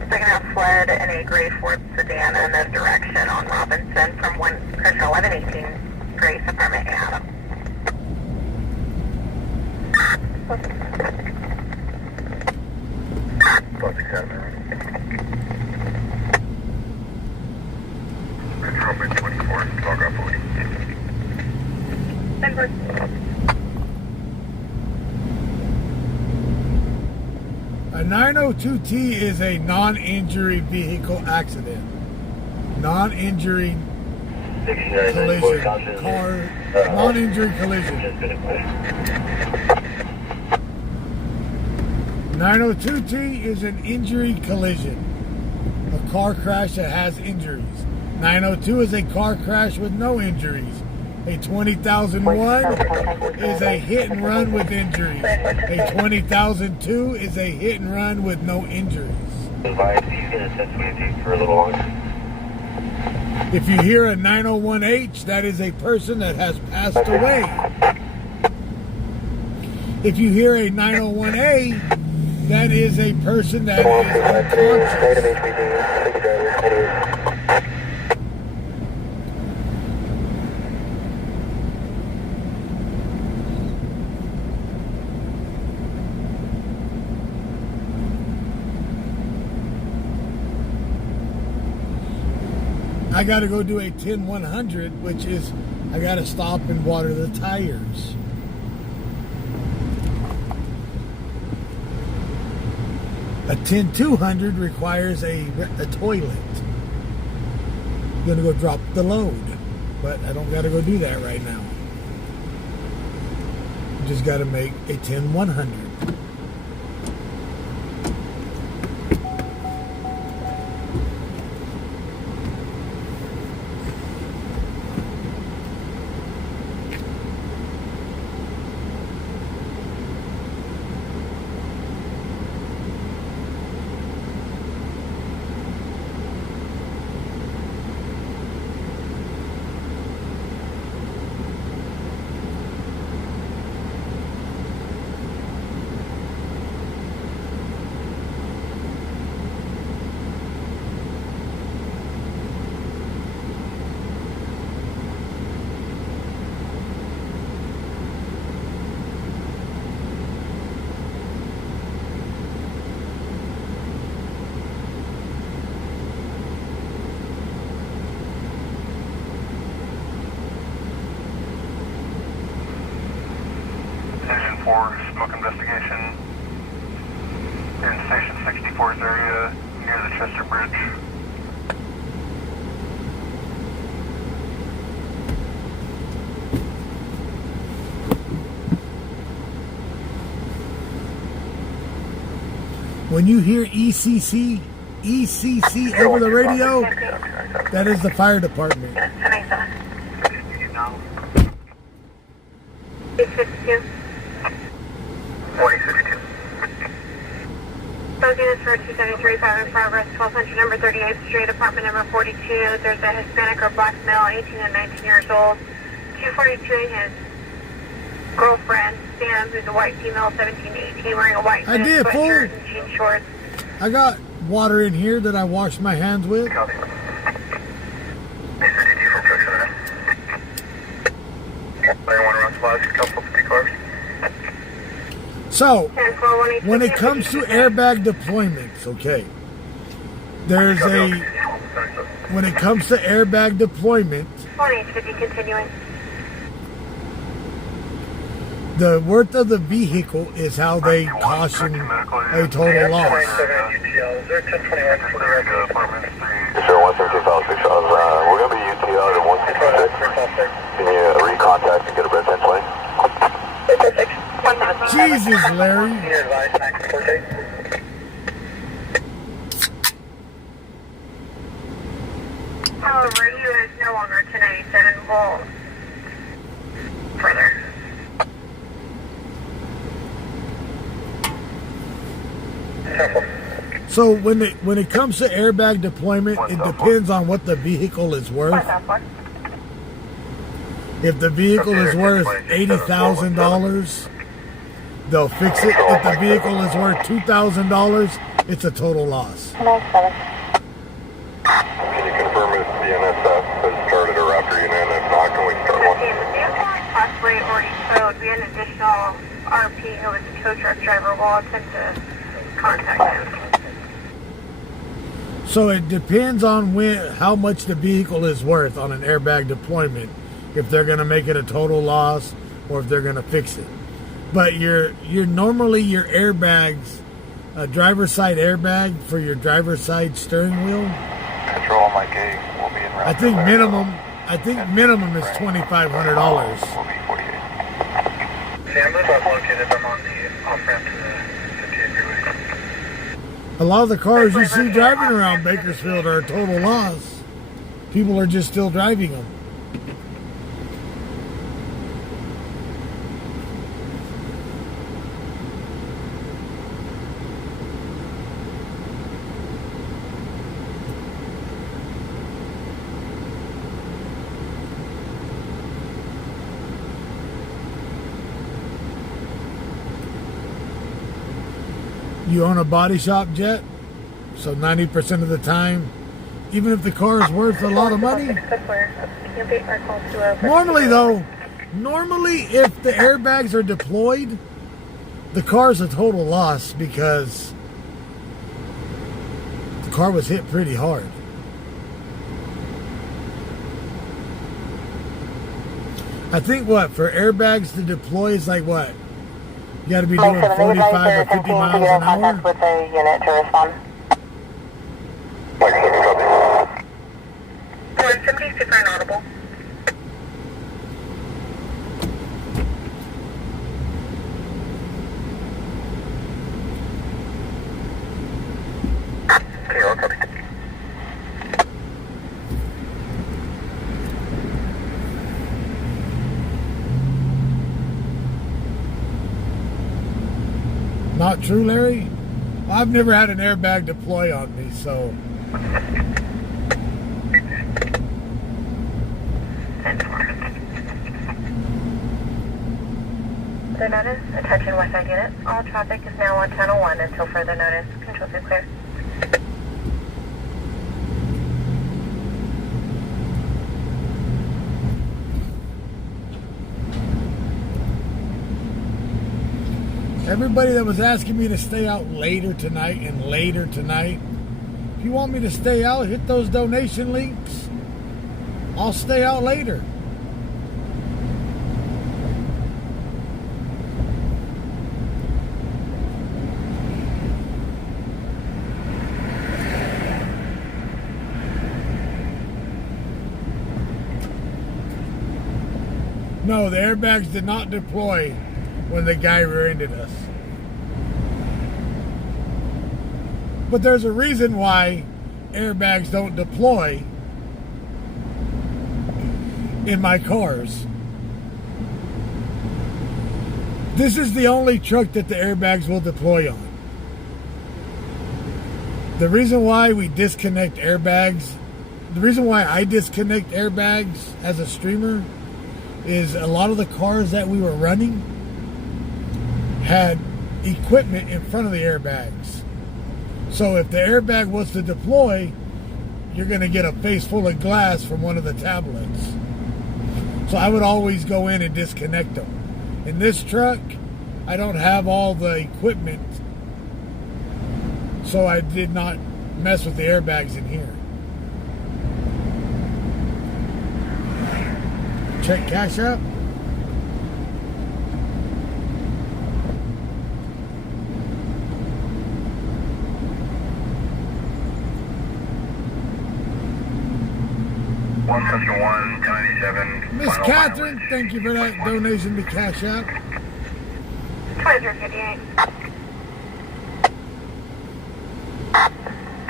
Second half fled in a gray Ford sedan in a direction on Robinson from 1118 Grace, apartment 8, Adam. Control bin 24, log off 40. A 902T is a non-injury vehicle accident. Non-injury collision. Non-injury collision. 902T is an injury collision. A car crash that has injuries. 902 is a car crash with no injuries. A 20,001 is a hit and run with injuries. A 20,002 is a hit and run with no injuries. If you hear a 901H, that is a person that has passed away. If you hear a 901A, that is a person that is unconscious. I got to go do a 10-100, which is I got to stop and water the tires. A 10-200 requires a toilet. I'm going to go drop the load, but I don't got to go do that right now. Just got to make a 10-100. for smoke investigation in Station 64's area near the Chester Bridge. When you hear ECC over the radio, that is the fire department. 852. 4062. Those units for 273, 5 in progress, 1200 number 38th Street, apartment number 42. There's a Hispanic or black male, 18 and 19 years old. 242 and his girlfriend, Sam, who's a white female, 17 to 18, wearing a white I did, fool. sweatshirt and jean shorts. I got water in here that I washed my hands with. Copy. 852 from Junction 9. 91 around supplies, couple 50 cars. So, when it comes to airbag deployments, okay, there's a, when it comes to airbag deployment, 1850 continuing. the worth of the vehicle is how they caution a total loss. Yes, sir, 172,006. We're going to be UTL at 166. Can you recontact and get a red 10 plane? Jesus, Larry. However, you is no longer 1087. We'll further. So when it comes to airbag deployment, it depends on what the vehicle is worth. If the vehicle is worth $80,000, they'll fix it. If the vehicle is worth $2,000, it's a total loss. Can you confirm if the NSF has started or after you, and if not, can we start one? The vehicle is possibly already towed. We had an additional RP who was a tow truck driver. We'll attempt to contact him. So it depends on how much the vehicle is worth on an airbag deployment, if they're going to make it a total loss or if they're going to fix it. But normally your airbags, a driver's side airbag for your driver's side steering wheel, Control on my gate will be in route. I think minimum is $2,500. Will be 48. Sam, I've located them on the off-ramp to the 58 freeway. A lot of the cars you see driving around Bakersfield are a total loss. People are just still driving them. You own a body shop, Jet, so 90% of the time, even if the car is worth a lot of money, normally if the airbags are deployed, the car's a total loss because the car was hit pretty hard. I think for airbags to deploy is like what? You got to be doing 45 or 50 miles an hour. With a unit to respond. 170, super inaudible. Okay, I'll copy. Not true, Larry? I've never had an airbag deploy on me, so. Further notice, attention Westside unit. All traffic is now on channel 1 until further notice. Controls are clear. Everybody that was asking me to stay out later tonight, if you want me to stay out, hit those donation links. I'll stay out later. No, the airbags did not deploy when the guy rear-ended us. But there's a reason why airbags don't deploy in my cars. This is the only truck that the airbags will deploy on. The reason why we disconnect airbags, the reason why I disconnect airbags as a streamer is a lot of the cars that we were running had equipment in front of the airbags. So if the airbag was to deploy, you're going to get a face full of glass from one of the tablets. So I would always go in and disconnect them. In this truck, I don't have all the equipment, so I did not mess with the airbags in here. Check cash up. Miss Catherine, thank you for that donation to Cash App. 2358.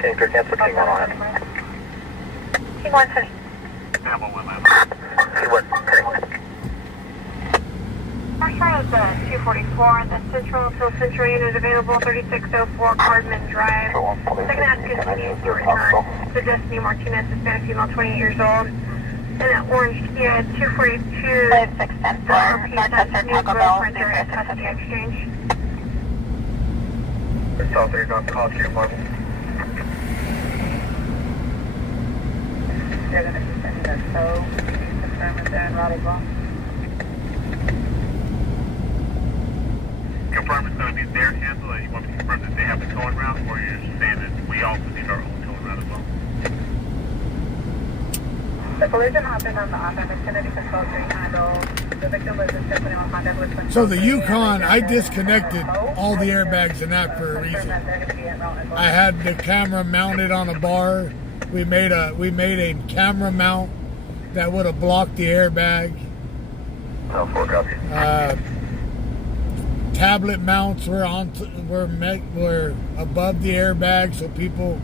King for cancel, King 1 King 120. First try is 244 in the Central Central unit available, 3604 Cardman Drive. Second ask continues to return to Destiny Martinez, Hispanic female, 28 years old. And that orange Kia 242 that's new growth printer at custody exchange. South 3, not call to your level. They're going to be sending us so confirm if they're in route as well. Confirm it's going to be their cancel, or you want me to confirm that they have the towing route, or you're just saying that we also need our own towing route as well? The collision happened on the offense. Kennedy Control 3 handle. The victim was a 71 Honda with control. So the Yukon, I disconnected all the airbags in that for a reason. I had the camera mounted on a bar. We made a camera mount that would have blocked the airbag. Tablet mounts were above the airbag, so people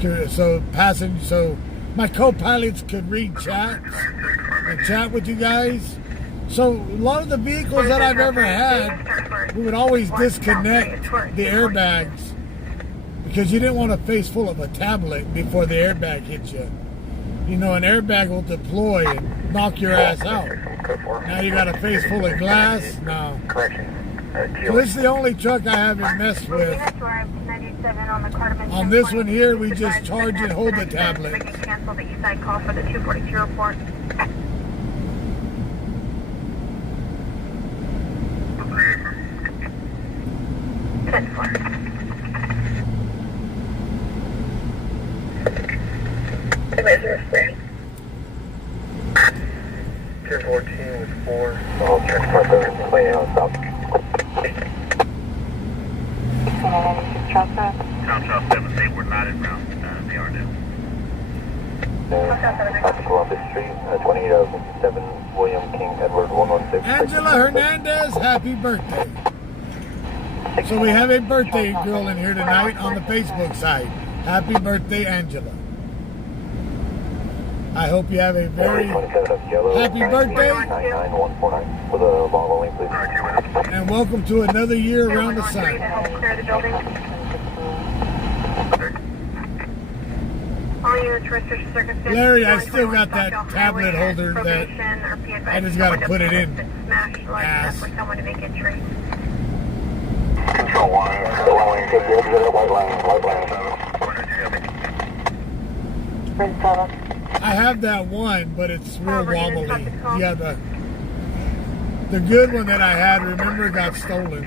could, so my co-pilots could read chats and chat with you guys. So a lot of the vehicles that I've ever had, we would always disconnect the airbags because you didn't want a face full of a tablet before the airbag hits you. You know, an airbag will deploy and knock your ass out. Now you got a face full of glass. No. So this is the only truck I haven't messed with. On this one here, we just charge and hold the tablet. We can cancel the east side call for the 242 report. Tier 14 with 4. All transport services playing on south. Town Shop 7, they were not in route. They are now. South Columbus Street, 2807 William King Edward 116. Angela Hernandez, happy birthday. So we have a birthday girl in here tonight on the Facebook side. Happy birthday, Angela. I hope you have a very happy birthday. For the long lane, please. And welcome to another year around the sun. Larry, I still got that tablet holder that I just got to put it in. Ass. Control 1, take the exit at white line. I have that one, but it's real wobbly. Yeah, the good one that I had, remember, got stolen.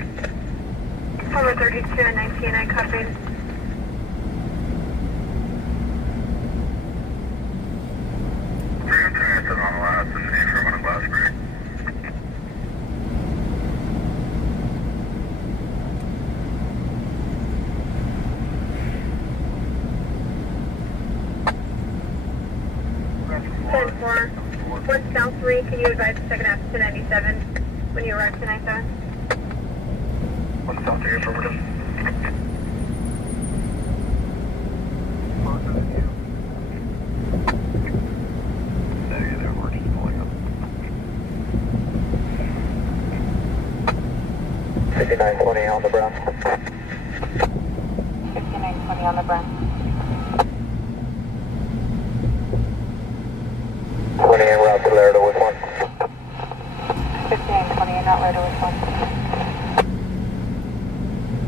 Over 32 and 19, I copied. 3, can you advise the second half to 97 when you arrive to 97? 1 South 3, affirmative. Steady there, we're just pulling up. 5920 on the brown. 6920 on the Brown. 20 en route to Laredo with 1. 5920 and not Laredo with 1.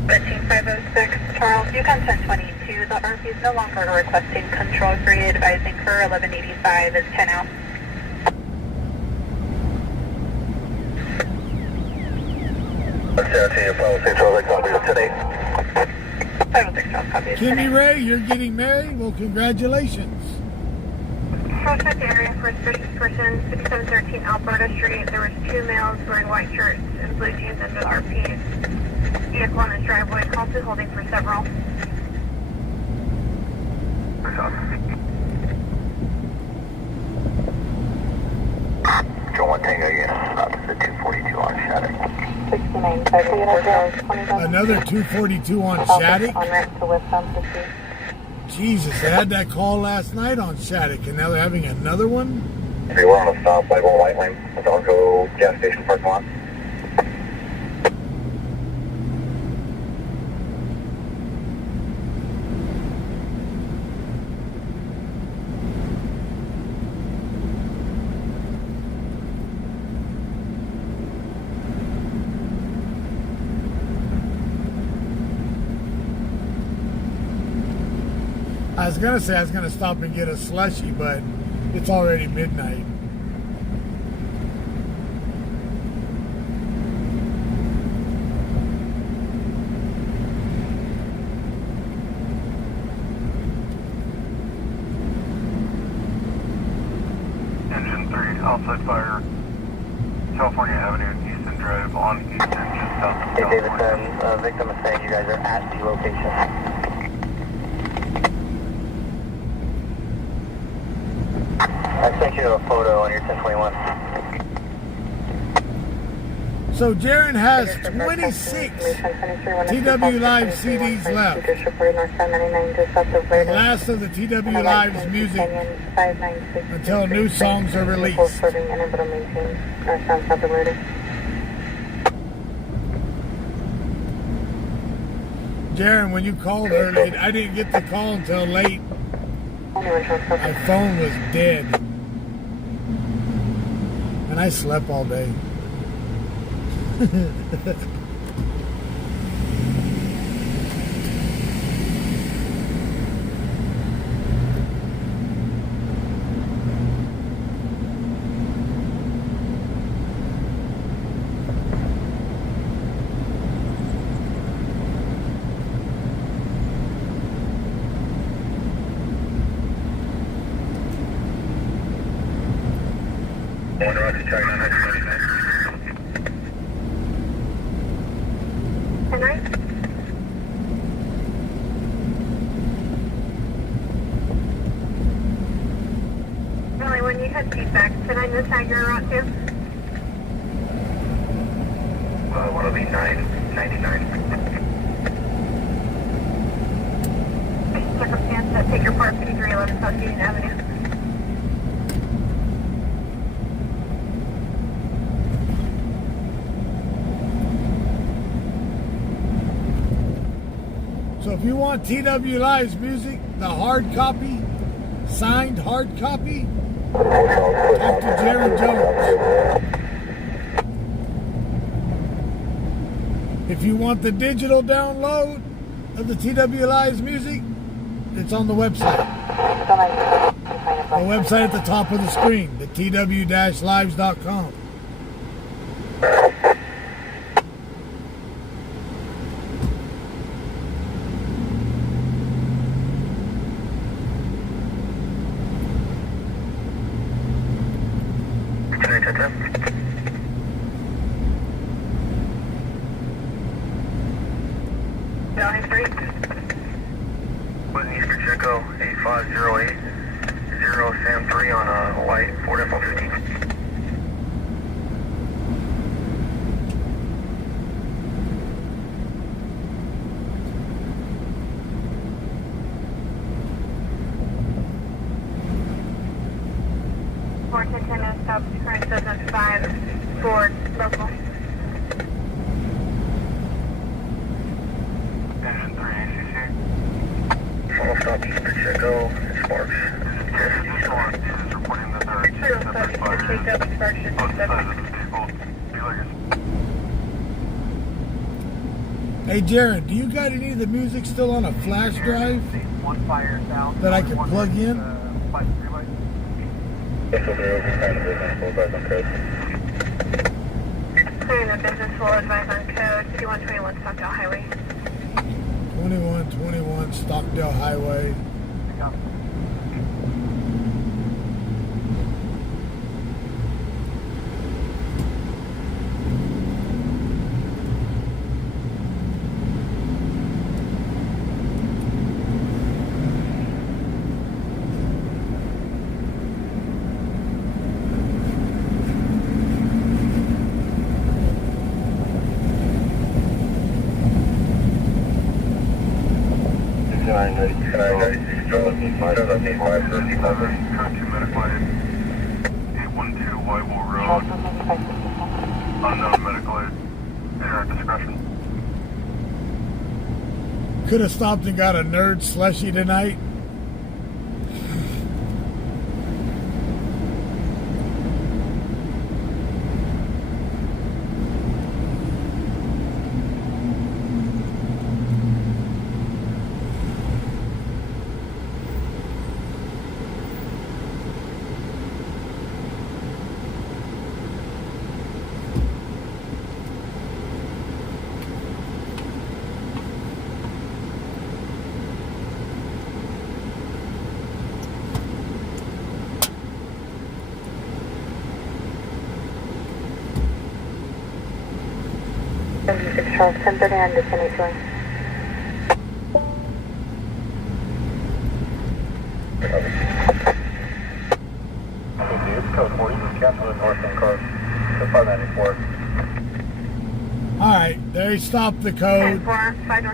13506, Charles, Yukon 1022, the RP is no longer requesting control free, advising for 1185 is 10 out. Let's see if 506 Charles, copy today. 506 Charles, copy is 10 Kimmy out. Ray, you're getting married? Well, congratulations. Prospect area for suspicious person, 5713 Alberta Street. There was 2 males wearing white shirts and blue jeans under the RPs. Vehicle on his driveway, halted holding for several. Joe 1 Tango unit, stop to the 242 on Shattuck. 6920 Another 242 on Shattuck. On ramp to westbound 50. Jesus, they had that call last night on Shattuck, and now they're having another one? Okay, we're on a stop by One White Lane at the Arco gas station parking lot. I was gonna say I was gonna stop and get a slushie, but it's already midnight. Engine 3, outside fire, California Avenue, Easton Drive, on East Engine, south of Hey California. Davidson, victim is saying you guys are at the location. I sent you a photo on your 1021. So Jaron has 26 TW Live CDs left. The last of the TW Live's music until new songs are released. Jaron, when you called early, I didn't get the call until late. My phone was dead. And I slept all day. One Roger, Charlie 999. And right? Really, when you had feedback, did I miss how you're out too? One will be 999. Circumstance that take your part 5311 South Union Avenue. So if you want TW Live's music, the hard copy, signed hard copy, talk to Jerry Jones. If you want the digital download of the TW Live's music, it's on the website. The website at the top of the screen, the tw-lives.com. Downing Street. With East Pacheco, 8508, 0 Sam 3 on a white Ford F-150. 10 no stop, current says at 5 for local. Engine 3 ACC. All stops, Chico, Sparks. Additional RFD is reporting that there are two separate fires both sides of the vehicle. Be like Hey Jared, do you got any of the music still on a flash drive One fire south. that I can plug in? Clearing the business will advise on code 2121 Stockdale Highway. 2121 Stockdale Highway. Whitewall Road. Unknown medical aid. At discretion. Could have stopped and got a nerd slushy tonight. Charles 1030 on descending to Code 40, just cancel the north end cars. 594. Alright, they stopped the code.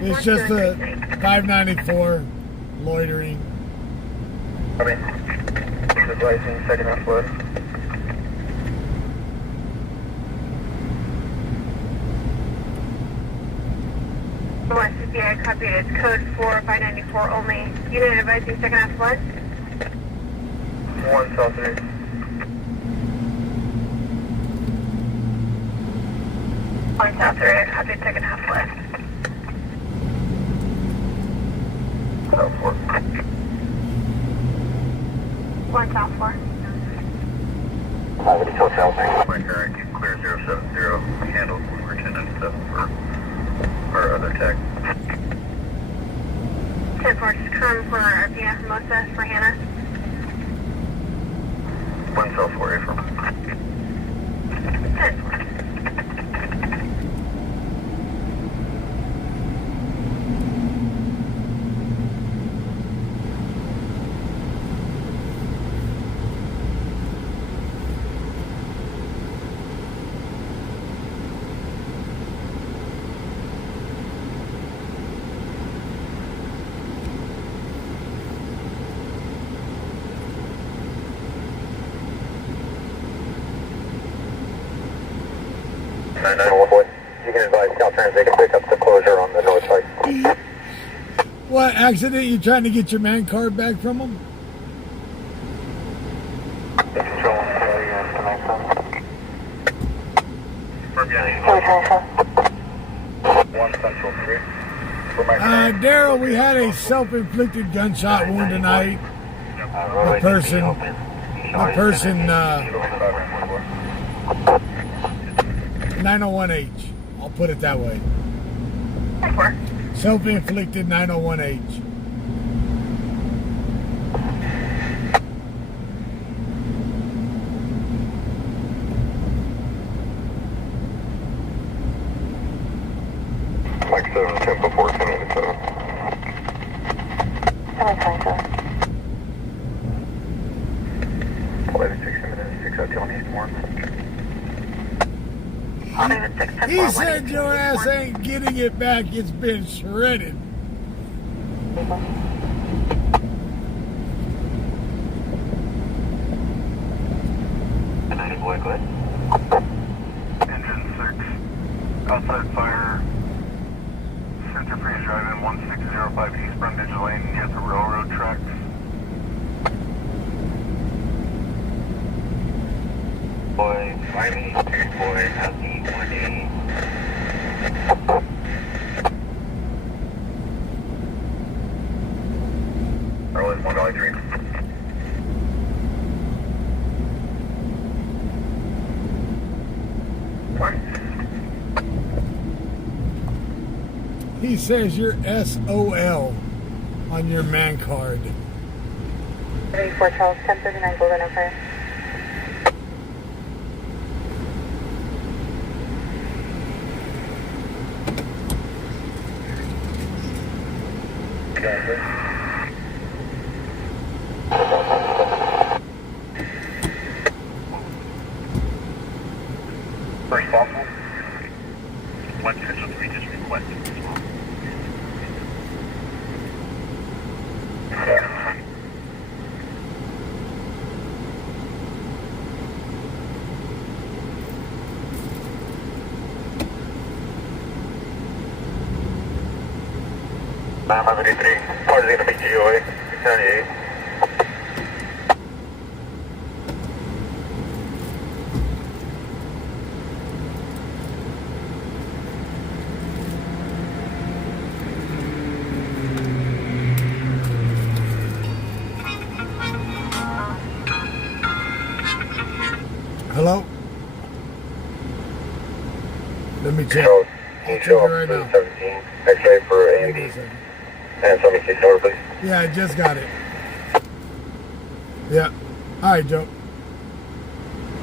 It's just a 594 loitering. Copy. This license, second half left. West I copied. It's code 4594 only. Unit advising second half left. 1 South 3. One South 3, I copied second half left. South 4. 1 South 4. Gravity Hotel, my current, clear 070, handled 1097 for other tech. 10-4, just come for Arpina Hermosa for Hannah. 1 South 4, A from. 10-4. You can advise Caltrans they can pick up the closure on the north side. What accident? You trying to get your man card back from him? Control on the connect them. From 1 Central 3. Daryl, we had a self-inflicted gunshot wound tonight. The person 901H. I'll put it that way. Self-inflicted 901H. Mike 7, tempo 4, 1087. 1160 minutes, 602 East 1. He said your ass ain't getting it back. It's been shredded. go ahead. Engine 6, outside fire, center freeze driving 1605 East Brundage Lane near the railroad tracks. Boy, 582 boy, LE 1A. Early 1.3. He says you're SOL on your man card. 34 Charles, 1039 Golden Empire. First possible. 163 just requested as well. Nine 583. Cars going to be GOA. 78. Hello? Let me check. Can you show up right for now. 17? X-ray for Give me a AMD. second. And 76 over, please. Yeah, I just got it. Yeah. All right, Joe.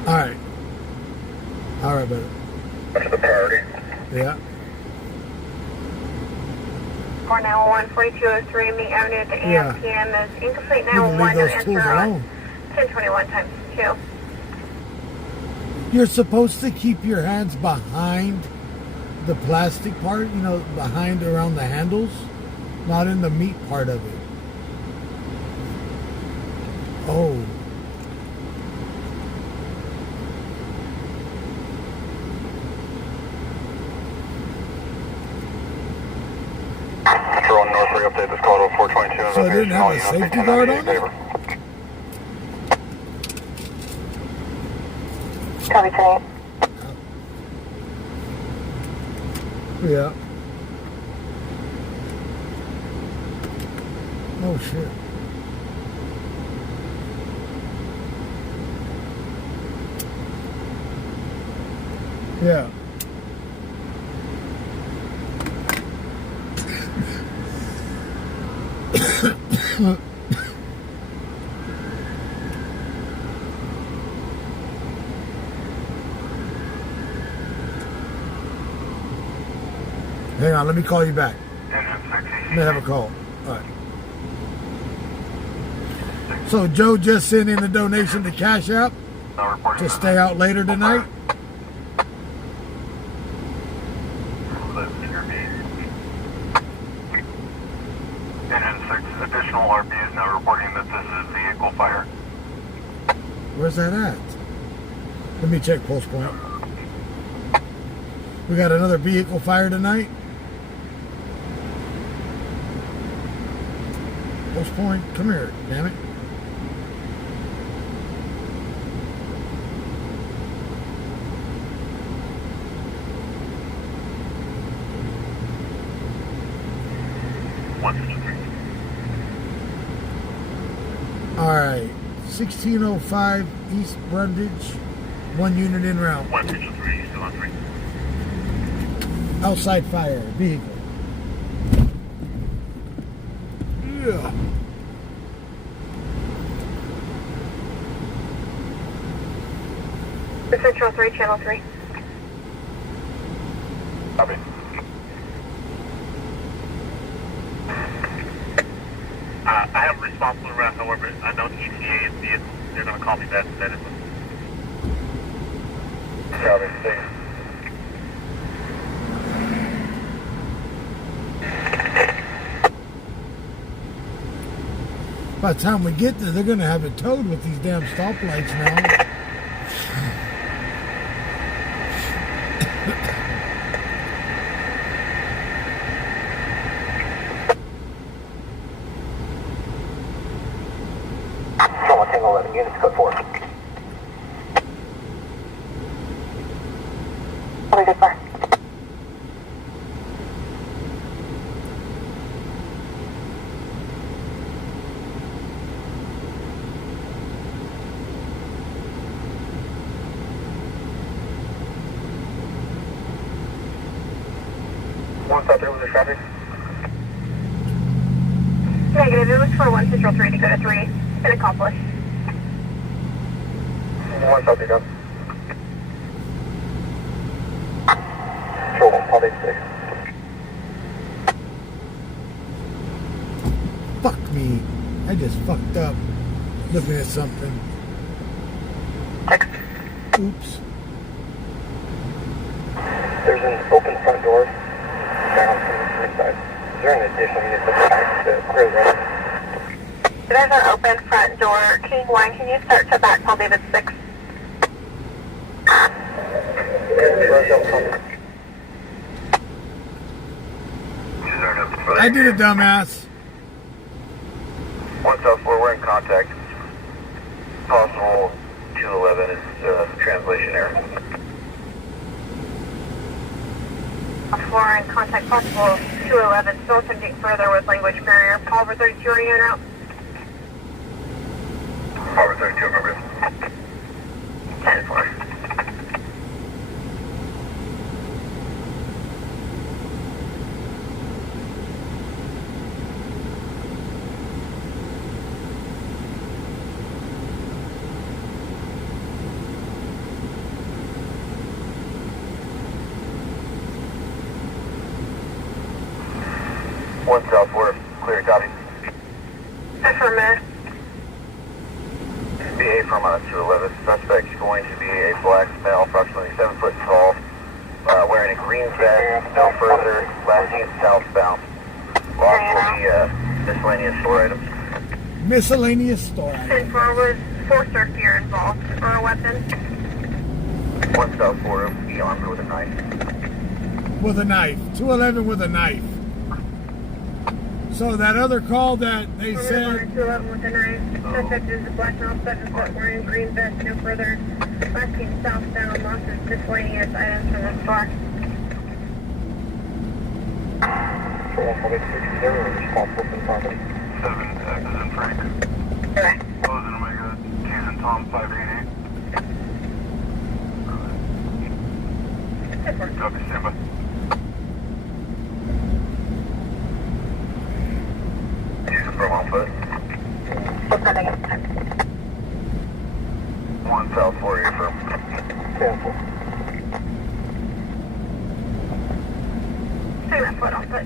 All right. All right, brother. After the priority. Yeah. Core 911 4203 Meat Avenue at the Yeah. AMPM is incomplete. You can leave 911 those to tools enter on alone. 1021 times 2. You're supposed to keep your hands behind the plastic part, you know, behind around the handles, not in the meat part of it. Oh. Control North 3, update this call to 422. So it didn't have a safety guard on it? Copy tonight. Yeah. Oh shit. Yeah. Hang on, let me call you back. Let me have a call. All right. So Joe just sent in a donation to Cash App to stay out later tonight. Engine 6, additional RP is now reporting that this is vehicle fire. Where's that at? Let me check pulse point. We got another vehicle fire tonight. Pulse point, come here, damn it. All right, 1605 East Brundage, 1 unit en route. 163, still on 3. Outside fire, vehicle. Yeah. Central 3, Channel 3. Copy. I have a responsible route, however, I know the ETA is vehicle. They're going to call me back if that is Copy. Thanks. By the time we get there, they're going to have it towed with these damn stoplights now. Loma Tango 11, units code 4. Over good far. One stop there with the traffic. Negative, it was for 1 Central 3 to go to 3. Been accomplished. One stop there, go. Control 1, call 86. Fuck me. I just fucked up looking at something. Oops. There's an open front door down from the front side. Is there an additional unit to clear the road? There's an open front door. King 1, can you start to back call David 6? I did it, dumbass. 1 South 4, we're in contact. Possible 211 is translation error. 4 in contact possible 211, still attempting further with language barrier. Oliver 32, are you in route? Over 32, remember. 10-4. One South 4, clear, copy. Affirmative. BA from 211. Suspect is going to be a black male, approximately 7 foot tall, wearing a green vest, no further, last seen southbound. Lost will be miscellaneous store items. Miscellaneous store item. 10-4 was forcer fear involved or a weapon. 1 South 4 will be armed with a knife. With a knife. 211 with a knife. So that other call that they said... 211 with a knife. Suspect is a black male, 7 foot, wearing green vest, no further. Last seen southbound, lost of miscellaneous items from the store. Control 1 responsible for the property. 7 X and Frank. Correct. Close in Omega, T's and Tom 588. Copy, stand by. From on foot. What's that again? 1 South 4, you're from 10-4. 7 foot on foot.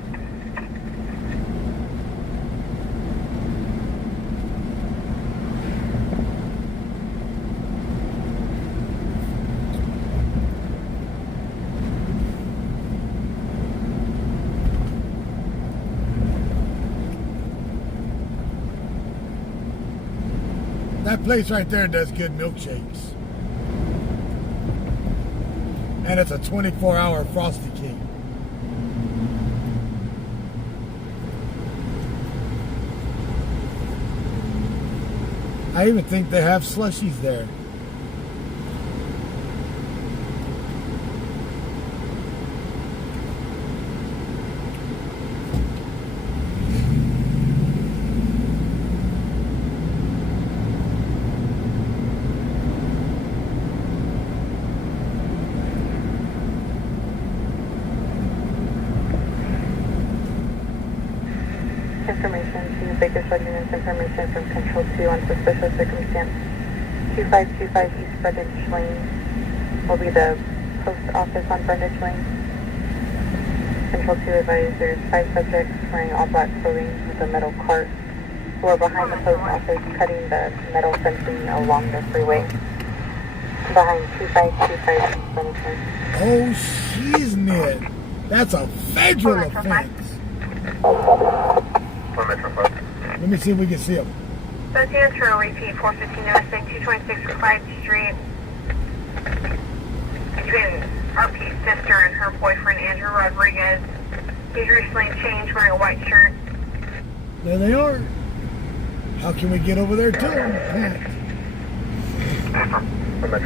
That place right there does good milkshakes. And it's a 24-hour Frosty King. I even think they have slushies there. Information to Bakersfield units, information from Control 2 on suspicious circumstance. 2525 East Brundage Lane will be the post office on Brundage Lane. Control 2 advised there's 5 subjects wearing all black clothing with a metal cart who are behind the post office cutting the metal fencing along the freeway. Behind 2525 East Brundage Lane. Oh, shiznit. That's a federal offense. Let me see if we can see him. Let's answer repeat 415 Interstate 226 Clyde Street. Between RP's sister and her boyfriend Andrew Rodriguez. He's recently changed, wearing a white shirt. There they are. How can we get over there to him?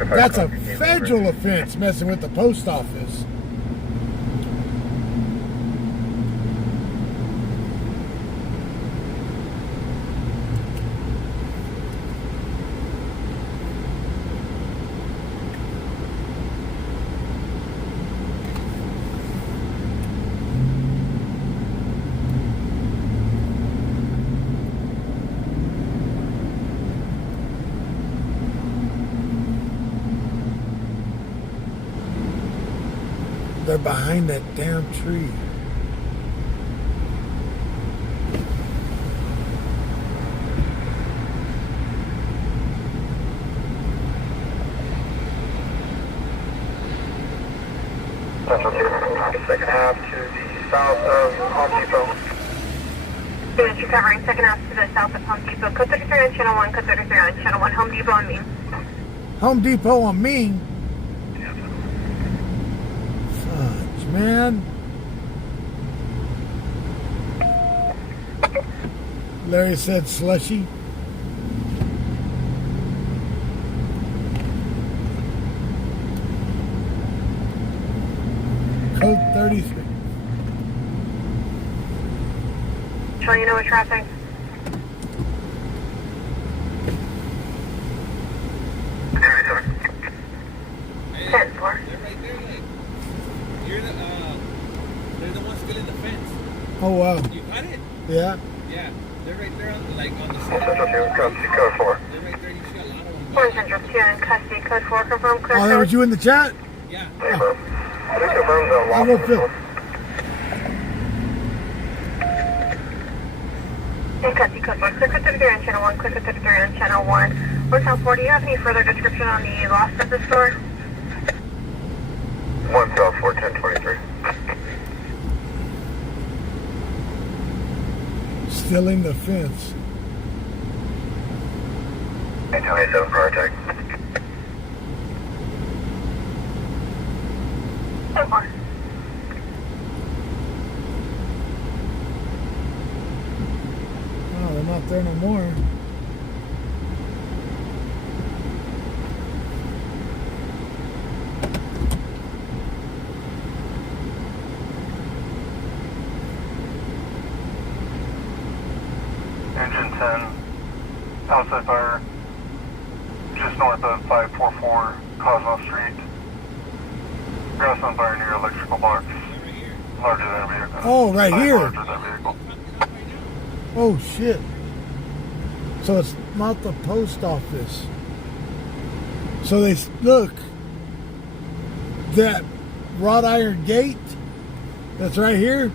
That's a federal offense, messing with the post office. They're behind that damn tree. Second half to the south of Home Depot. Units recovering second half to the south of Home Depot. Code 33 on channel 1, code 33 on channel 1. Home Depot on me. Home Depot on me. Fudge, man. Larry said slushy. Code 33. Sure you know what traffic? Hey, 10-4. they're right there, like, they're the ones still in the fence. Oh, wow. You got it? Yeah. Yeah, they're right there on, like, on the Central 2, side. code 4. They're right there, you see a lot of them. 1 Central 2 in custody, code 4, confirm clear. Oh, that was you in the chat? Yeah. I think confirm the I will feel. In custody, code 4, clear code 33 on channel 1, clear code 33 on channel 1. 1 South 4, do you have any further description on the loss at the store? 1 South 4, 1023. Stealing the fence. 827 prior tag. 10-4. Oh, they're not there no more. Engine 10, outside fire, just north of 544 Cosmo Street. Grass on fire near electrical box. Larger than a vehicle. Oh, right here. Larger than a vehicle. Oh, shit. So it's not the post office. So they, look, that wrought iron gate that's right here,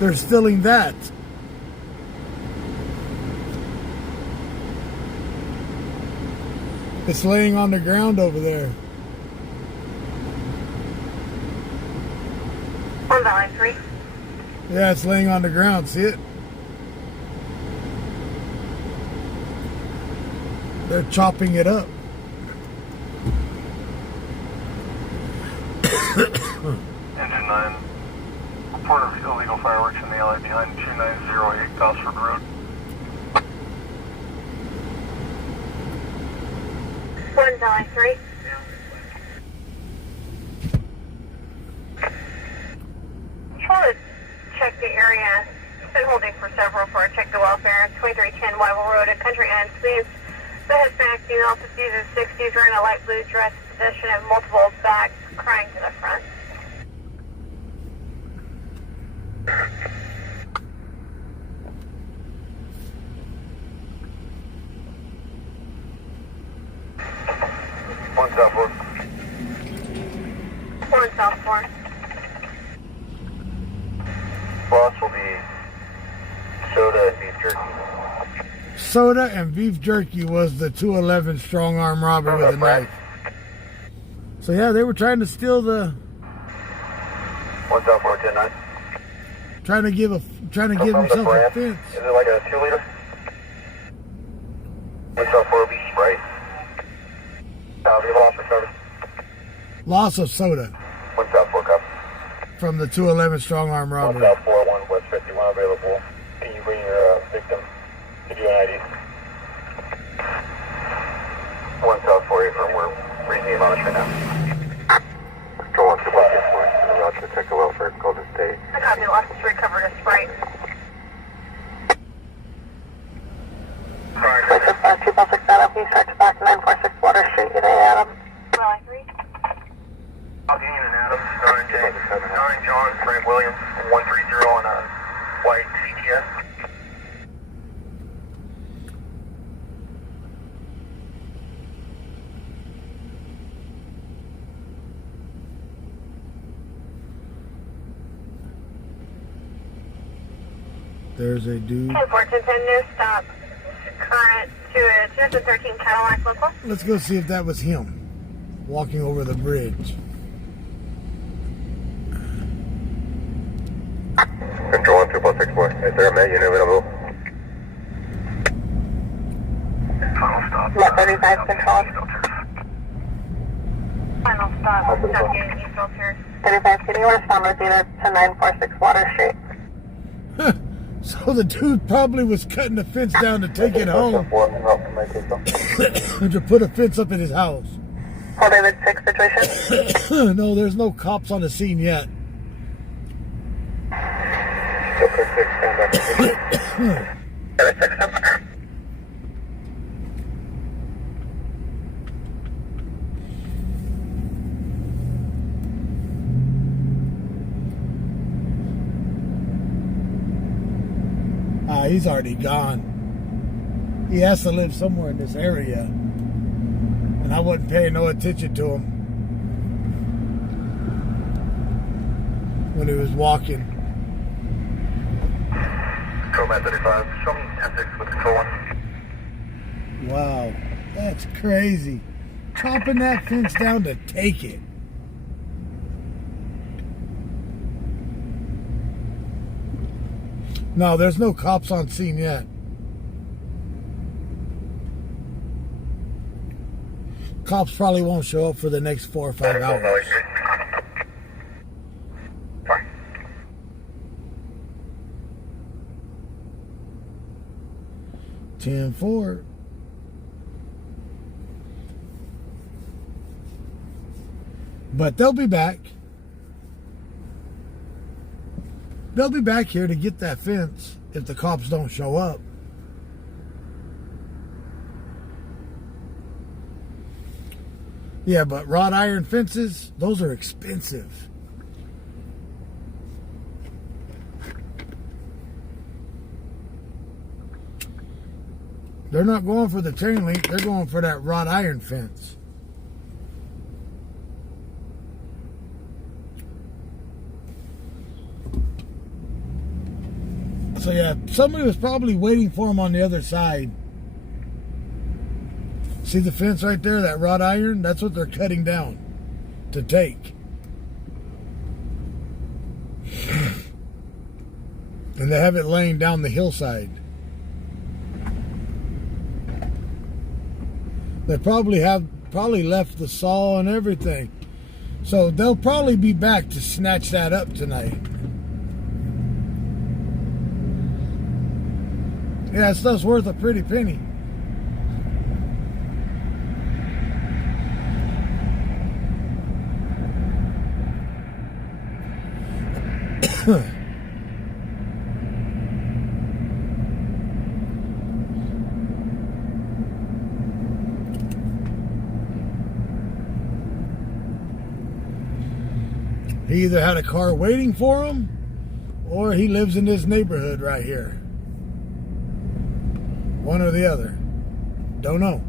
they're stealing that. It's laying on the ground over there. 1 Valley 3. Yeah, it's laying on the ground. See it? They're chopping it up. Engine 9, report of illegal fireworks in the alley behind 2908 Gosford Road. 1 Valley 3. Just want to check the area. Been holding for several for check the welfare. 2310 Wyville Road at Country Inn, please. The Hispanic female, 50s and 60s, wearing a light blue dress, possession of multiple bags, crying to the front. One South 4. 1 South 4. Loss will be soda and beef jerky. Soda and beef jerky was the 211 strong arm robber with a knife. So yeah, they were trying to steal the, 1 South 4, 10-9. trying to give himself a fence. Is it like a 2 liter? 1 South 4 will be Sprite. Do you have a loss for soda? Loss of soda 1 South 4 cup. from the 211 strong arm 1 robber. South 4, 1 West 51. not available. Can you bring your victim to do an ID? 1 South 48 from we're reading the amount right now. Control 1 to Bakersfield, Roger, check the welfare, Golden State. I copy, officer recovered a Sprite. Bakersfield 206 Adam, please start to back 946 Water Street, United Adam. Well, 3. Albanian and Adams, 9 John, Frank Williams, 130 on a white CTS. There's a dude. 10-4-10 new stop. Current to 2013 Cadillac local. Let's go see if that was him walking over the bridge. Control 1 264, is there a med unit available? Final stop. Lot 35 control. Final stop. Stop getting East Filter. 35, can you respond with unit to 946 Water Street? So the dude probably was cutting the fence down to take it home. To put a fence up in his house. Hold David 6 situation. No, there's no cops on the scene yet. He's already gone. He has to live somewhere in this area. And I wasn't paying no attention to him when he was walking. Control Mat 35, show me 10-6 with control 1. Wow, that's crazy. Chopping that fence down to take it. No, there's no cops on scene yet. Cops probably won't show up for the next 4 or 5 hours. 10-4. But they'll be back. They'll be back here to get that fence if the cops don't show up. Yeah, but wrought iron fences, those are expensive. They're not going for the chain link, they're going for that wrought iron fence. So yeah, somebody was probably waiting for him on the other side. See the fence right there, that wrought iron? That's what they're cutting down to take. And they have it laying down the hillside. They probably left the saw and everything. So they'll probably be back to snatch that up tonight. Yeah, that stuff's worth a pretty penny. He either had a car waiting for him, or he lives in this neighborhood right here. One or the other. Don't know.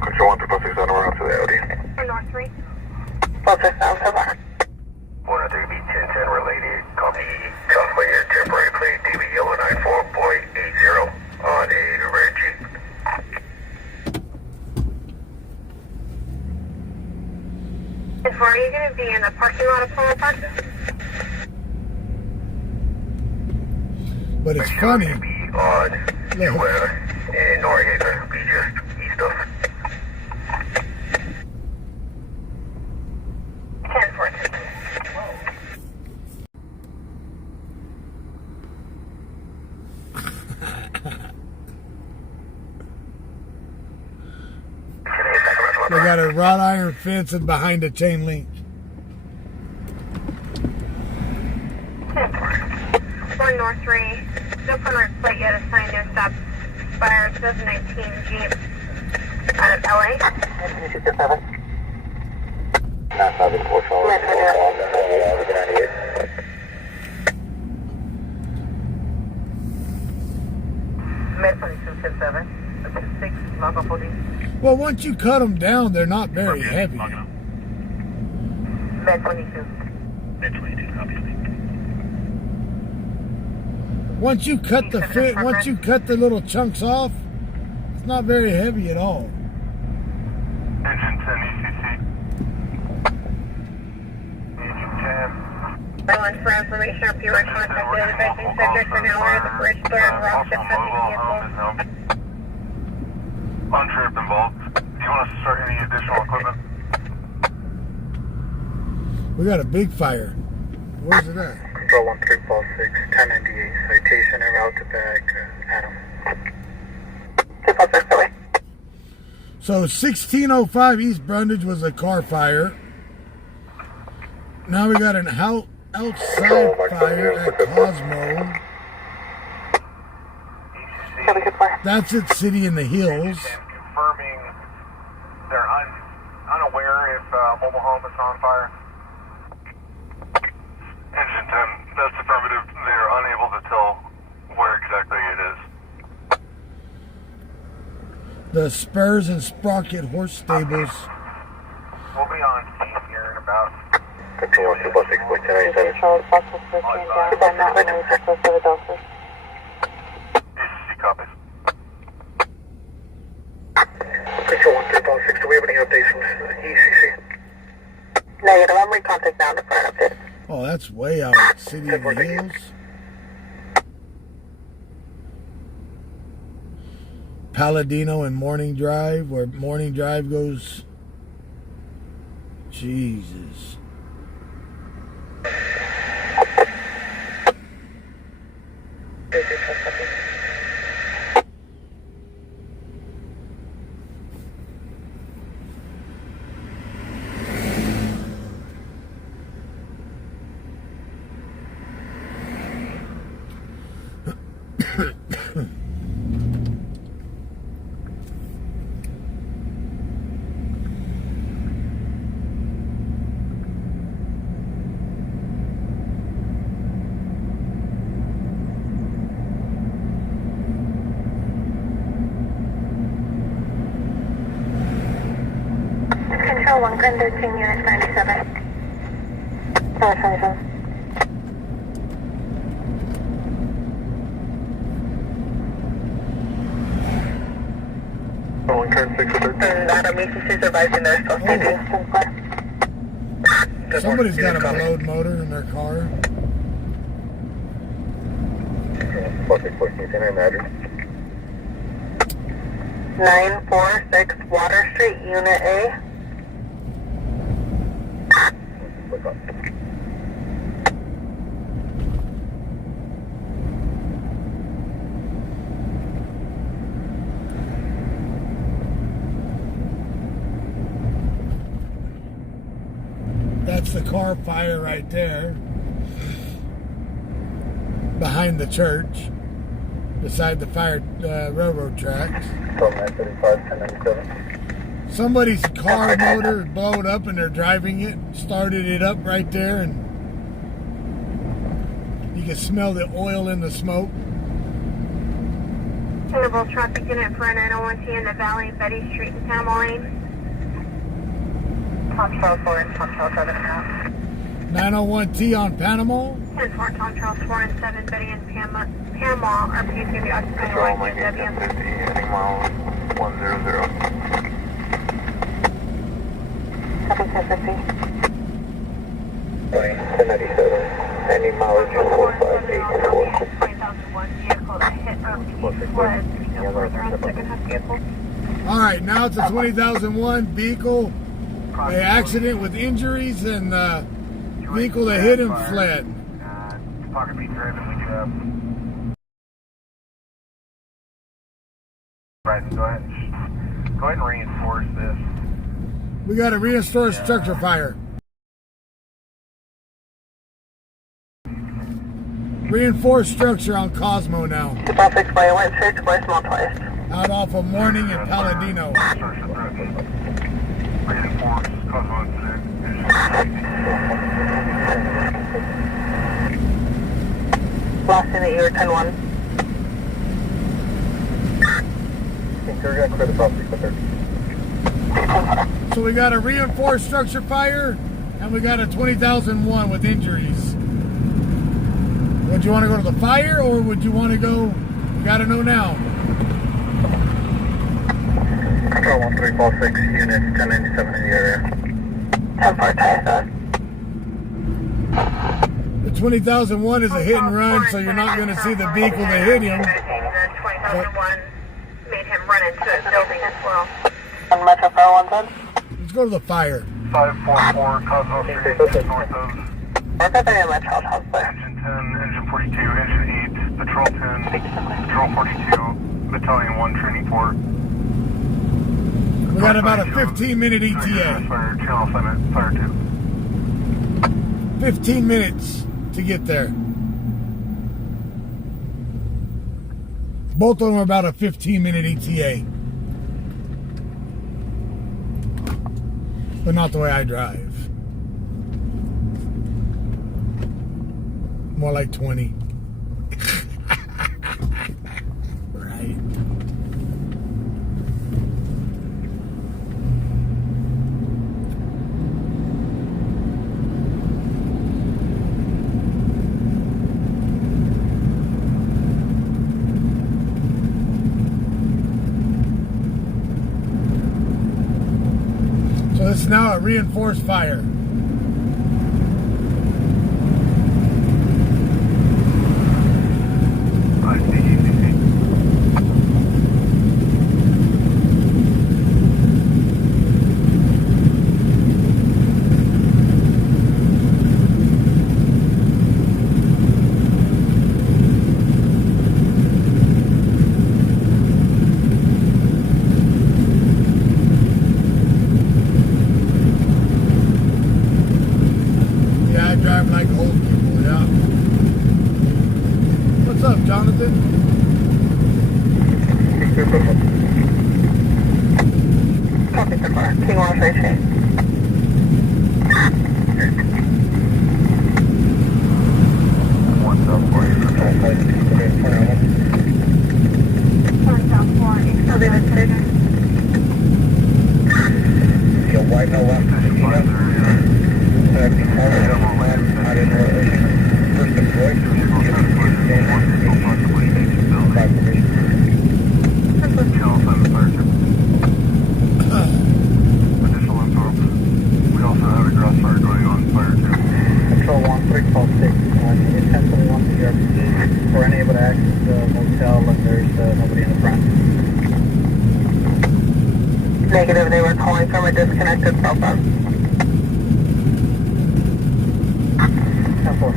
Control 1 246 on around to the LD. North 3. Focus down to bar. 103B1010 related. Copy. California temporary plate TV yellow 94.80 on a red Jeep. And are you going to be in the parking lot of Polo Park? But it's funny. On Look, where I got a wrought iron fence and behind a chain link. Going north 3. No permanent plate yet assigned no stop. Fire 2019 Jeep out of LA. 954 Med 2277. 6 Malcolm 14. Well, once you cut them down, they're not very heavy. Med 22. Med 22, copy. Once you cut the little chunks off, it's not very heavy at all. Engine 10 ECC. Engine 10. Island for information, if you are contacted, advising subject for now at the bridge door and rock ship from the vehicle. On trip involved. Do you want us to start any additional equipment? We got a big fire. Where's it at? Control 1346, 1098, citation and route to back, Adam. 246 away. So 1605 East Brundage was a car fire. Now we got an outside fire at Cosmo. That's at City in the Hills. Confirming they're unaware if mobile home is on fire. Engine 10, that's affirmative. They are unable to tell where exactly it is. The Spurs and Sprocket horse stables. We'll be on scene here in about... Control 246.1097. Charles Foxtrot 15 down by Mountain Road, just west of Adolphus. ECC copies. Control 1346, do we have any updates from ECC? Negative, I'm recontact now to provide update. Oh, that's way out at City in the Hills. Palladino and Morning Drive, where Morning Drive goes. Jesus. Control 1, Glen 13, unit 97. 27. Rolling turn 6 to 13. Adam, ECC supervising there, still speaking. Somebody's got a blowed motor in their car. 4614, center address. 946 Water Street, Unit A. Look up. That's the car fire right there. Behind the church. Beside the fire railroad tracks. Control 935, 1097. Somebody's car motor blowed up and they're driving it. Started it up right there and you can smell the oil in the smoke. Suitable traffic unit for 901T in the Valley, Betty Street and Panama Lane. Tom Charles 4 and Tom Charles 7 now. 901T on Panama. 10-4 Tom Charles 4 and 7 Betty and Panama are pleased to be occupied Control by Mike 1050, DW. heading mile 100. Copy 1050. 1097, any mileage 15824. 2001 vehicle that hit was further on the second half vehicle. All right, now it's a 20,001 vehicle. An accident with injuries and vehicle that hit him fled. Pocket beat driven, we do have. Right, go ahead and reinforce this. We got a reinforced structure fire. Reinforced structure on Cosmo now. 256 way, went straight to voice small twice. Out off of Morning and Palladino. Reinforce Cosmo incident. Last in that you were 10-1. You're going to clear the property quicker. So we got a reinforced structure fire and we got a 20,001 with injuries. Would you want to go to the fire or would you want to go? You got to know now. Control 1346, units 1097 in the area. 10-4 Tyson. The 20,001 is a hit and run, so you're not going to see the vehicle that hit him. The 20,001 made him run into a building as well. On Metro 411. Let's go to the fire. 544 Cosmo Street, north of Mark up any Metro Hospital. Engine 10, Engine 42, Engine 8, Patrol 10, Patrol 42, Battalion 1, Training 4. We got about a 15-minute ETA. Fire, channel assignment, Fire 2. 15 minutes to get there. Both of them are about a 15-minute ETA. But not the way I drive. More like 20. Right. So this is now a reinforced fire. Jonathan? Copy the car. King 133. White no left. We're unable to access the motel and there's nobody in the front. Negative, they were calling from a disconnected cell phone. 10-4.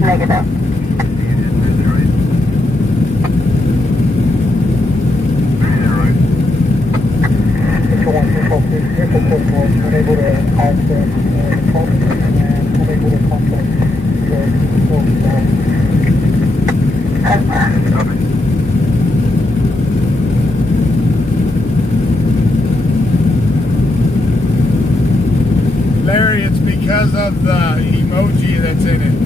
Negative. Unable to access the phone and unable to contact Larry, it's because of the emoji that's in it.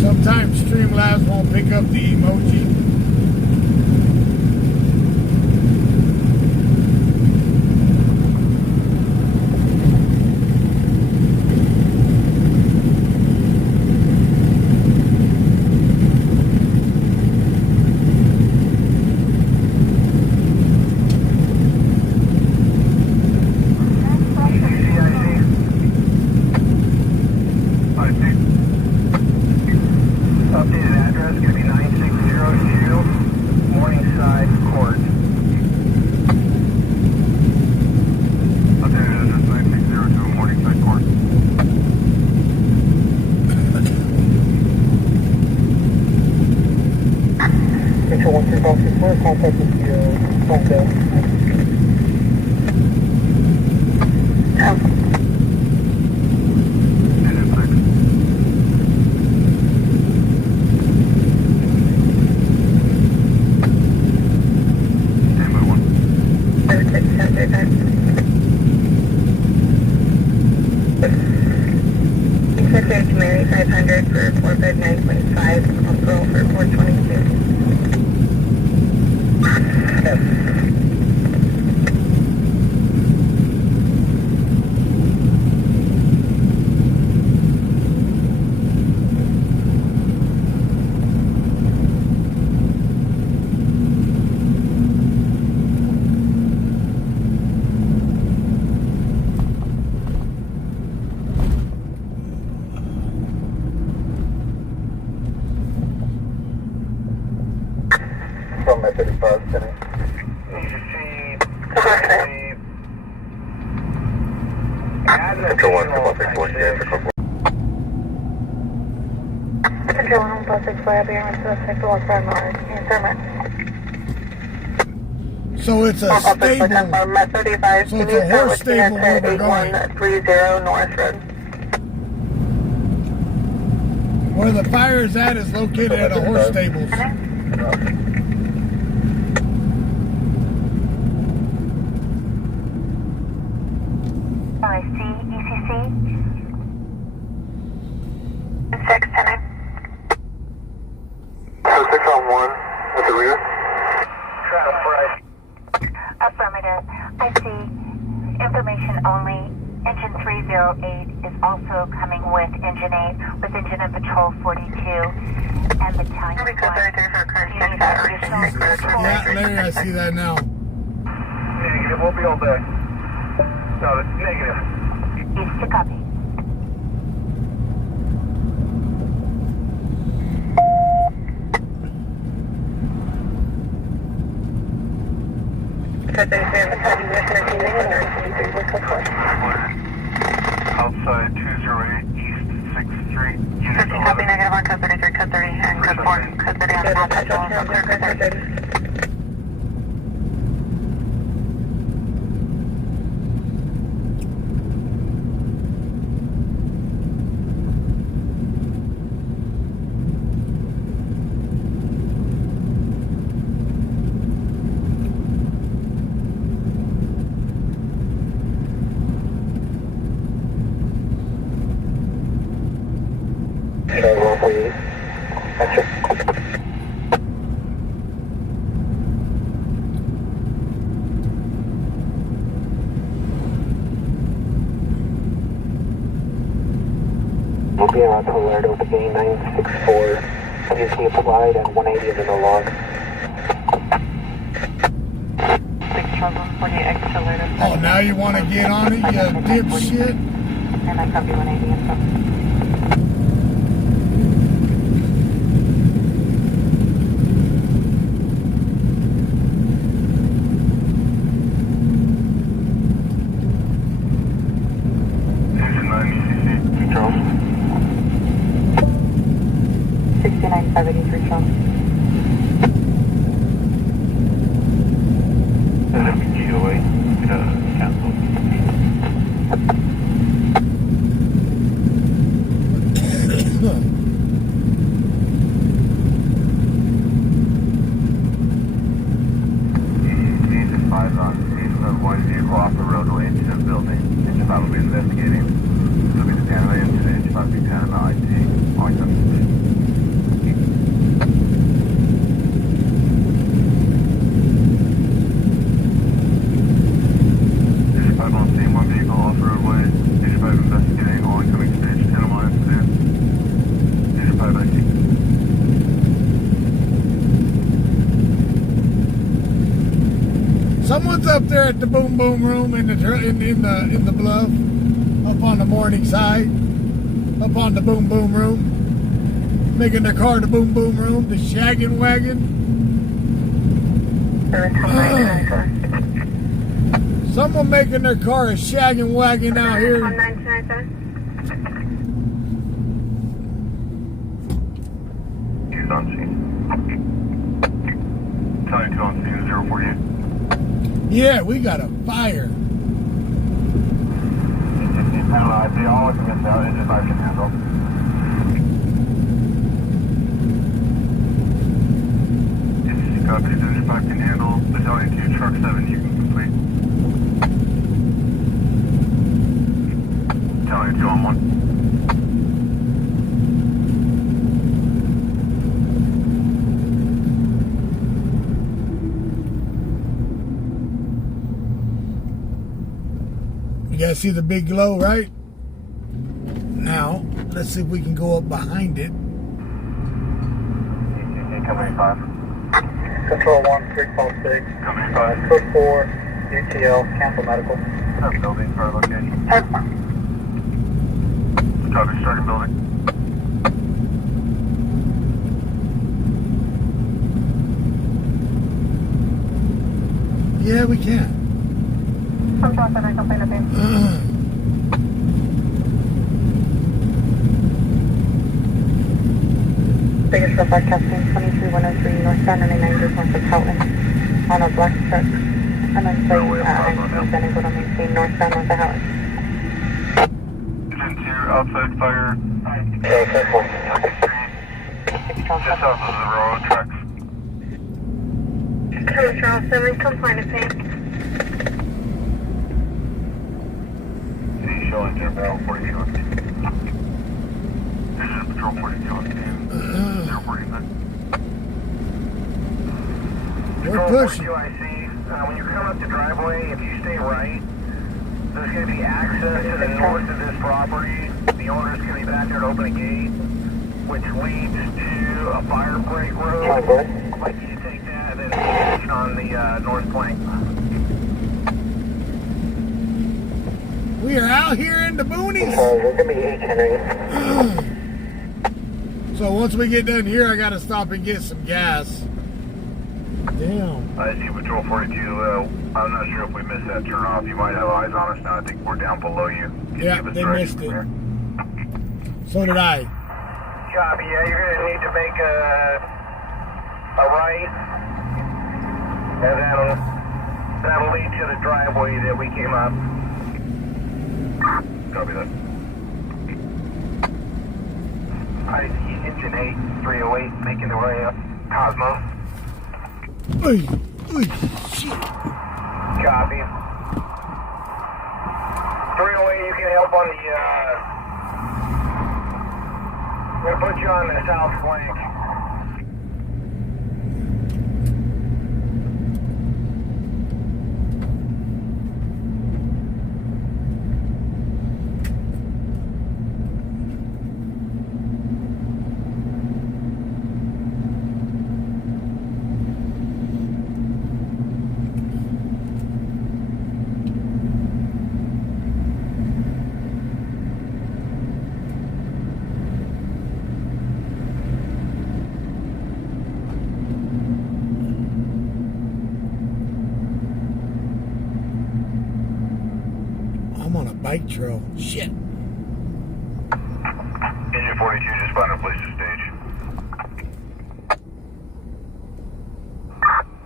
Sometimes Streamlabs won't pick up the emoji. contact with your phone bill. Secretary to Mary 500 for 459.5, Pearl for 422. From my 35 center. Control 1, 164, Control 164, I'll be on to the sector 1 for a moment. Answer. So it's a stable. Met 35, So can it's you a start horse with unit stable where we're going. 8130 North Road? Where the fire is at is located at a horse stables. ECC. 610. So 6 on 1 at the rear. Affirmative. I see information only. Engine 308 is also coming with Engine 8, with Engine and Patrol 42, and Battalion 1. Yeah, Larry, I see that now. Negative, we'll be all day. No, that's negative. East to copy. Outside 208 East 6th Street, Unit 11. Copy negative on code 33, code 30, and code 4. Code 30 on the map, as well as on code 30. Charlie 148. Gotcha. We'll be around Toledo beginning 964. Please be applied and 180 is in the log. 648X Toledo. Oh, now you want to get on it, you dipshit? And I copy 180 and stuff. Engine 9 ECC, Charles. 69583 Charles. GOA, cancel. Engine 5 on. Engine of one vehicle off the roadway into the building. Engine 5 will be investigating. This will be the Panama incident. Engine 5 will be Panama IT. All customers. Engine 5 on scene, one vehicle off the roadway. Engine 5 investigating all incoming stage Panama incident. Engine 5 IT. Someone's up there at the boom boom room in the bluff, up on the morning side, up on the boom boom room, making their car the boom boom room, the shaggin' wagon. Someone making their car a shaggin' wagon out here. He's on scene. Tell you 2 on scene, 048. Yeah, we got a fire. They all miss out, engine 5 can handle. Copy, engine 5 can handle. Battalion 2, truck 7, you can complete. Battalion 2 on 1. You guys see the big glow, right? Now, let's see if we can go up behind it. Company 5. Control 1, 346. Company 5. Code 4, UTL, cancel medical. Building for our location. Copy, starting building. Yeah, we can. Control 7, complaint of pain. Bakersfield broadcasting 23103 northbound 99 just north of Houghton on a black truck. And then say, then go to maintain northbound north of Houghton. Engine 2, outside fire. Just south of the railroad tracks. Control 7, complaint of pain. See, showing there, barrel 42 on scene. Engine patrol 42 on scene. 049. We're pushing. I see. When you come up the driveway, if you stay right, there's going to be access to the north of this property. The owner's going to be back there to open a gate, which leads to a fire break road. I'd like you to take that and then on the north flank. We are out here in the boonies. We're going to be 8 Henry. So once we get done here, I got to stop and get some gas. Damn. I see Patrol 42. I'm not sure if we missed that turn off. You might have eyes on us now. I think we're down below you. Can you Yeah, give us they direction missed it. from So did I. Copy, yeah, you're going to need to make a right, and that'll lead to the driveway that we came up. Copy that. I see engine 8, 308, making their way up. Cosmo. Oy, oy, shit. Copy. 308, you can help on the, I'm going to put you on the south flank. I'm on a bike trail. Shit. Engine 42, just find a place to stage.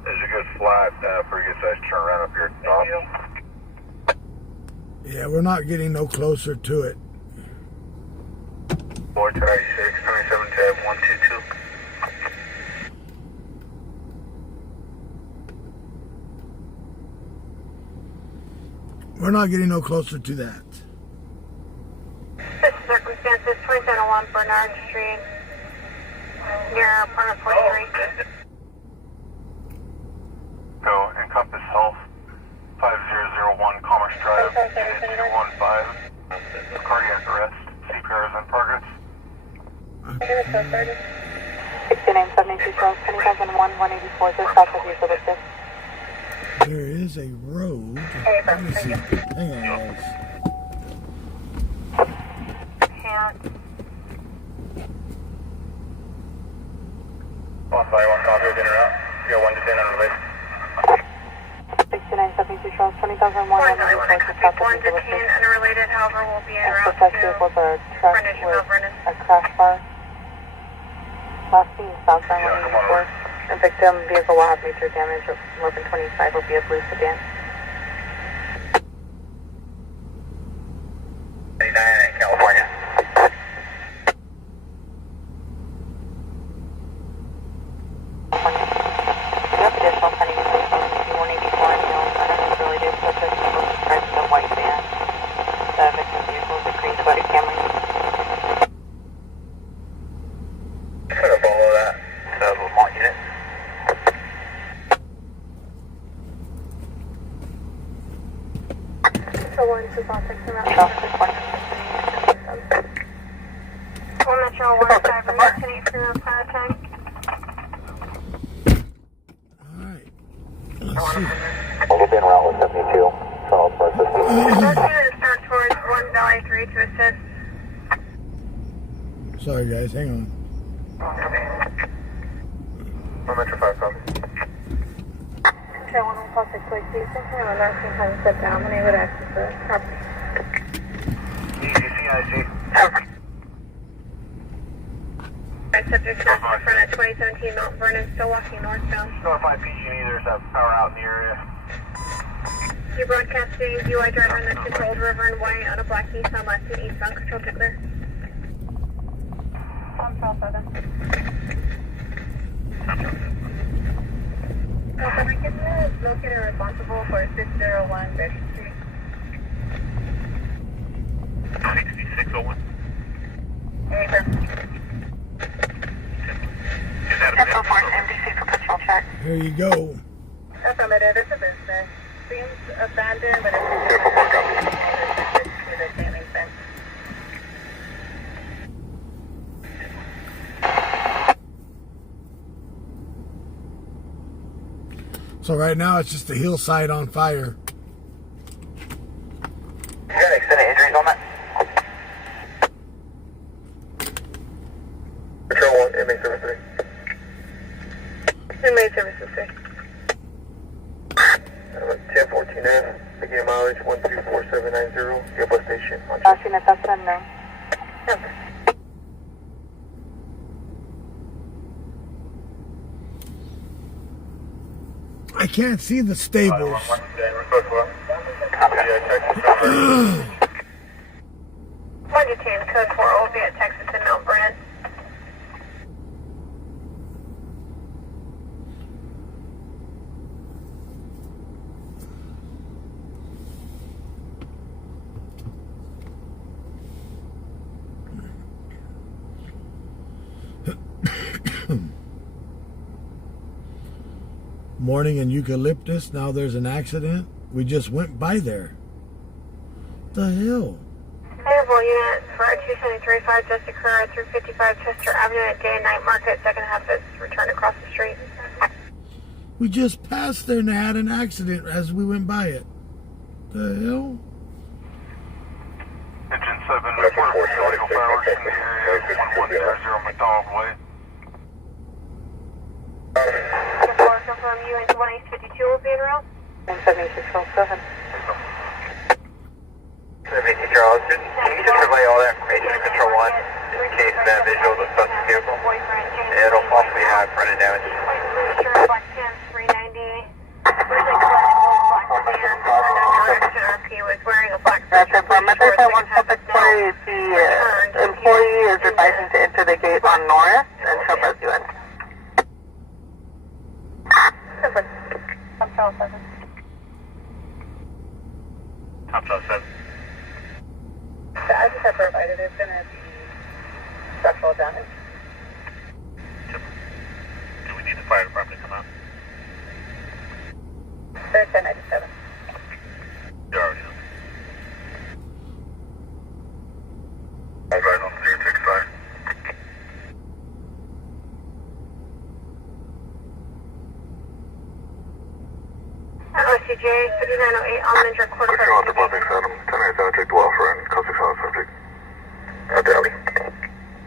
There's a good flat, pretty good sized turnaround up here at the top. Yeah, we're not getting no closer to it. 436, 27 tab 122. We're not getting no closer to that. This circumstances 2701 Bernard Street, near apartment 43. Go, Encompass Health, 5001 Commerce Drive, Unit 215. Cardiac arrest, CPRs and progress. 6972 Charles, 20001, 184, just south of you, so that's it. There is a road. Let me see. Hang on, guys. Can't. Boss, I want copy of in or out. You got 1 to 10 unrelated. 6972 Charles, 20001, 184, just south of 1 you, to so 10 that's it. unrelated, however, will be en route Suspect vehicle to was a truck Brendan with Brennan. a crash bar. Last seen southbound 184. The victim vehicle will have major damage. 1125 will be a blue sedan. 39 in California. Yep, additional pending information on 184 unknown unrelated subject was described as a white van. The victim vehicle is a green Toyota Camry. I'm going to follow that to the Lamont unit. So 126 around Traffic 1. One Metro 15 10 for your pilot tag. Alright. Let's see. We'll be en route with 72. Charles Breakfast. Let's start towards 1 Valley 3 to assist. Sorry guys, hang on. One Metro 5 copy. Okay, 116 Lake Station. I'm announcing how to step down when I would access the property. EGCIG. Subject to in front of 2017 Mount Vernon, still walking northbound. Notify PG&E there's a power out in the area. You broadcasting UI driver in the controlled river and white on a black Nissan left and eastbound control clear. Control 7. Alpha Lincoln is located and responsible for 601 Bakersfield Street. 6601. Any purpose? Is that a Central Force MDC for patrol check. Here you go. Affirmative, it's a business. Seems abandoned, but it's a to the chain link fence. So right now it's just the hillside on fire. You got any extended injuries on that? Patrol 1, inmate service 3. Inmate services 3. 1014F, beginning mileage 124790, Gilbert Station. On Crossing at that's unknown. I can't see the stables. One to 10, code 4, Oviatt, Texas, and Mount Vernon. Morning in Eucalyptus, now there's an accident. We just went by there. The hell? Favorable unit for 273.5 just occurred through 55 Chester Avenue at day and night market. Second half is returned across the street. We just passed there and had an accident as we went by it. The hell? Engine 7, report for illegal fireworks in the area, 1100 McDonald Way. Confirm you into 1852 will be en route. 176 go ahead. 72 Charles, can you just relay all that information to Control 1 in case that visual of the suspect vehicle? It'll possibly have fronted damage. Black 10, 390. Originally collected black sedan. Direction RP was wearing a black That's affirmative. At 173, the employee is advising to enter the gate on Norris and show us you in. Control 7. Control 7. The address I provided is going to be structural damage. Do we need the fire department to come out? 1097. You're already on. Right on 065. OCJ 3908 Almondra Court. Control at the Buzzing Saddam, 10 minutes out, take 12 for and code 6 on subject. Out there,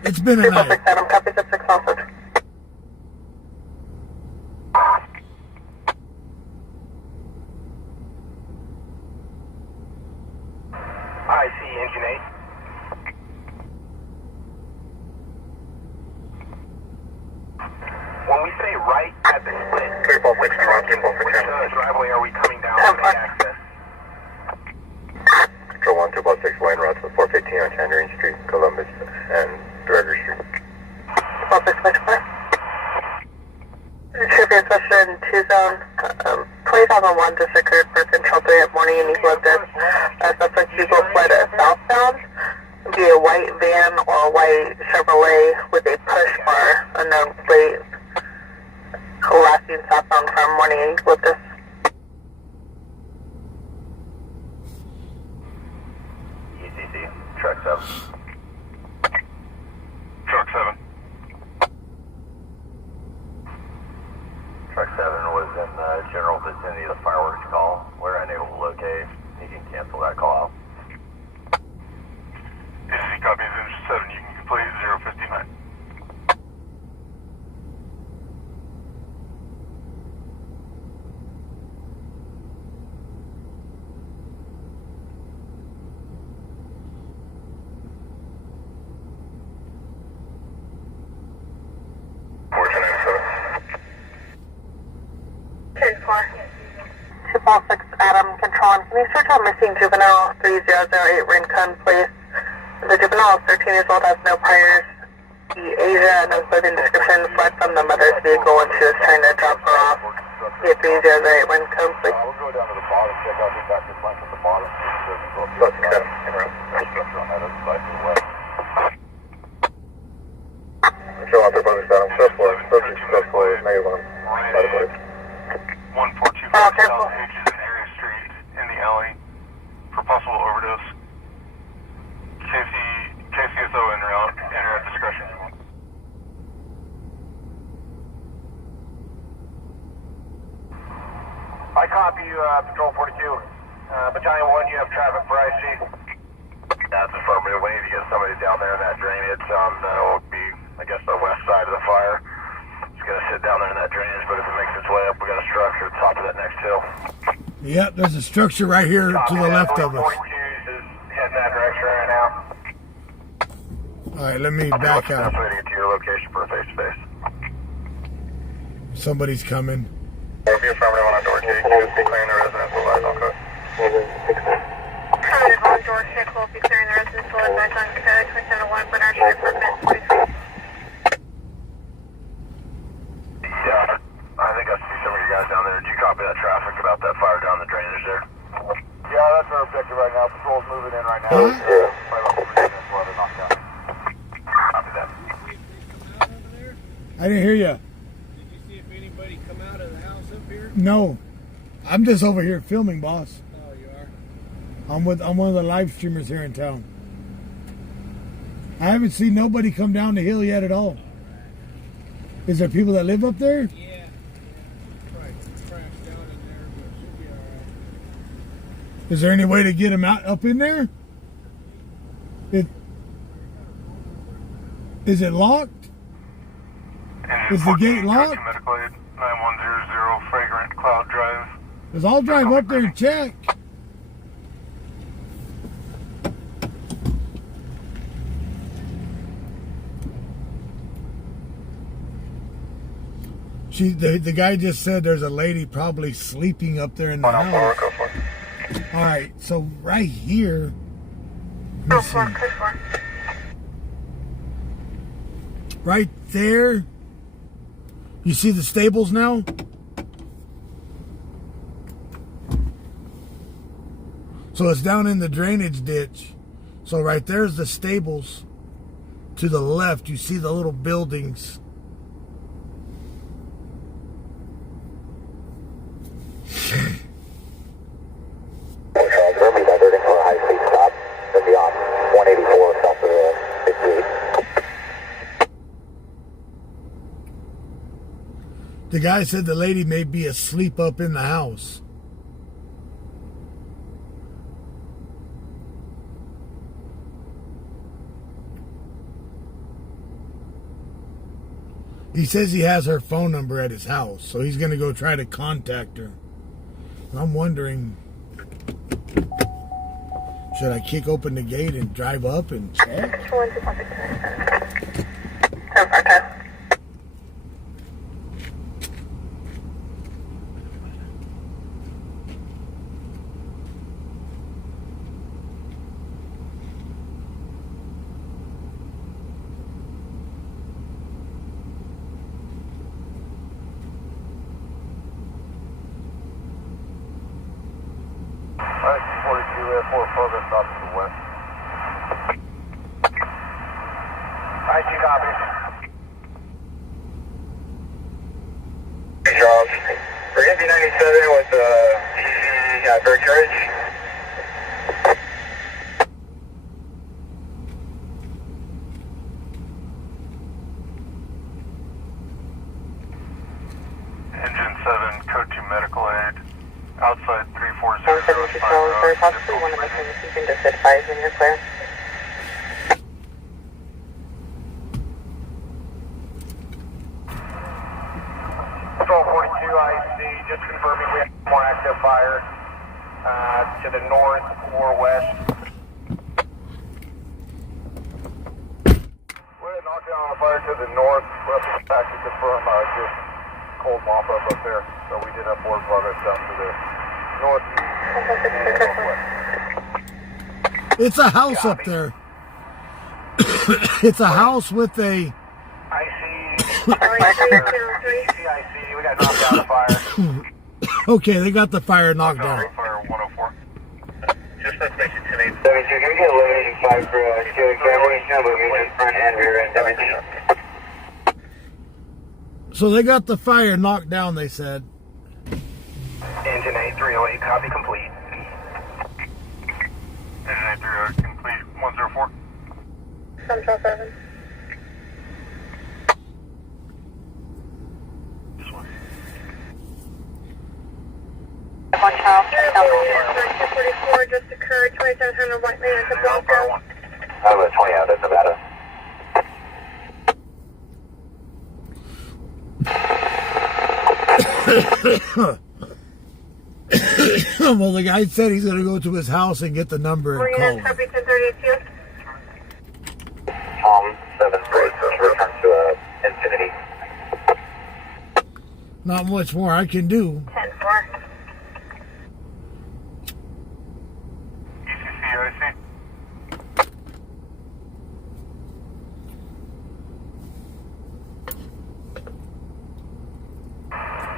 It's been a night. Adam copies at 6 also. I see engine 8. When we say right, please let this suspect vehicle fled southbound. Be a white van or a white Chevrolet with a push bar, unknown plate, last seen southbound from 180 with this. ECC, truck 7. Truck 7. Truck 7 was in the general vicinity of the fireworks call. We're unable to locate. You can cancel that call out. ECC copies engine 7, you can complete 059. Tip all 6 Adam, control. Can you search out missing juvenile 3008 Rincon, please? The juvenile is 13 years old, has no priors. The Asia and clothing description fled from the mother's vehicle when she was trying to drop her off. The 3008 Rincon, please. We'll go down to the bottom, check out the back of at the bottom. Structure on that other side to the west. Control out there, Bakersfield. Subject successfully negative 1425 South Pages and Area Street in the alley for possible overdose. KCSO enter at discretion. I copy you, Patrol 42. Battalion 1, you have traffic for IC. That's affirmative. We need to get somebody down there in that drainage on will be, I guess, the west side of the fire. It's going to sit down there in that drainage, but if it makes its way up, we got a structure at the top of that next hill. Yep, there's a structure right here to the left of us. 42 is heading that direction right now. All right, let me back out. That's way to get to your location for a face-to-face. Somebody's coming. Be affirmative on a door key. You just be clearing the residence with light on code. Affirmative on door check, will be clearing the residence with light on code. 271 Bernard Street, permit 43. Yeah, I think I see some of you guys down there. Did you copy that traffic about that fire down the drainage there? Yeah, that's our objective right now. Patrol's moving in right now. Huh? Yeah. Right about 3 minutes while they're knocked down. Copy that. I didn't hear you. Did you see if anybody come out of the house up here? No, I'm just over here filming, boss. Oh, you are? I'm one of the live streamers here in town. I haven't seen nobody come down the hill yet at all. Is there people that live up there? Yeah. Probably crashed down in there, but it should be alright. Is there any way to get them out up in there? Is it locked? Is the gate locked? Medical aid 9100 Fragrant Cloud Drive. Because I'll drive up there and check. The guy just said there's a lady probably sleeping up there in the house. All right, so right here. Let me see. Right there. You see the stables now? So it's down in the drainage ditch. So right there's the stables. To the left, you see the little buildings. The guy said the lady may be asleep up in the house. He says he has her phone number at his house, so he's going to go try to contact her. I'm wondering, should I kick open the gate and drive up and check? Alright, 4 progress off to the west. I2 copies. Charles. For MP97 with bird courage. Engine 7, code 2 medical aid. Outside 340. Very possibly one of my things you can just advise when you're clear. Control 42 IC, just confirming we have more active fire to the north or west. We had knockdown on a fire to the north. We'll have to back to confirm just cold mop up there. So we did have forward progress down to the northeast and northwest. It's a house up there. It's a house with a... IC, we got knocked down a fire. Okay, they got the fire knocked down. Fire 104. Just suspicion 10-8. 72, can we get illuminating 5 for Steely Camry? Illumination front and rear end damage. So they got the fire knocked down, they said. Engine 8308, copy complete. Engine 830 complete. 104. Central 7. This one. One child. 244 just occurred, 2700 White Lane at the Bronco. I was 20 out of Nevada. Well, the guy said he's going to go to his house and get the number and call Marina, him. copy 1032. 7 bridge, return to Infinity. Not much more I can do. 10-4. ECC IC.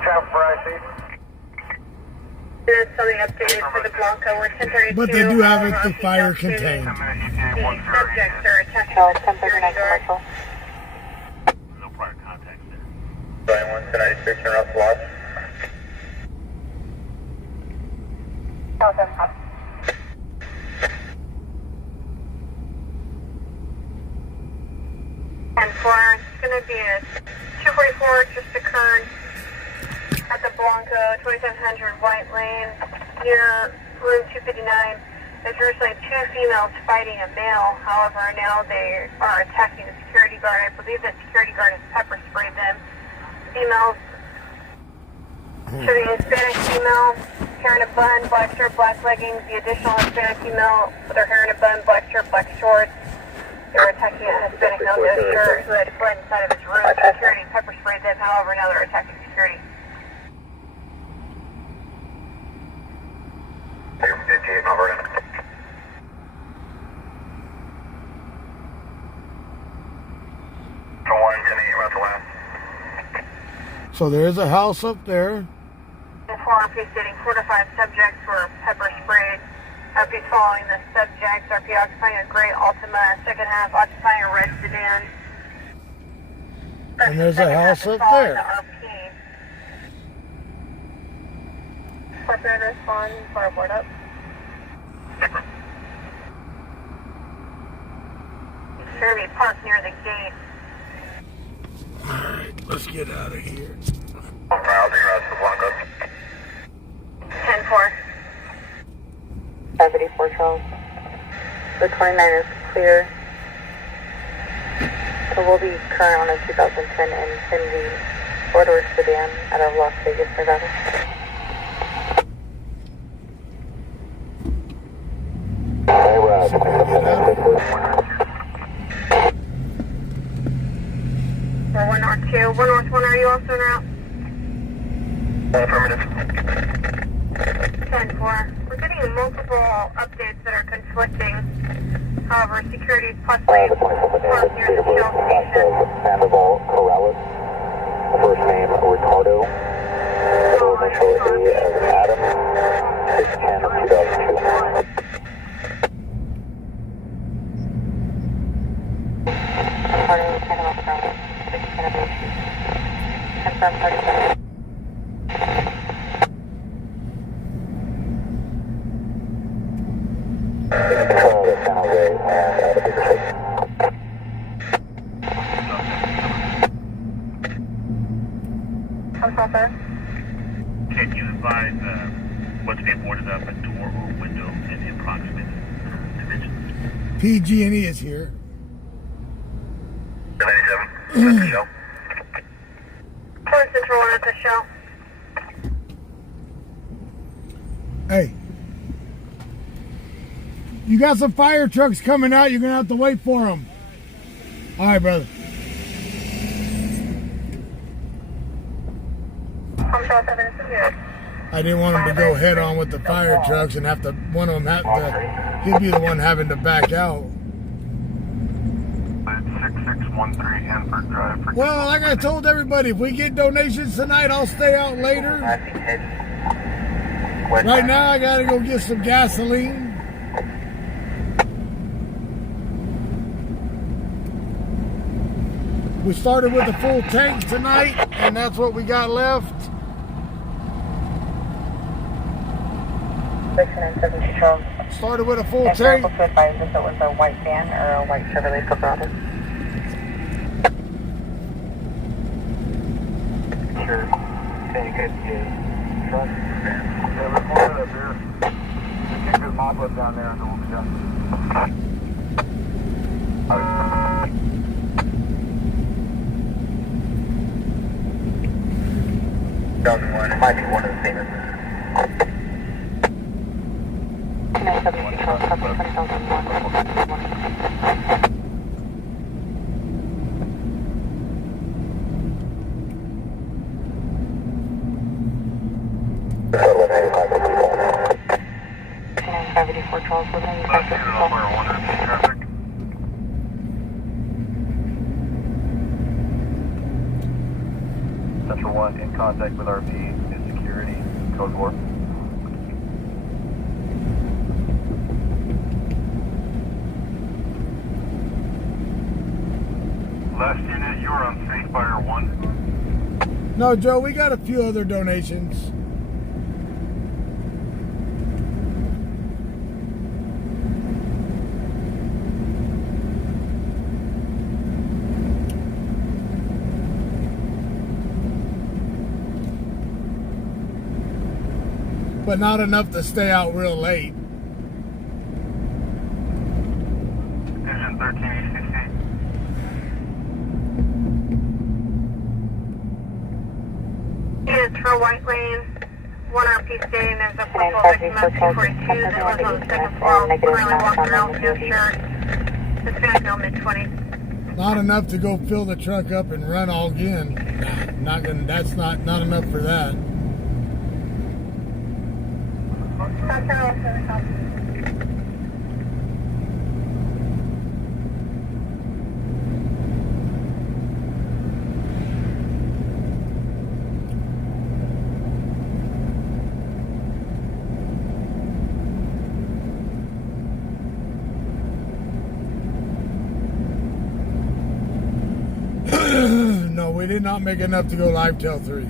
Traffic for IC. There's something updated for the Blanco. We're 1032. But they do have it, the fire contained. 10-minute ETA The 108. subjects are attached Charles, to the security 1039 guard. commercial. No prior contact there. Going 196 and Russell Watts. And for it's going to be a 244 just occurred at the Blanco, 2700 White Lane, near room 259. There's originally 2 females fighting a male. However, now they are attacking the security guard. I believe the security guard has pepper sprayed them. Females shooting a Hispanic female, hair in a bun, black shirt, black leggings. The additional Hispanic female with her hair in a bun, black shirt, black shorts. They were attacking a Hispanic male no shirt who had fled inside of his room. Security pepper sprayed them. However, now they're attacking security. 58 Alberta. Go 110 about the last. So there's a house up there. For RP stating 4 to 5 subjects were pepper sprayed. RP following the subjects. RP occupying a gray Altima. Second half occupying a red sedan. And there's a Second half house is up following there. the RP. Corporate respond. Fireboard up. Sure be parked near the gate. Alright, let's get out of here. 1 mile, 0 to Blanco. 10-4. 584 Charles. The 29 is clear. So we'll be current on a 2010 Infinity 4-door sedan out of Las Vegas, Nevada. We're 1 North 2. 1 North 1, are you also en route? Affirmative. 10-4. We're getting multiple updates that are conflicting. However, security is possibly parked near the Shell station. Sandoval Corrales. First name Ricardo. Middle initial A as Adam. 610 of 2002. Control the San Jose and the Bakersfield. I'm sorry, sir. Can you advise what's being boarded up, a door or window, and the approximate dimensions? PG&E is here. 97, let the show. Force Central at the show. Hey. You got some fire trucks coming out. You're going to have to wait for them. All right, brother. I'm sorry, 7 is here. I didn't want him to go head on with the fire trucks and have to, one of them have to, he'd be the one having to back out. 6613 Hanford Drive. For Well, like I told everybody, if we get donations tonight, I'll stay out later. Right now, I got to go get some gasoline. We started with a full tank tonight, and that's what we got left. 697 Control. Started with a full If you're tank. able to advise if it was a white van or a white Chevrolet Silverado. Sure. Can you get the truck? Yeah, we're pulling it up here. Keep his mop up down there and then we'll be done. 2001, it might be one of the famous. 97 Control, copy 10,001. Charles, we're going to Last unit on fire 1 and traffic. Central 1 in contact with RP is security, code 4. Last unit, you are on Safe Fire 1. No, Joe, we got a few other donations. But not enough to stay out real late. Engine 13 ECC. Units for White Lane, 1 RP stating there's a football victim at 242 that was on the second floor, currently walking around with no shirt. It's gonna go mid-20s. Not enough to go fill the truck up and run all again. Nah, not gonna. That's not enough for that. No, we did not make enough to go live till 3.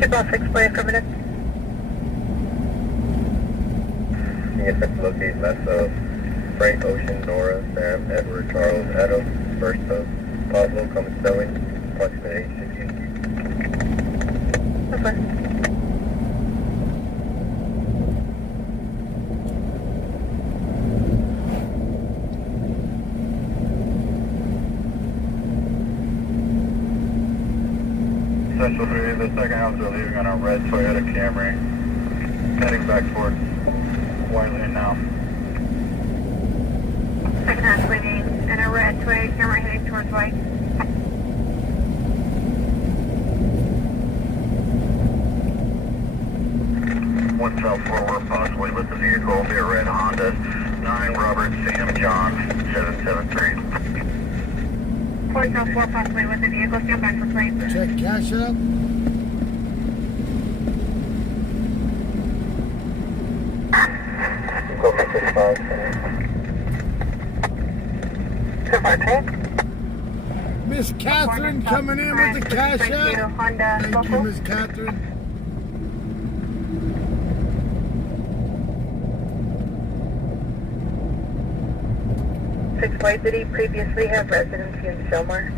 Keep on 6 play for a minute. You can locate left of Frank, Ocean, Nora, Sam, Edward, Charles, Adam, first post, Pablo, common spelling, approximate age 16. Okay. Central 3, the second house are leaving on a red Toyota Camry. Heading back towards White Lane now. Second half leaving in a red Toyota Camry heading towards White. One south forward, possibly with the vehicle, be a red Honda, 9 Robert Sam John, 773. 404 possibly with the vehicle, stand back for plane. Check cash up. Go for 65. Super tank. Miss Catherine coming in with the cash app. Honda Thank you, local. Miss Catherine. Six White, did he previously have residency in Fillmore?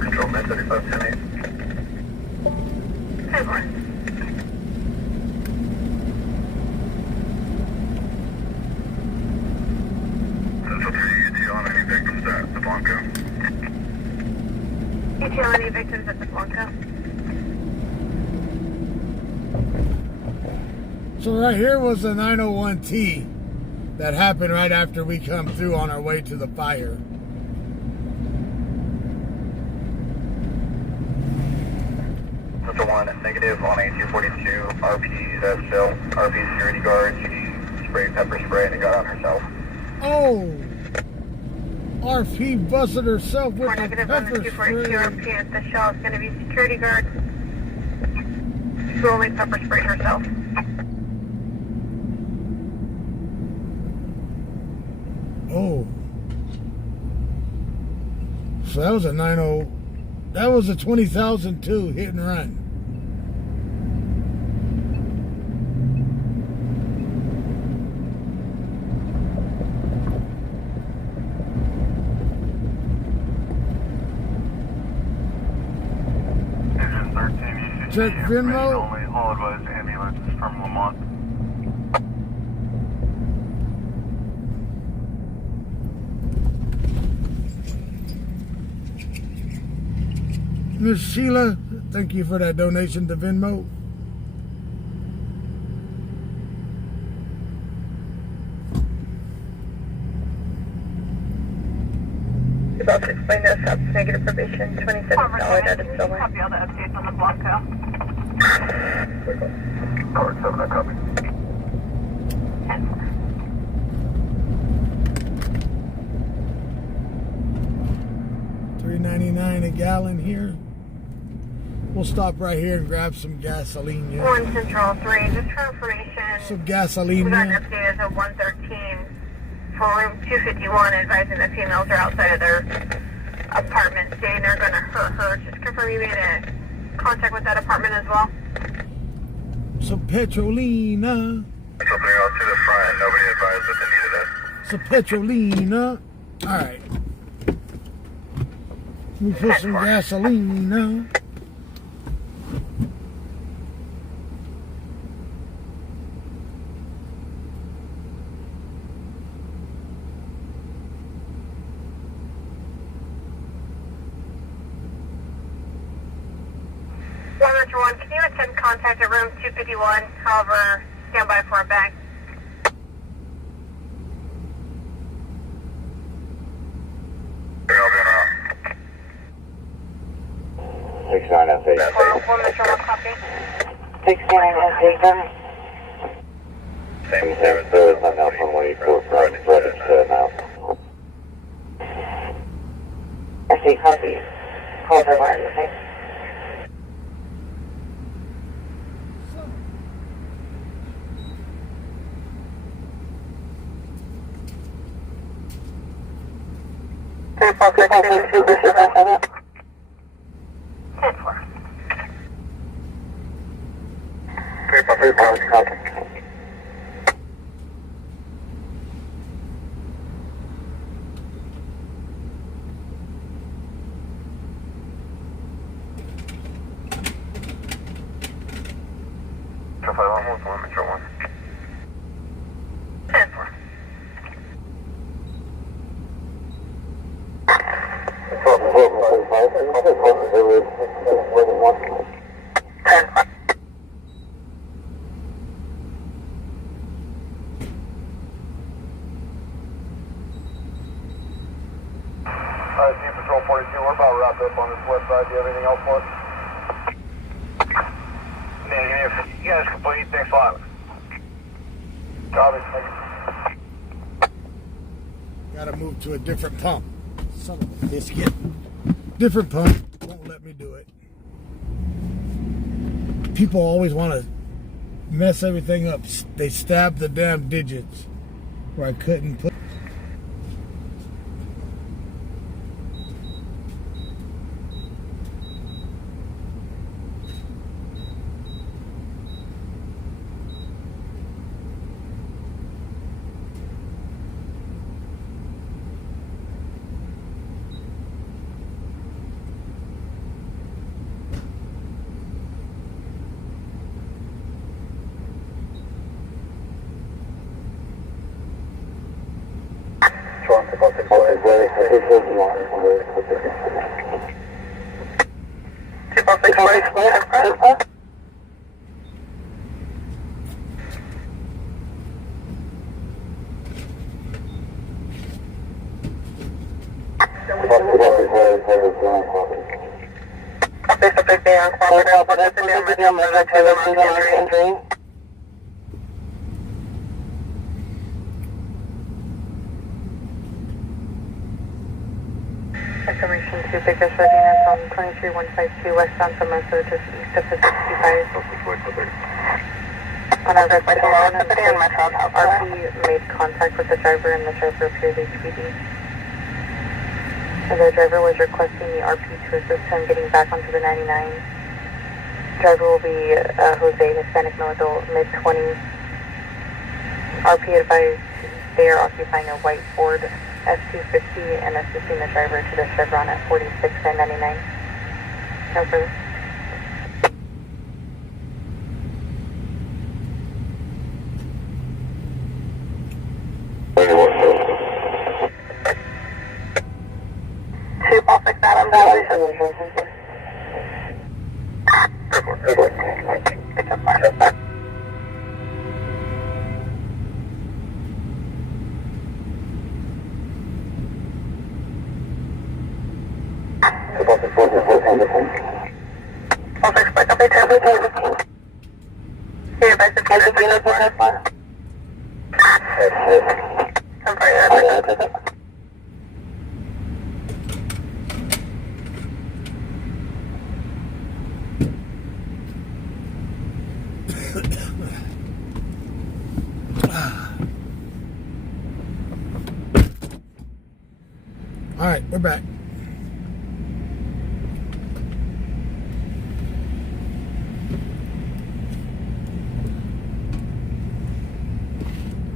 Control Med 3510. Central 3, ETL on any victims at the Blanco. ETL any victims at the Blanco? So right here was the 901T that happened right after we come through on our way to the fire. Central 1, negative on A242, RP that still, RP security guard, she sprayed pepper spray and it got on herself. Oh! RP busted herself with Four the negative on the pepper 242 spray. RP at the shell is going to be security guard. Slowly pepper sprayed herself. Oh. So that was a 90. That was a 20,002 hit and run. Engine 13, ECC. Check information Venmo. only. All advised ambulances from Lamont. Miss Sheila, thank you for that donation to Venmo. About to explain this, that's negative probation, $27 out of Silver. Copy all the updates on the Blanco. Guard 7, I copy. 3.99 a gallon here. We'll stop right here and grab some gasoline here. 1 Central 3, just for information, Some gasoline we got an here. update as of 113 for room 251, advising the females are outside of their apartment saying they're going to hurt her. Just confirm you made a contact with that apartment as well. Some petrolina. Central 3 out to the front, nobody advised that they needed it. Some petrolina. Alright. Let me put some gasoline. Metro 1, can you attend contact at room 251? However, stand by for a bag. They're all doing well. 69 FA. 4 Metro 1, copy. 69 SA7. Same 7 third, I'm now from 184 from Frederick now. SA copy. Hold the line, okay? Metro 5 almost 1, Metro 1. 10-4. Team Patrol 42, we're about wrapped up on this west side. Do you have anything else for us? Yeah, give me 5. Copy. Gotta move to a different pump. Son of a biscuit. Different pump. Won't let me do it. People always want to mess everything up. They stab the damn digits where I couldn't put. Information to Bakersfield units on 23152 westbound Somerso, just east of the 65. On our website, RP made contact with the driver and the driver appeared HPD. And the driver was requesting the RP to assist him getting back onto the 99. Driver will be Jose, Hispanic male adult, mid-20s. RP advised they are occupying a white Ford F-250 and assisting the driver to the Chevron at 46 and 99. No further. All right, we're back.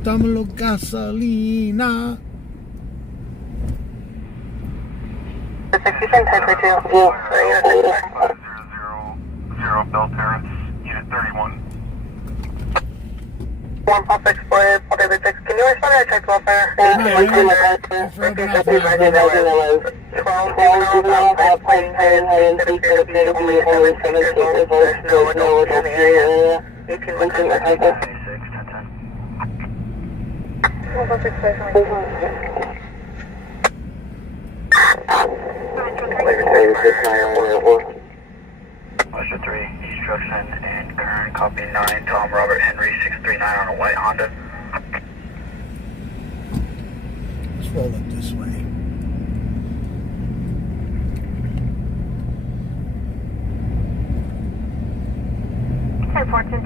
Dámelo gasolina. Zero Bell Terrace, Unit 31. 146 can you respond to check welfare? Russia 3, East Junction and current copy 9, Tom Robert Henry 639 on a white Honda. Let's roll it this way.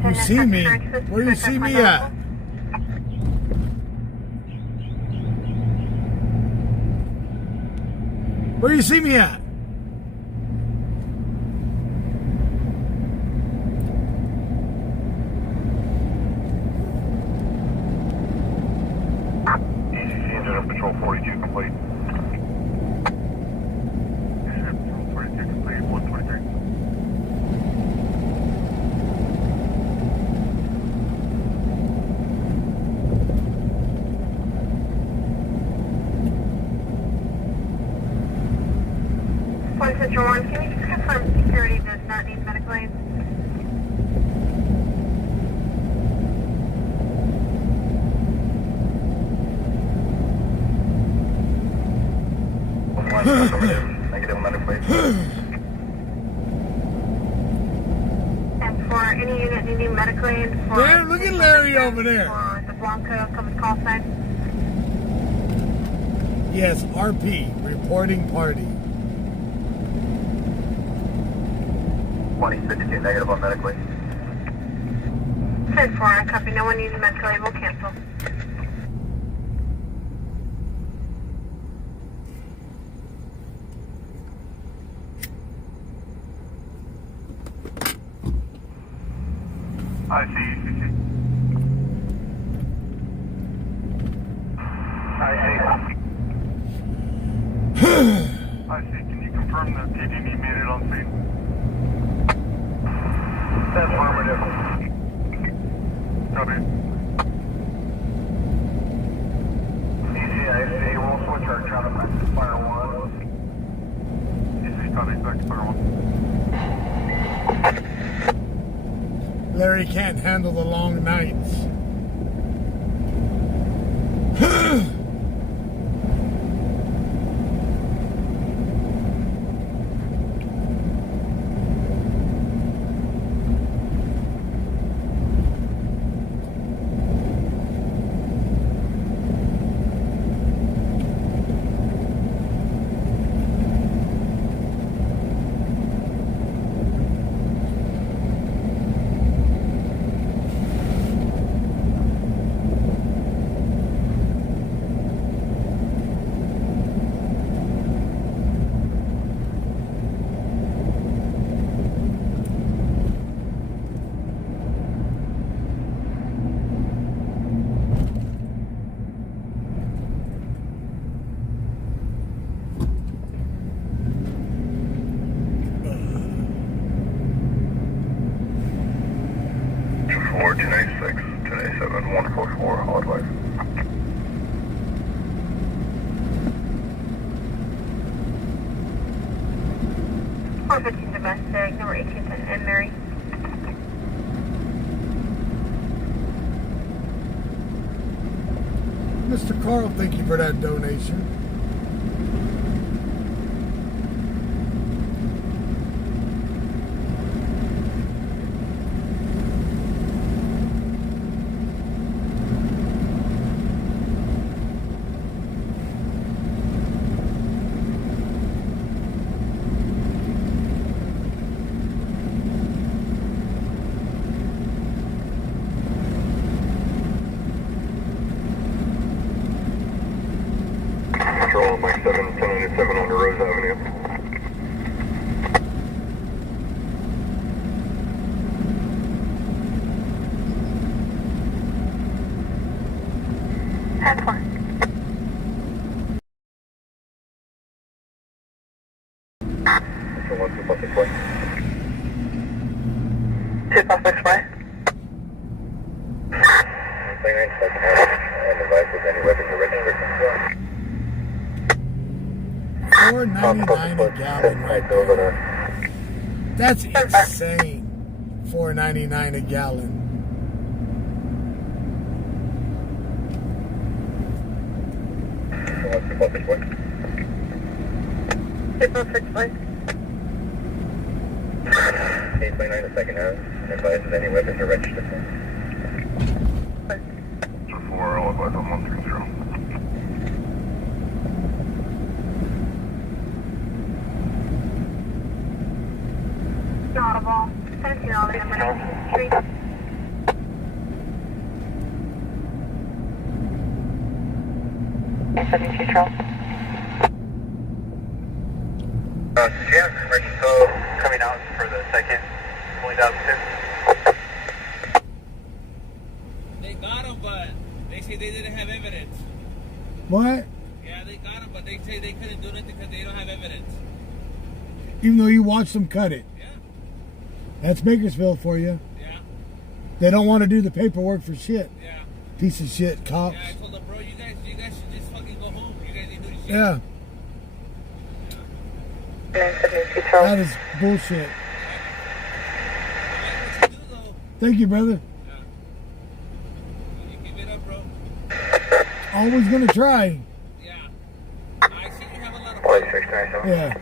You see me? Where do you see me at? Where do you see me at? ECC engine of Patrol 42 complete. Patrol 42 complete, 123. Central 1, can you just confirm security does not need medical aid? Negative medical aid. And for any unit needing medical aid for... There, look at Larry over there. For the Blanco Cummins call sign? Yes, RP, reporting party. 2052 negative on medically. 10-4, I copy. No one needs medical aid. We'll cancel. I see ECC. I see. Can you confirm that TDD made it on scene? That's affirmative. Copy. ECIC, we'll switch our traffic back to Fire 1. EC, copy. Back to Fire 1. Larry can't handle the long nights. Domestic, number 1810, and Mary. Mr. Carl, thank you for that donation. Control Mike 7, 1097 on the Rose Avenue. Control 1, 2 X 2 X X-ray. 29 second and advise with any weapons are registered. $4.99 a gallon right there. That's insane. $4.99 a gallon. Eight 29 a second and advise with any weapons are registered. So 4, I'll advise on 130. Audible. 17 all the number 93. Jim, Rico coming out for the second, pulling down 2. They got him, but they say they didn't have evidence. What? Yeah, they got him, but they say they couldn't do nothing because they don't have evidence. Even though you watched them cut it. Yeah. That's Bakersfield for you. Yeah. They don't want to do the paperwork for shit. Yeah. Piece of shit, cops. Yeah, I told them, bro, you guys should just fucking go home. You guys ain't doing shit. Yeah. That is bullshit. What you do, though? Thank you, brother. Yeah. You give it up, bro. Always gonna try. Yeah. I see you have a lot of fun. 4697. Yeah. You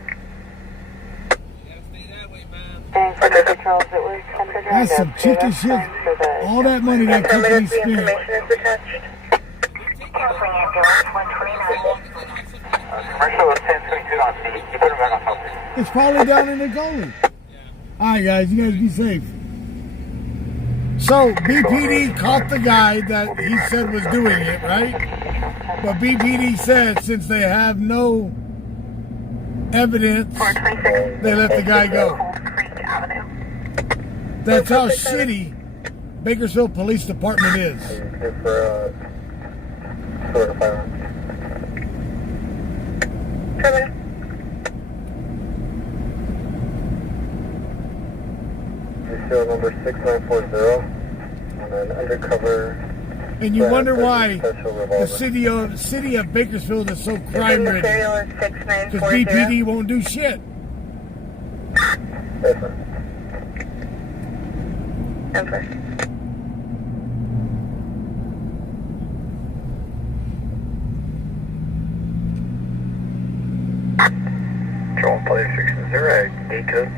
gotta stay that way, man. And for the controls, it was 10 That's some chicken shit. All that money that company spent. Information is attached. Canceling ambulance 129. Commercial 1022 on C. You put him back on top. It's probably down in the gully. Alright guys, you guys be safe. So BPD caught the guy that he said was doing it, right? But BPD said since they have no evidence, they let the guy go. That's how shitty Bakersfield Police Department is. Here for sort of firearms. Serial number 6940 on an undercover. And you wonder why the city of Bakersfield is so crime ridden. Because BPD won't do shit. Yes, sir. Control Police 6-0, gate code.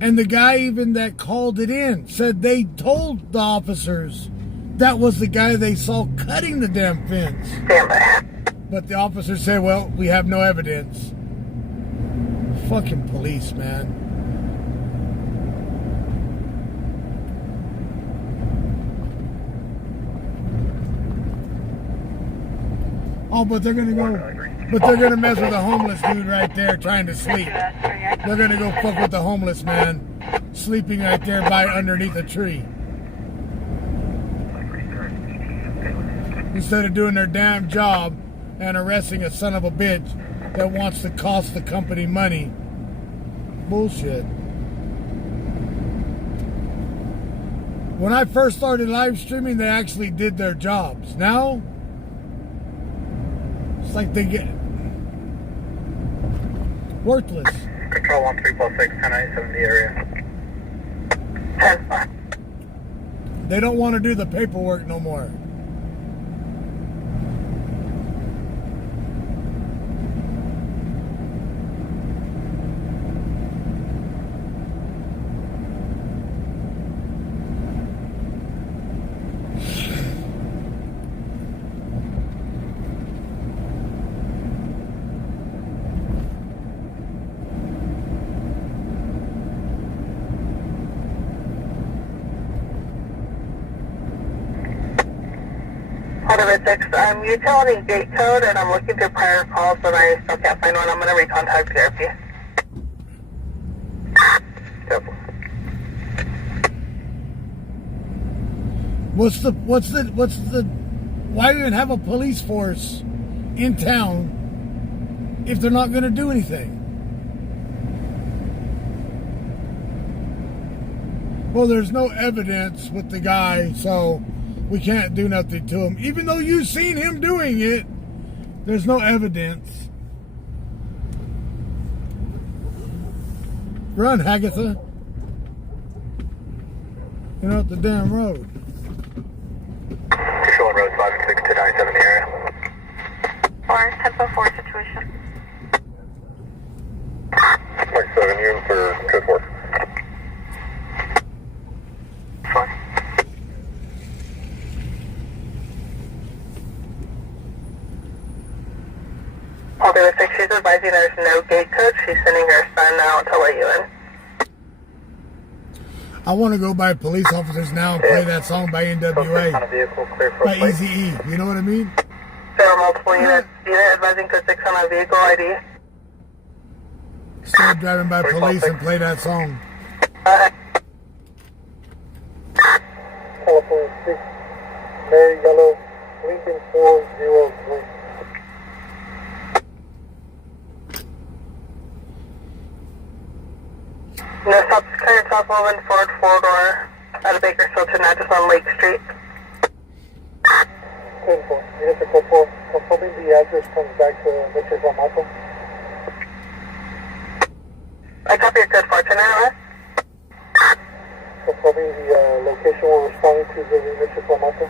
And the guy even that called it in said they told the officers that was the guy they saw cutting the damn fence. But the officers said, well, we have no evidence. Fucking police, man. Oh, but they're gonna mess with a homeless dude right there trying to sleep. They're gonna go fuck with the homeless man sleeping right there by underneath a tree. Instead of doing their damn job and arresting a son of a bitch that wants to cost the company money. Bullshit. When I first started live streaming, they actually did their jobs. Now, it's like they get worthless. Control 13+6, 1097 the area. 10-5. They don't want to do the paperwork no more. Utility gate code, and I'm looking through prior calls, but I still can't find one. I'm going to recontact PRP. What's the why even have a police force in town if they're not going to do anything? Well, there's no evidence with the guy, so we can't do nothing to him. Even though you've seen him doing it, there's no evidence. Run, Hagatha. Get out the damn road. Control road 56297 the area. 10-4 situation. Mike 7 units for code 4. 4. She's advising there's no gate code. She's sending her son out to let you in. I want to go by police officers now and play that song by NWA. By Eazy-E. You know what I mean? There are multiple units. Unit advising code 6 on a vehicle ID. Start driving by police and play that song. California 6, Mary Yellow, Lincoln 403. No stops, clear top moving forward 4-door out of Bakersfield to not just on Lake Street. Code 4, unit to code 4, confirming the address comes back to Richard Lamato. I copy your code 4, 10 hours. Confirming the location we're responding to is Richard Lamato.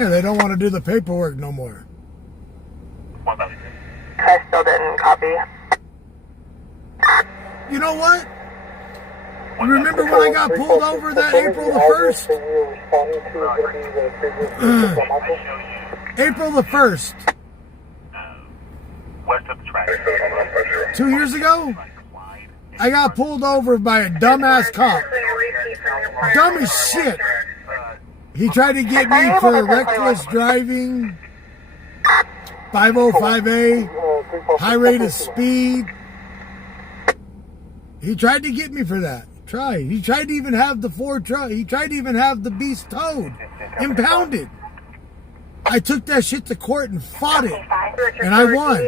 Yeah, they don't want to do the paperwork no more. I still didn't copy. You know what? You remember when I got pulled over that April the 1st? April the 1st. West of the track. 2 years ago? I got pulled over by a dumbass cop. Dumb as shit. He tried to get me for reckless driving, 505A, high rate of speed. He tried to get me for that. He tried to even have the Ford truck. He tried to even have the beast towed, impounded. I took that shit to court and fought it, and I won.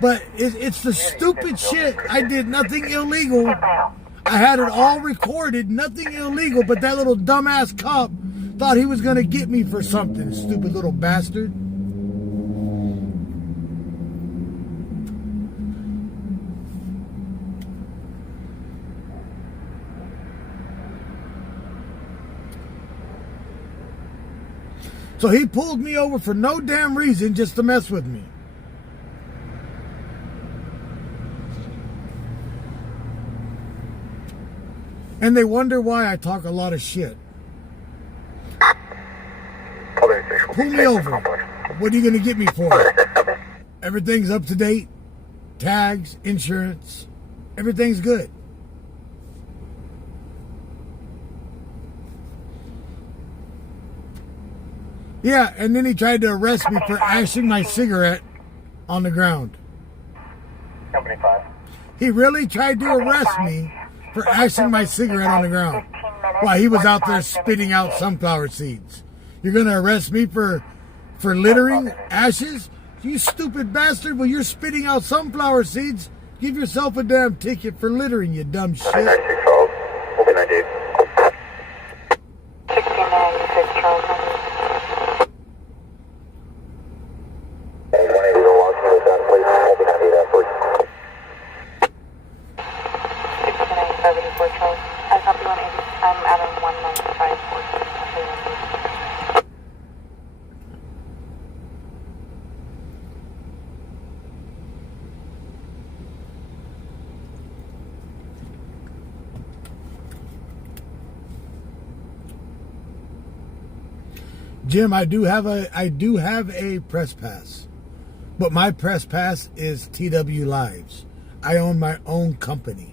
But it's the stupid shit. I did nothing illegal. I had it all recorded, nothing illegal, but that little dumbass cop thought he was going to get me for something, stupid little bastard. So he pulled me over for no damn reason just to mess with me. And they wonder why I talk a lot of shit. Pull me over. What are you going to get me for? Everything's up to date. Tags, insurance. Everything's good. Yeah, and then he tried to arrest me for ashing my cigarette on the ground. Company 5. He really tried to arrest me for ashing my cigarette on the ground while he was out there spitting out sunflower seeds. You're going to arrest me for littering ashes? You stupid bastard. Well, you're spitting out sunflower seeds. Give yourself a damn ticket for littering, you dumb shit. 1696 Charles. 6974 Charles. I copy 180. I'm out of 195. Jim, I do have a press pass, but my press pass is TW Lives. I own my own company.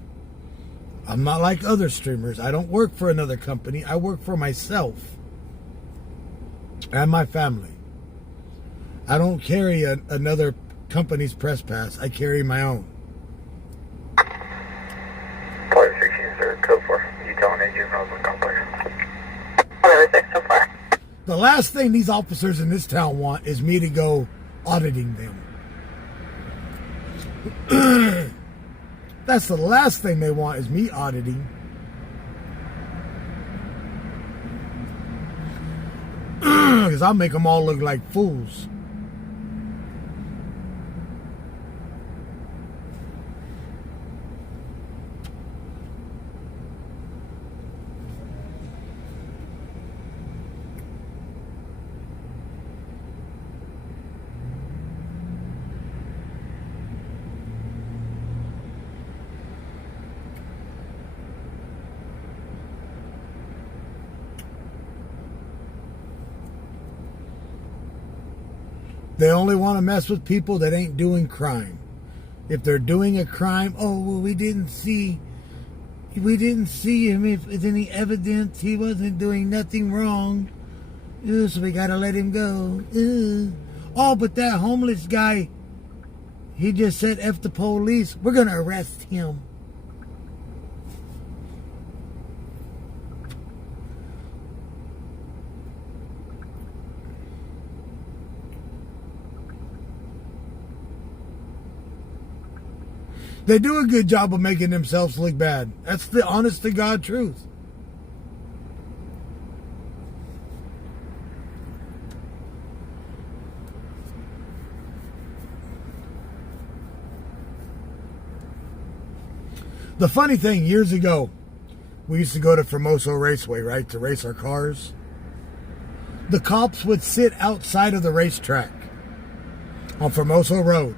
I'm not like other streamers. I don't work for another company. I work for myself and my family. I don't carry another company's press pass. I carry my own. Code 16, sir. Code 4. You telling me juveniles with complex? So far. The last thing these officers in this town want is me to go auditing them. That's the last thing they want is me auditing. Because I'll make them all look like fools. They only want to mess with people that ain't doing crime. If they're doing a crime, oh, well, we didn't see him. If there's any evidence, he wasn't doing nothing wrong. Ooh, so we gotta let him go. Ooh. Oh, but that homeless guy, he just said F the police. We're gonna arrest him. They do a good job of making themselves look bad. That's the honest to God truth. The funny thing, years ago, we used to go to Formoso Raceway, right, to race our cars. The cops would sit outside of the racetrack on Formoso Road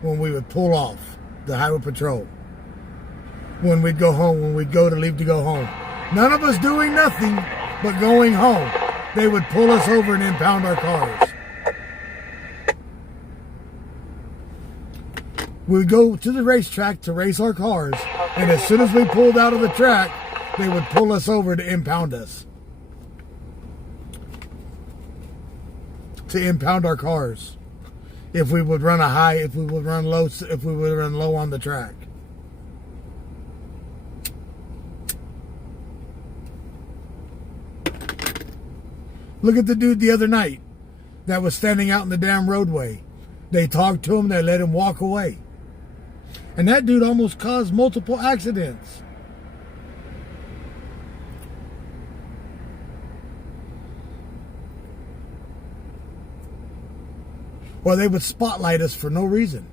when we would pull off. The highway patrol. when we'd go home, when we'd leave to go home. None of us doing nothing but going home. They would pull us over and impound our cars. We would go to the racetrack to race our cars, and as soon as we pulled out of the track, they would pull us over to impound us. To impound our cars. If we would run a high, if we would run low on the track. Look at the dude the other night that was standing out in the damn roadway. They talked to him, they let him walk away. And that dude almost caused multiple accidents. Or they would spotlight us for no reason.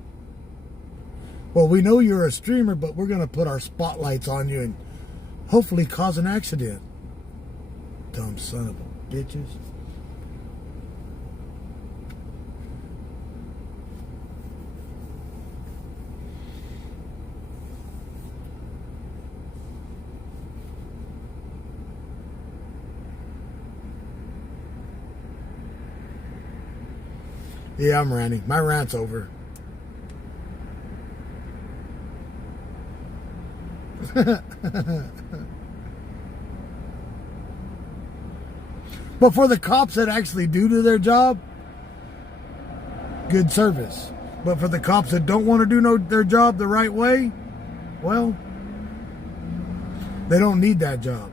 Well, we know you're a streamer, but we're going to put our spotlights on you and hopefully cause an accident. Dumb son of a bitches. Yeah, I'm ranting. My rant's over. But for the cops that actually do their job, good service. But for the cops that don't want to do their job the right way, well, they don't need that job.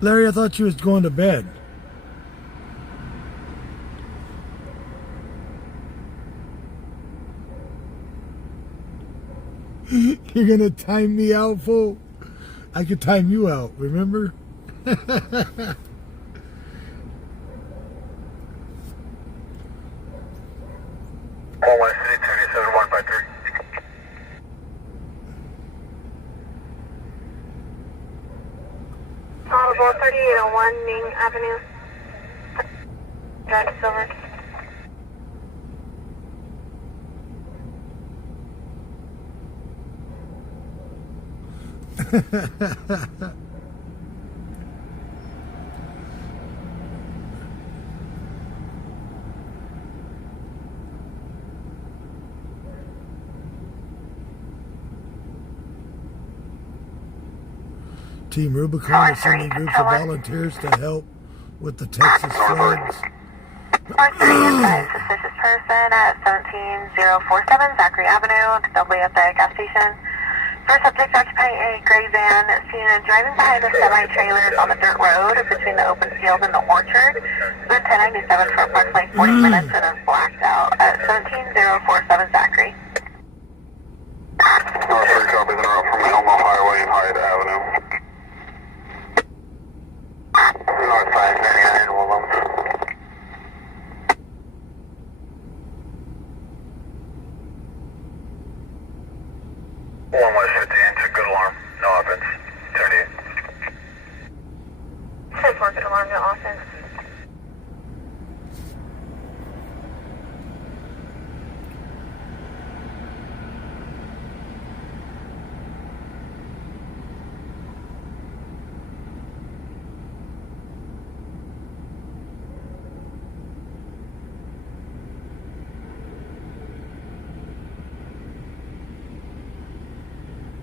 Larry, I thought you was going to bed. You're gonna time me out, fool? I could time you out, remember? Audible 3801 Ming Avenue. Drive Silver. Team Rubicon is sending groups of volunteers to help with the Texas floods. 435 suspicious person at 17047 Zachary Avenue, doubly at the gas station. First subject occupying a gray van seen driving behind the semi-trailers on the dirt road between the open field and the orchard. It's been 1097 for approximately 40 minutes and is blacked out at 17047 Zachary. North 3 copies en route from Elmo Highway and Hyde Avenue. North 599 Woolham. One West 15, took good alarm, no offense. 78. 10-4, good alarm, no offense.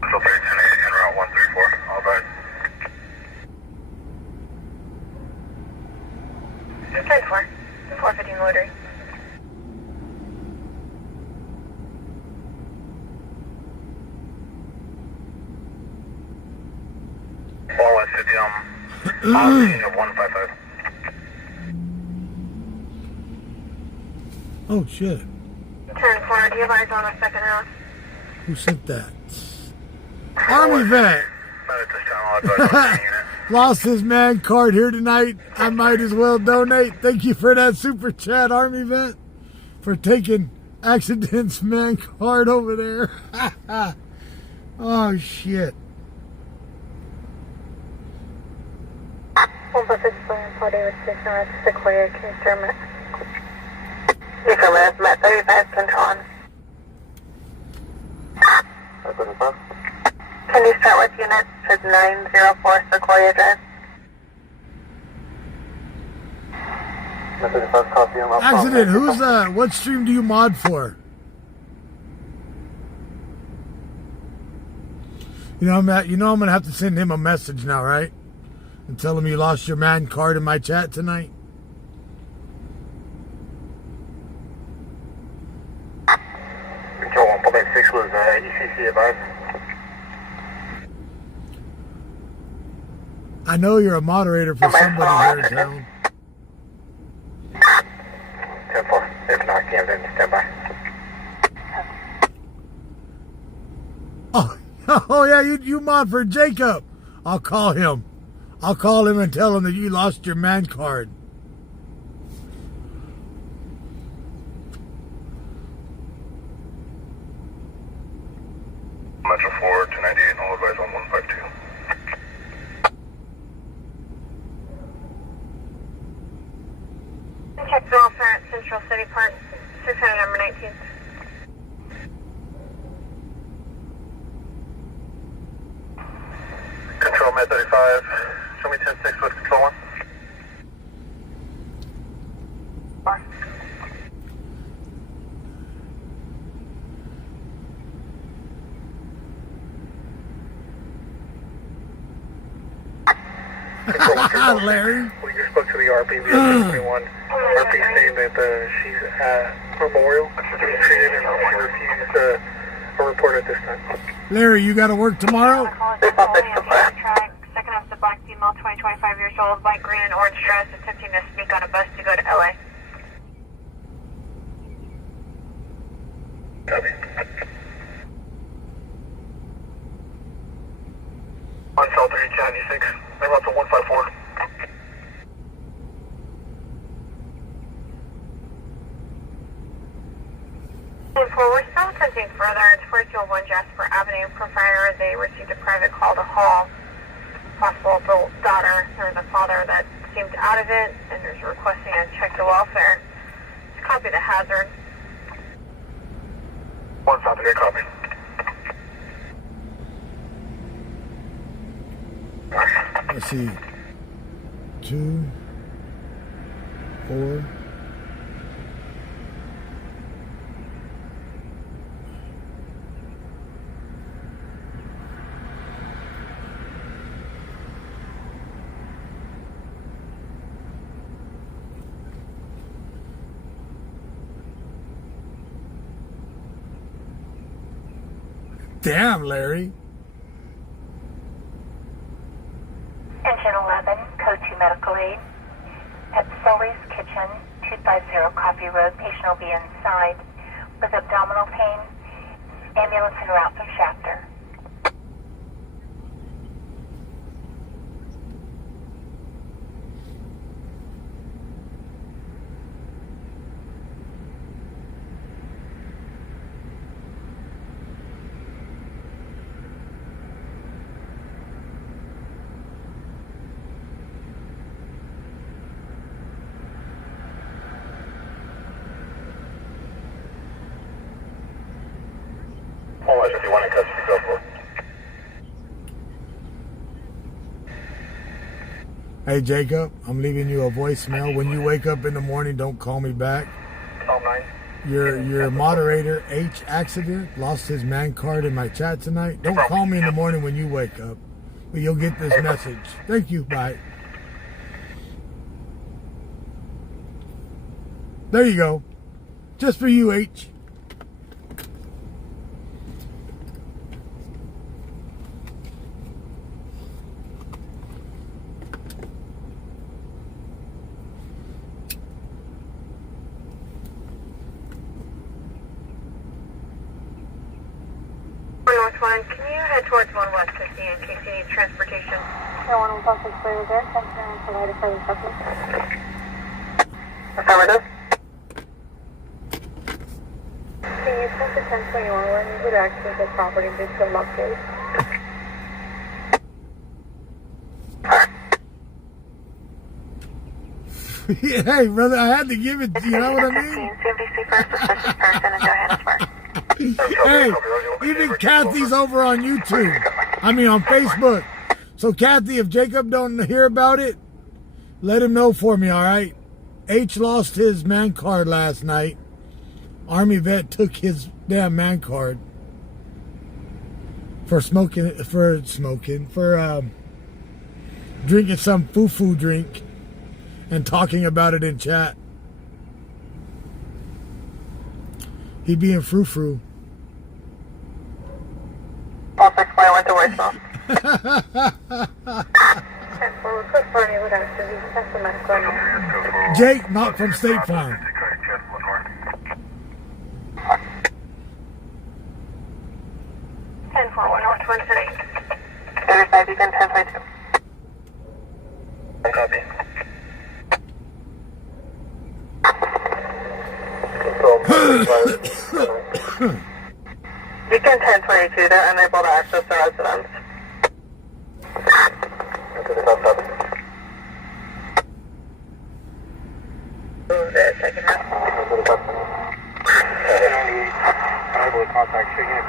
Central 310 en route 134, all right. 10-4, 415 loitering. One West 50, on scene of 155. Oh shit. 10-4, do you have eyes on the second house? Who sent that? Army vet. Not at this time, I'll advise on the unit. Lost his man card here tonight. I might as well donate. Thank you for that super chat, Army vet, for taking accident's man card over there. Oh shit. 156 David Station at Sequoia, can you start Met? Affirmative, Met 35, control on. Can you start with unit? It's 904 Sequoia Drive. Accident, who's what stream do you mod for? You know I'm gonna have to send him a message now, right? And tell him you lost your man card in my chat tonight. Control 1.6 was ECC advised. I know you're a moderator for somebody here in town. 10-4, if not, Camden, stand by. Oh yeah, you mod for Jacob. I'll call him. I'll call him and tell him that you lost your man card. Metro 4, 298, all advise on 152. Check the welfare at Central City Park, 600 number 19. Control Met 35, show me 10-6 with control 1. Larry. We just spoke to the RP via 621. RP saying that she's at Memorial. She's treated and she refused a report at this time. Larry, you got to work tomorrow? Second off the black female, 25 years old, white, green, and orange dress, attempting to sneak on a bus to go to LA. Copy. On cell 396, they're up to 154. We're still attempting further. It's 421 Jasper Avenue. Provider, they received a private call to Hall. Possible daughter or the father that seemed out of it, and is requesting a check the welfare. Just copy the hazard. 1 South, good copy. Let's see. 2, 4. Damn, Larry. Engine 11, code 2 medical aid. At Sully's Kitchen, 250 Coffee Road. Patient will be inside with abdominal pain. Ambulance en route from Shafter. Always, if you want to custody, go for it. Hey, Jacob, I'm leaving you a voicemail. When you wake up in the morning, don't call me back. Psalm 9. Your moderator, H Accident, lost his man card in my chat tonight. Don't call me in the morning when you wake up, but you'll get this message. Thank you. Bye. There you go. Just for you, H. North 1, can you head towards 1 West 50 in case you need transportation? No one will talk to clear there. Thanks for providing further supplement. Affirmative. Can you send to 1021 when you would access the property due to a lock case? Hey, brother, I had to give it to you. You know what I mean? CMDC first, suspicious person in Johannesburg. Hey, even Kathy's over on YouTube. I mean, on Facebook. So, Kathy, if Jacob don't hear about it, let him know for me, all right? H lost his man card last night. Army vet took his damn man card for drinking some foo-foo drink and talking about it in chat. He being frou-frou. All 6.1 went to voicemail. Jake, not from State Farm. 10-4, North 1 City. Riverside, Beacon 1052. Copy. Beacon 1022, they're unable to access the residence. Second half. Unable to contact Chicken.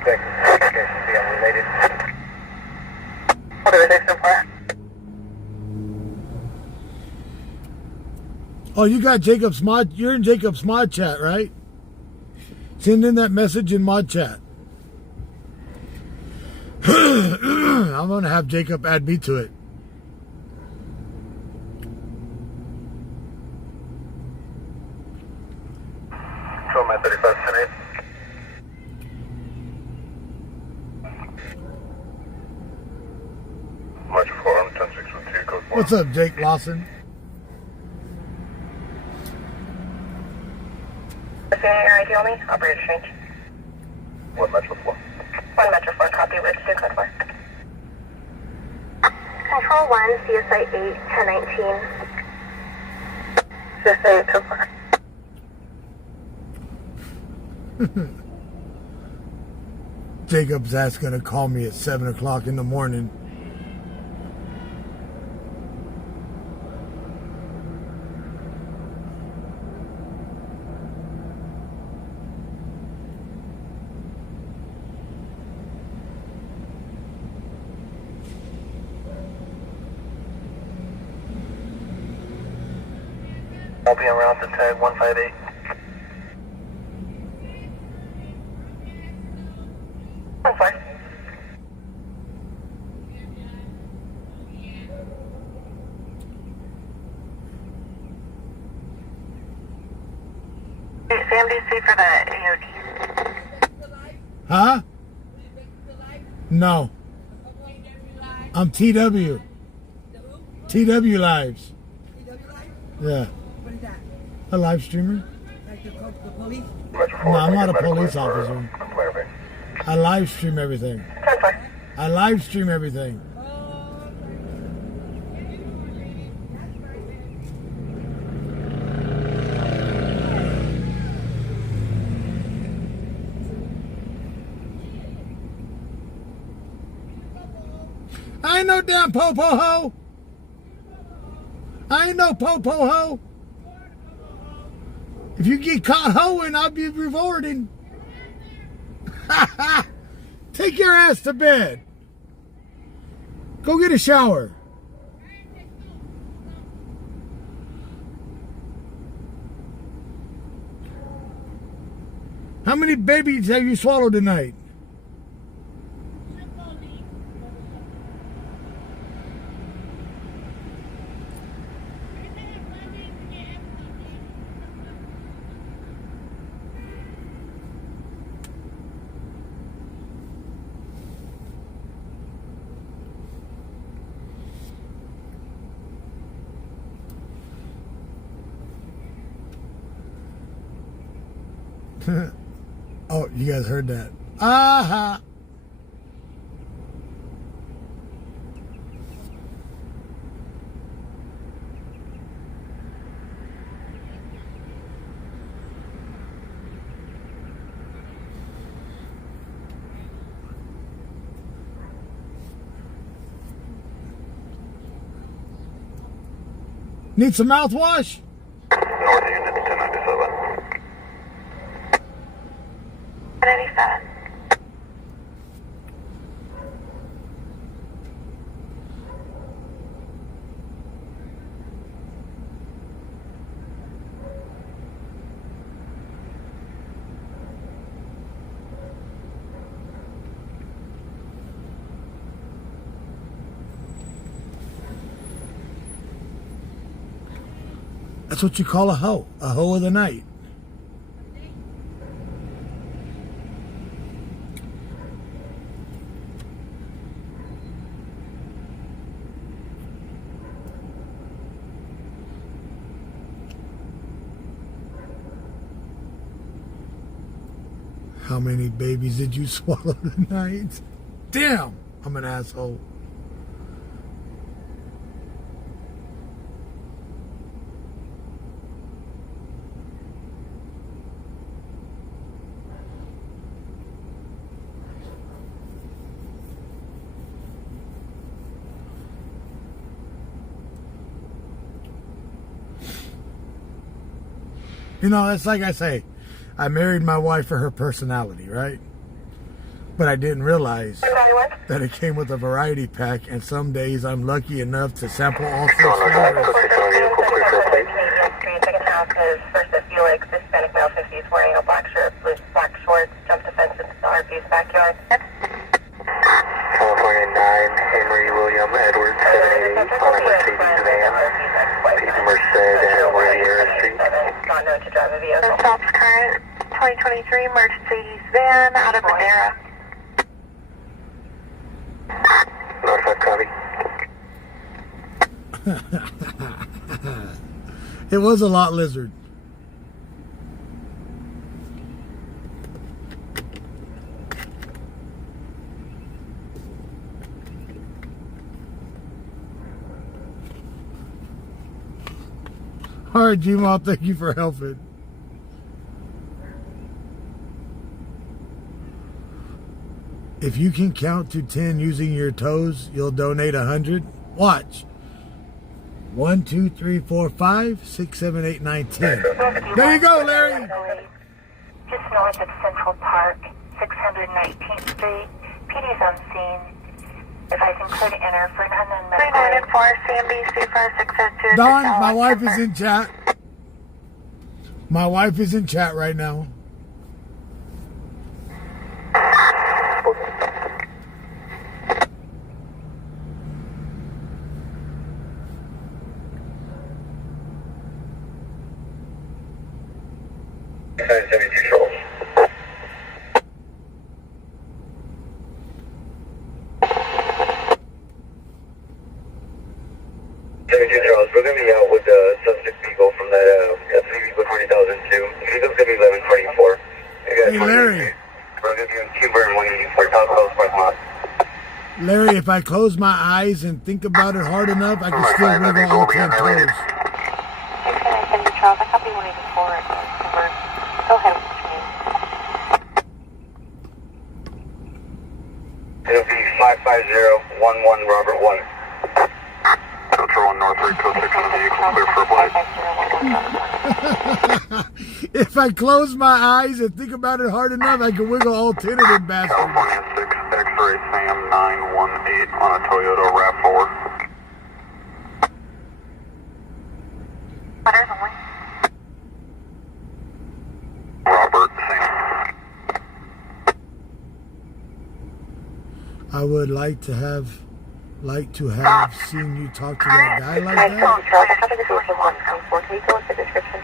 Investigation be unrelated. What do we say so far? Oh, you got Jacob's mod. You're in Jacob's mod chat, right? Send in that message in mod chat. I'm going to have Jacob add me to it. Show my 35 tonight. March 4, I'm 10612, code 4. What's up, Jake Lawson? Your ID only, operator change. 1 Metro 4. 1 Metro 4, copy with 2 code 4. Control 1, CSI 8, 1019. CSI 8, code 4. Jacob's ass going to call me at 7 o'clock in the morning. I'll be en route to tag 158. One four. CMDC for the AOD. Huh? No. I'm TW. TW Lives. Yeah. What is that? A live streamer? Like the police? No, I'm not a police officer. I live stream everything. I live stream everything. I ain't no damn po-po ho. I ain't no po-po ho. If you get caught hoeing, I'll be rewarding. Take your ass to bed. Go get a shower. How many babies have you swallowed tonight? Oh, you guys heard that. Aha! Need some mouthwash? North Unit 1097. 97. That's what you call a hoe of the night. How many babies did you swallow tonight? Damn, I'm an asshole. You know, it's like I say, I married my wife for her personality, right? But I didn't realize that it came with a variety pack, and some days I'm lucky enough to sample all 6 flavors. Second house is first a Felix, Hispanic male, 50s, wearing a black shirt, black shorts, jumped the fence in RP's backyard. California 9, Henry William Edwards, 788, on a Mercedes van, Pete Merced and Riviera Street. Not known to drive a vehicle. Stops current 2023 Mercedes van out of Madera. Northwest copy. It was a lot lizard. All right, Gmail, thank you for helping. If you can count to 10 using your toes, you'll donate 100. Watch. 1, 2, 3, 4, 5, 6, 7, 8, 9, 10. There you go, Larry. Just north of Central Park, 619th Street. PD's on scene. If I can clear to enter for an unknown medical. 394 CMB 4602. Don, my wife is in chat. My wife is in chat right now. Hey, Larry. We're going to be in Cuba and waiting for South Coast parking lot. Larry, if I close my eyes and think about it hard enough, I can still wiggle all 10 toes. 6970 Charles, I copy 184 at Convert. Go ahead with your name. It'll be 55011 Robert 1. Control 1 North 3, code 6 on the vehicle, clear for a flight. 55011 If I close my eyes and think about it hard enough, I can wiggle all 10 of them bastards. California 6, X-ray Sam 918 on a Toyota RAV4. Butters only. Robert Sam. I would like to have seen you talk to that guy like that. Charles, I copy the vehicle 124. Can you go with the description?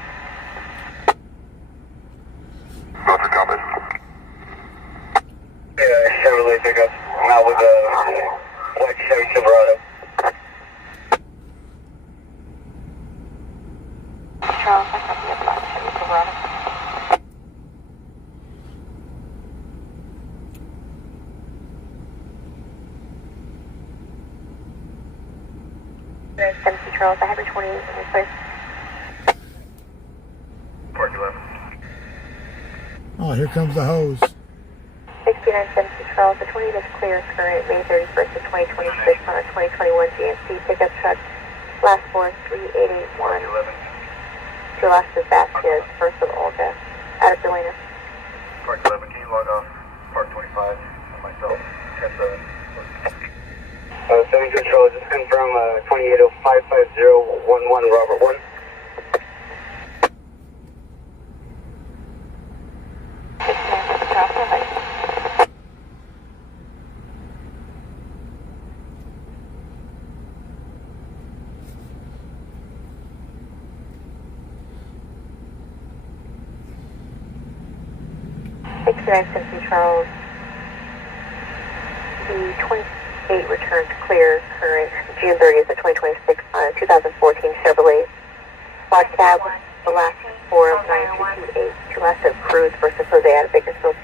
Roger, copy. Chevrolet pickup. I'm out with a white Chevy Silverado. Charles, I copy a black Chevy Silverado. Charles, I have your 28 in your place. Park 11. Oh, here comes the hose. 6970 Charles, the 28 is clear current May 31st of 2026 on a 2021 GMC pickup truck. Last four 3881. 11. Your last is Vasquez, first of Olga, out of Delana. Park 11, can you log off Park 25 and myself? 10-7. 7 Control, just confirm 28055011 Robert 1. Charles, the 28 returned clear current June 30th of 2026 on a 2014 Chevrolet Squad Cab. The last four of 9228. Two last of Cruz versus Jose out of Bakersfield.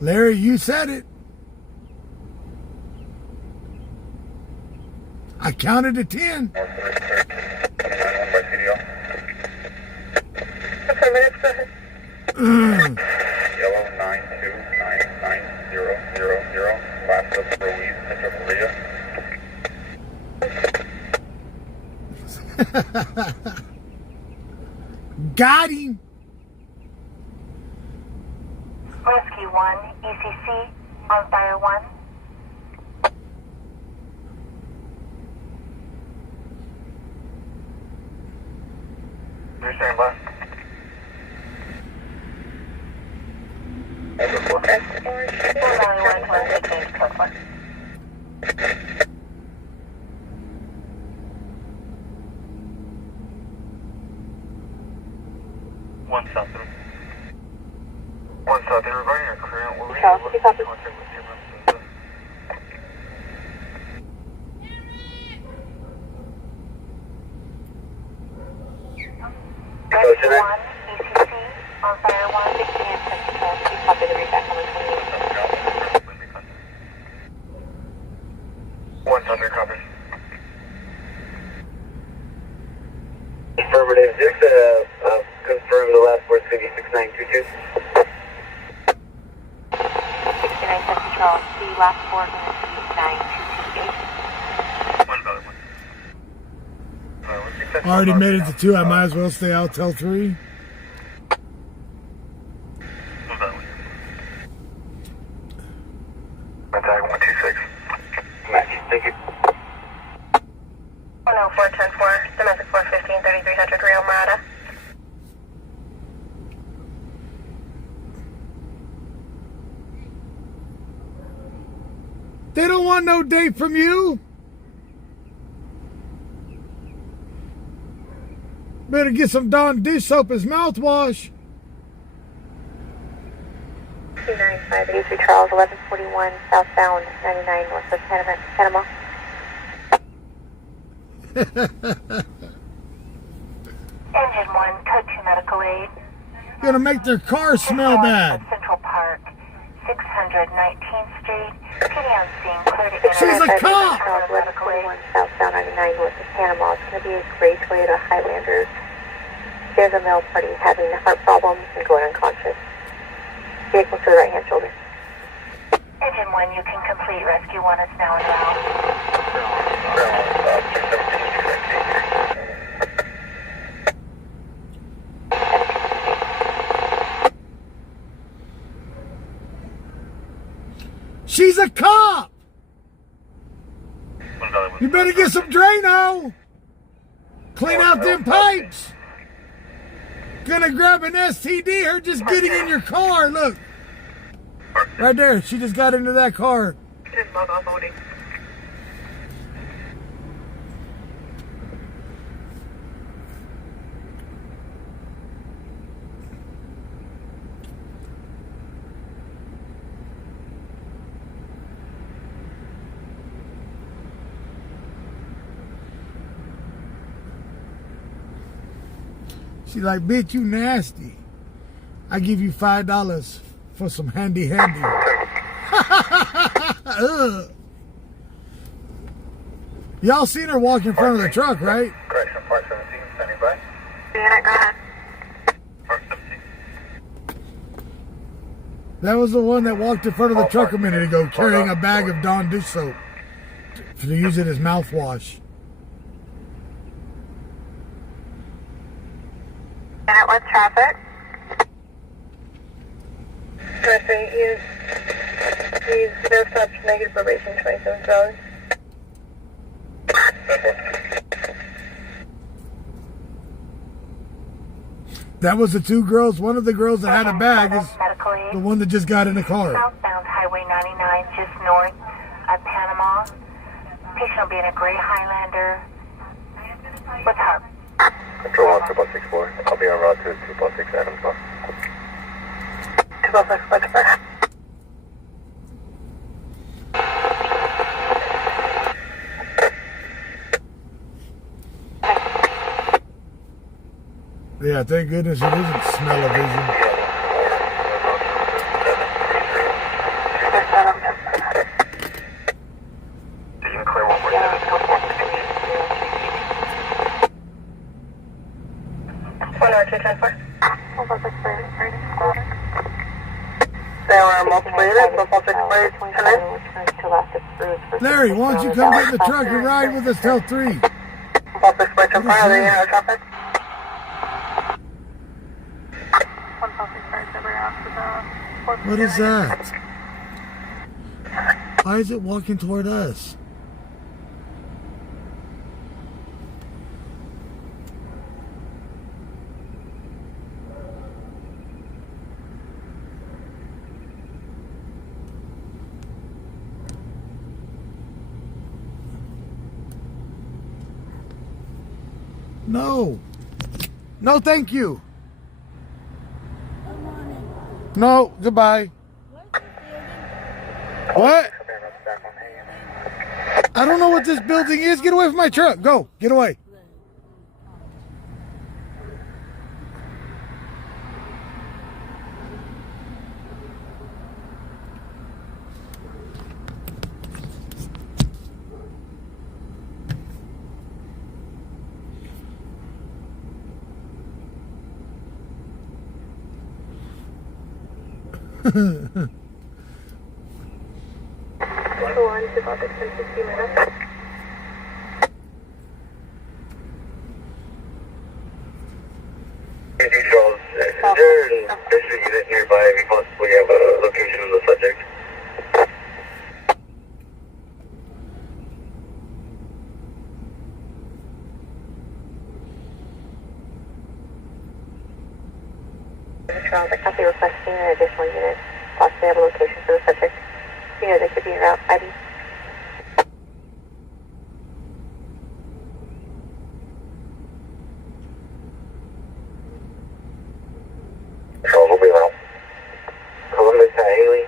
Larry, you said it. I counted to 10. Yellow 9299000. Last of Ruiz, Metro Korea. Got him. Whiskey 1, ECC, on fire 1. You're saying left? One south. One south. Regarding our current, we're Charles, looking copy. to contact with you. Whiskey 1, ECC, on fire 1. 16 and 7 Charles, please copy the reback on the 28. One south, copy. Affirmative, just confirm the last word's going to be 6922. 6970 Charles, the last four going to be 9228. One valid one. Already made it to 2. I might as well stay out till 3. One valid one. Attack 126. Match, thank you. 10410-4, domestic 415, 3300 Rio Murata. They don't want no date from you. Better get some Dawn dish soap as mouthwash. 29583 Charles, 1141 southbound 99 northwest Panama. Engine 1, code 2 medical aid. Gonna make their car smell bad. Central Park, 619th Street. PD on scene, clear to enter. She's a cop! Medical aid. Southbound 99 north of Panama. It's going to be a gray Toyota Highlander. There's a male party having heart problems and going unconscious. Vehicle to the right-hand shoulder. Engine 1, you can complete. Rescue 1 is now in route. She's a cop! You better get some Drano! Clean out them pipes! Gonna grab an STD, her just getting in your car, look! Right there, she just got into that car. She like, bitch, you nasty. I give you $5 for some handy. Y'all seen her walk in front of the truck, right? Correction, Part 17, standing by. Janet, go ahead. Part 17. That was the one that walked in front of the truck a minute ago, carrying a bag of Dawn dish soap to use it as mouthwash. Janet, what's traffic? Use no stops, negative probation, 27 hours. That was the two girls. One of the girls that had a bag is Medical aid. the one that just got in the car. Southbound Highway 99, just north of Panama. Patient will be in a gray Highlander. What's up? Control 1, 264. I'll be on route to 2.6 Adams. 2.6, what's that? Yeah, thank goodness it isn't smell-o-vision. You can clear 147. 102.4. There were multiple units, multiple plates tonight. Larry, why don't you come get in the truck and ride with us till 3? Multiple plates in front of the unit traffic. What is that? Why is it walking toward us? No. No, thank you. No, goodbye. What? I don't know what this building is. Get away from my truck. Go. Get away. Details. Is there an official unit nearby? We possibly have a location of the subject. The company requesting an additional unit, possibly have a location for the subject. You know they could be en route ID. Control will be around. Columbus to Haley.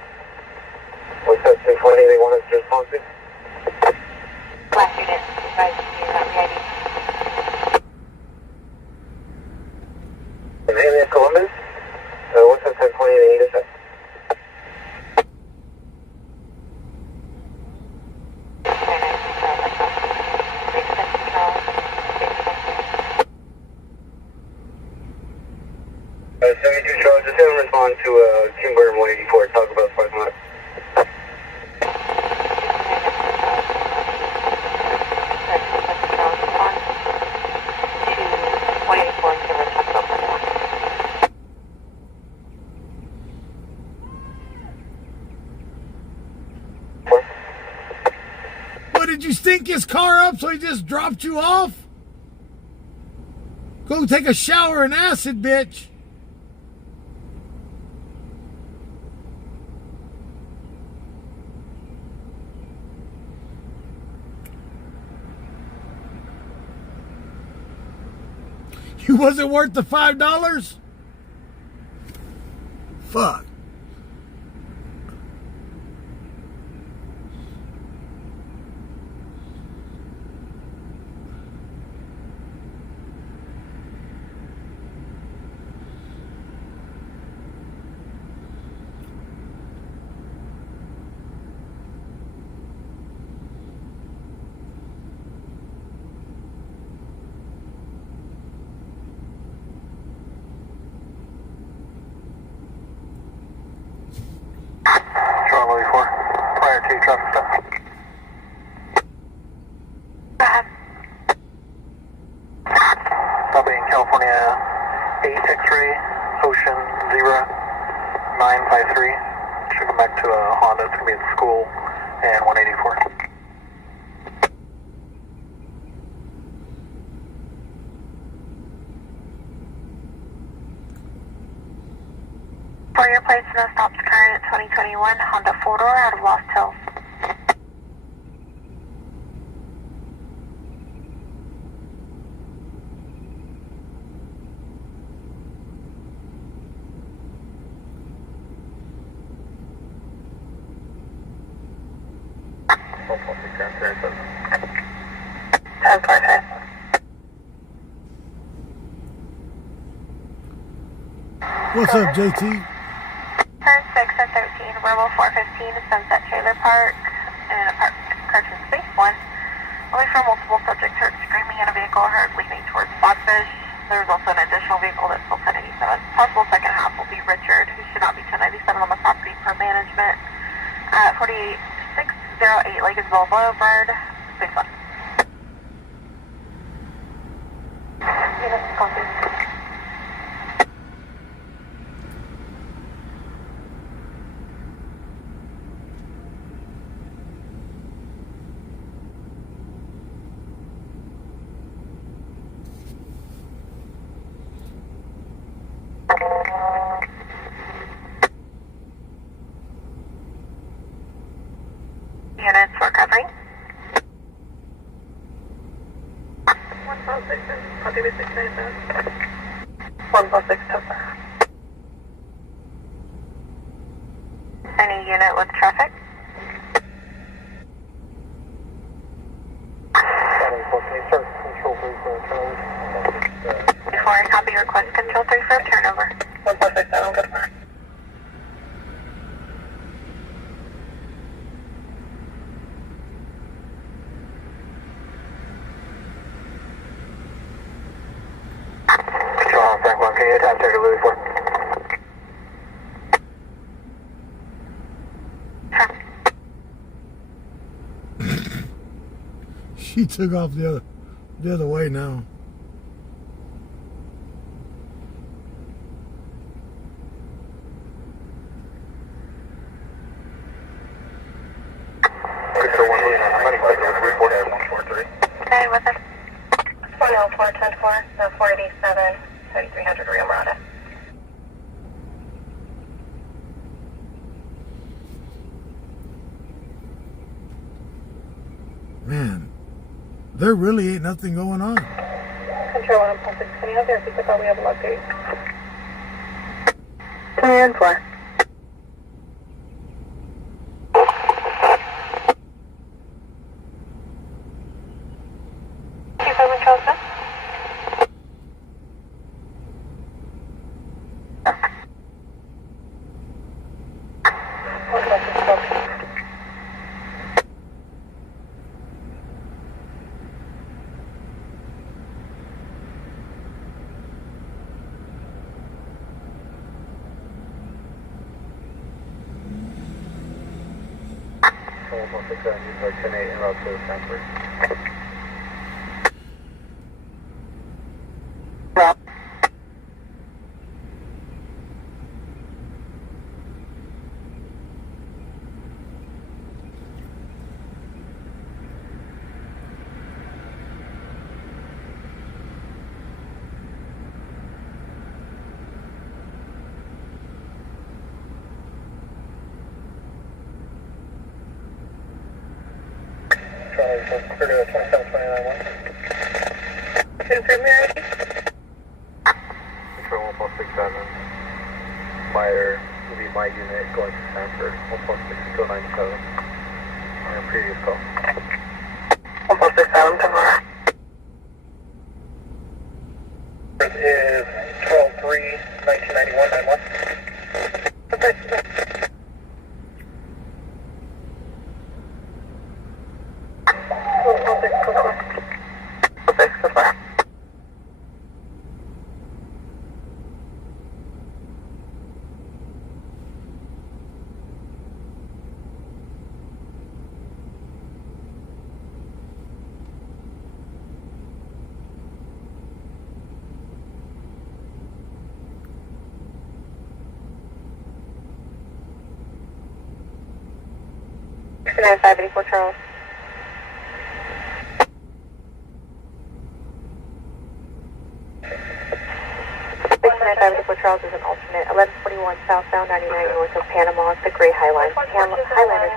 What's that 220 they want us to respond to? Last unit, advise you not ready. to Kimber 184, talk about 5 minutes. What, did you stink his car up so he just dropped you off? Go take a shower in acid, bitch. You wasn't worth the $5? Fuck. Charlie 4, prior to traffic stop. Stopping California 8 X-ray, Ocean 0953. Should come back to a Honda, it's going to be at school, and 184. For your plates, no stops current 2021 Honda 4-door out of Lost Hills. What's up, JT? Turn 6 and 13, Rebel 415 to Sunset Trailer Park and Correction Space 1. Only for multiple subjects heard screaming in a vehicle heard leaning towards Spotfish. There's also an additional vehicle that's still 1087. Possible second half will be Richard, who should not be 1097 on the property per management. 4608 Legansville Boulevard, Space 1. Units, copy. Units for recovery. 146, copy with 697. 146, Topa. Any unit with traffic? Before I copy, request control 3 for a turnover. 146, good for. Frank 1K, time check to Louis 4. She took off the other way now. Hey, what's up? 10410-4, no 487, 3300 Rio Mirada. Man, there really ain't nothing going on. Control 106, can you have there? Because I thought we have a update. 10-4. Control 167, use our 10-8 en route to Sanford. Clear to 2729-1. Confirm your ID. Control 167. Meyer will be my unit going to Sanford. 146-297. On your previous call. 147, tomorrow. Is 12-3-1991-91. United 584 Charles. 584 Charles is an alternate. 1141 southbound 99 north of Panama. It's the gray Highlander to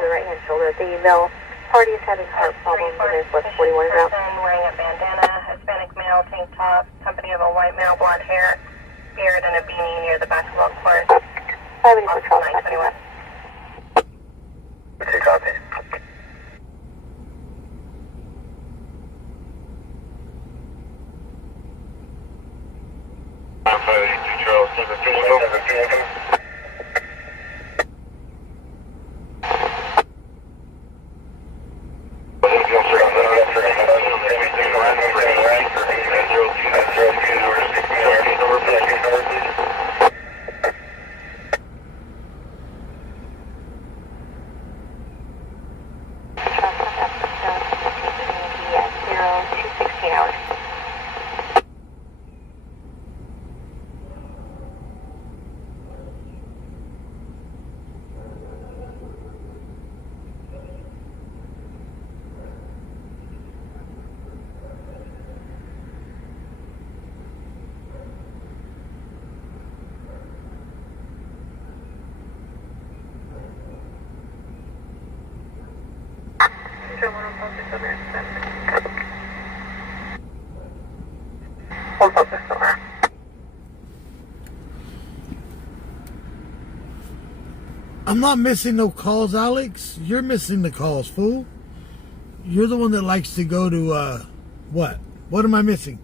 the right-hand shoulder. The male party is having heart problems and there's left 41 is out. Wearing a bandana, Hispanic male, tank top, company of a white male, blonde hair, beard, and a beanie near the basketball court. 584 Charles, 921. Okay, copy. I'm not missing no calls, Alex. You're missing the calls, fool. You're the one that likes to go to, what? What am I missing?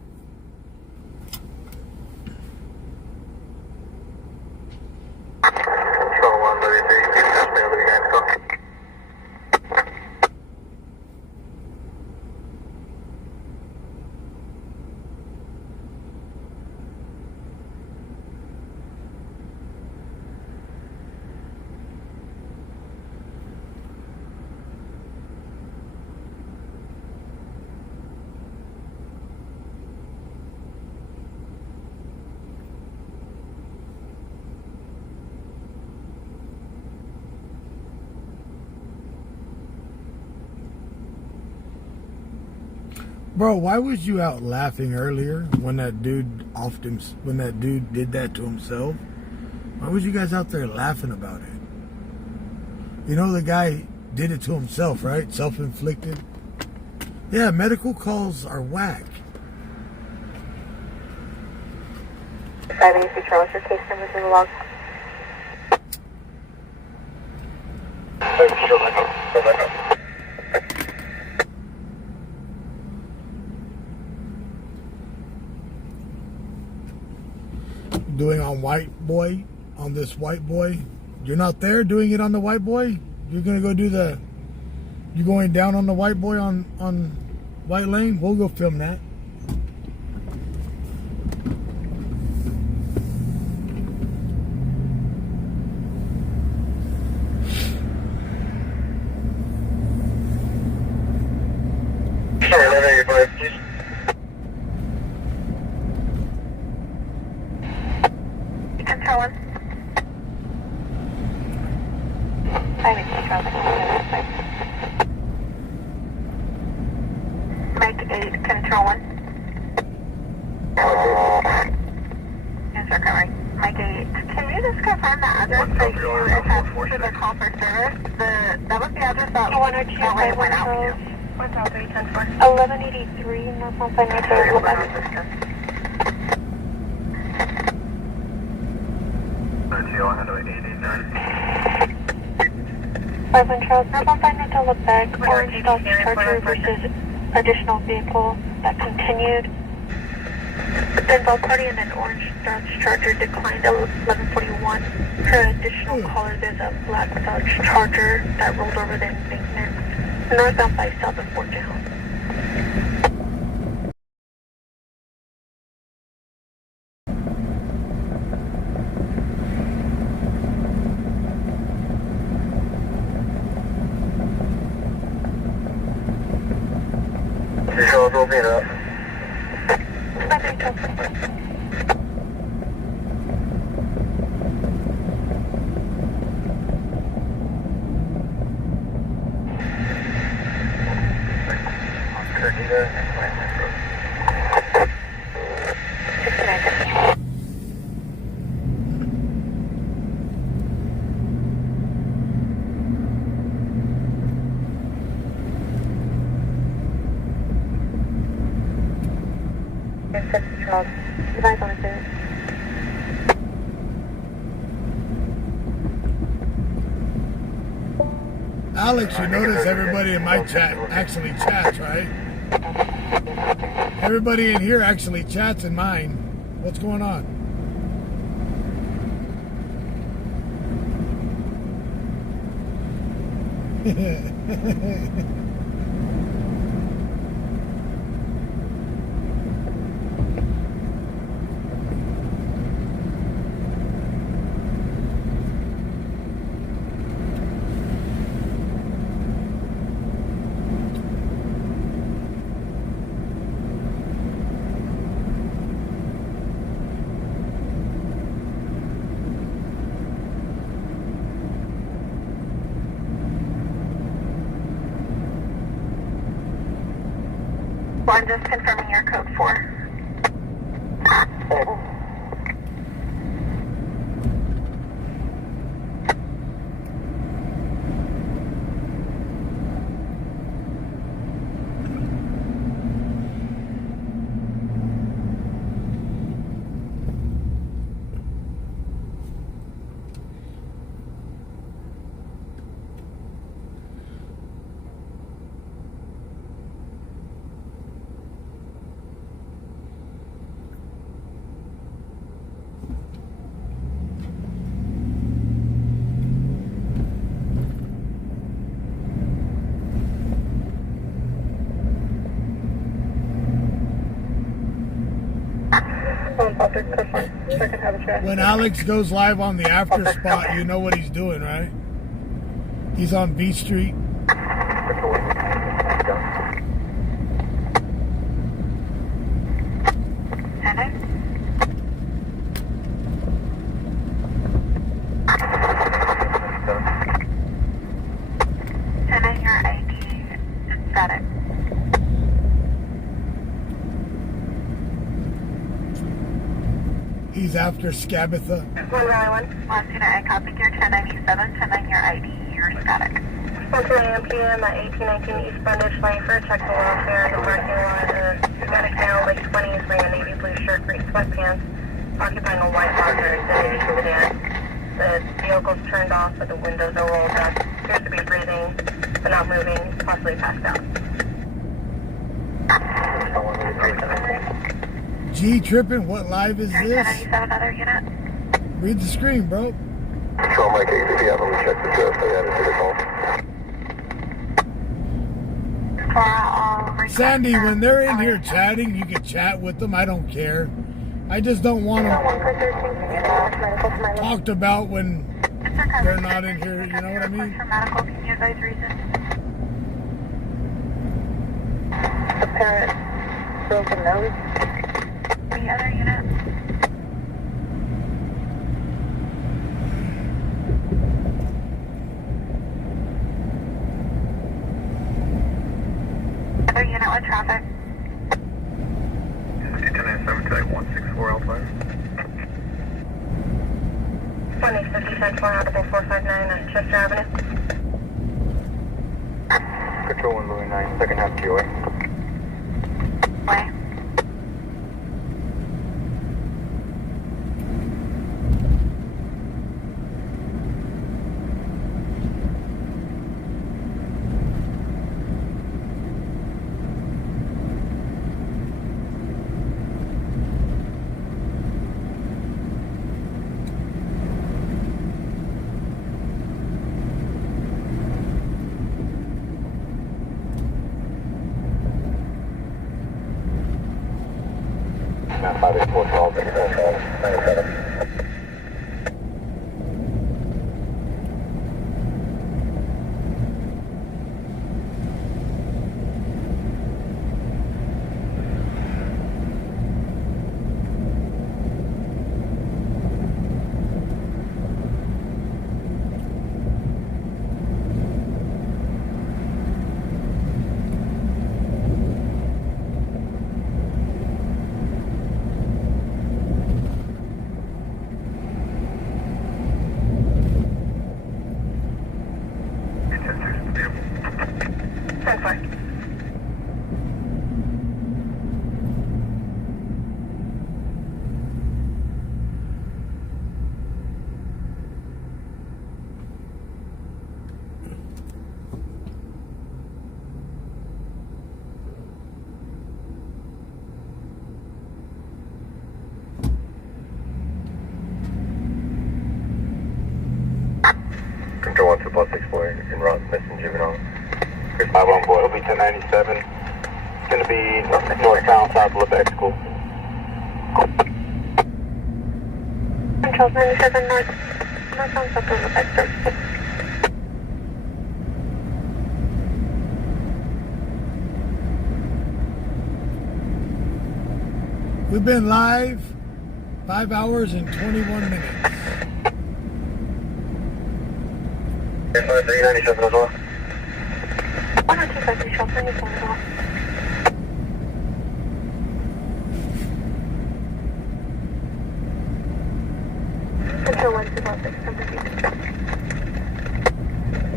Control 1, ready to keep this me over the guys call. Bro, why was you out laughing earlier when that dude did that to himself? Why was you guys out there laughing about it? You know the guy did it to himself, right? Self-inflicted. Yeah, medical calls are whack. 583 Charles, your case number's in the log. Doing on white boy, on this white boy. You're not there doing it on the white boy? You're gonna go do the, you going down on the white boy on white lane? We'll go film that. Control 1. Make 8, Control 1. Yes, sir, covering. Make 8. Can you just confirm the address that you attached to the call for service? That was the address that went out to. 1183 Northbound San Mateo. 5 Charles, northbound San Mateo, look back. Orange Dodge Charger versus additional vehicle that continued. Then both party and then Orange Dodge Charger declined 1141. For additional caller, there's a black Dodge Charger that rolled over the embankment. Northbound by south of Fort Town. Visuals will be up. Charles, advise on the Alex, you notice everybody in my chat actually chats, right? Everybody in here actually chats in mine. What's going on? Well, I'm just confirming your code 4. When Alex goes live on the after spot, you know what he's doing, right? He's on B Street. He's after Scabatha. 1 I copied your 1097, 10 your ID, your static. 1:30 p.m. at 1819 East Brundage Lane for a check the welfare in the parking lot. Hispanic male, late 20s, wearing a navy blue shirt, gray sweatpants, occupying a white Dodge sedan. The vehicle's turned off, but the windows are rolled up. Appears to be breathing, but not moving, possibly passed out. G tripping, what live is this? 1097, other unit. Read the screen, bro. Control Mike 8, if you have them, check the drift. I got a Sandy, when they're in here chatting, you can chat with them. I don't care. I just don't want them talked about when they're not in here. You know what I mean? Apparent broken nose. The other unit. 10-4, audible 459 on Chester Avenue. Control 1 Louis 9, second half QA. Why? Now 584 Bakersfield, 97. Control 1 264 in route, missing juvenile. 514, it'll be 1097. It's going to be northbound south of Lebec School. Control 97 northbound south of Bakersfield. We've been live 5 hours and 21 minutes. 397 as well. 1025 Control 97 as well. Control 126, number 3 Control.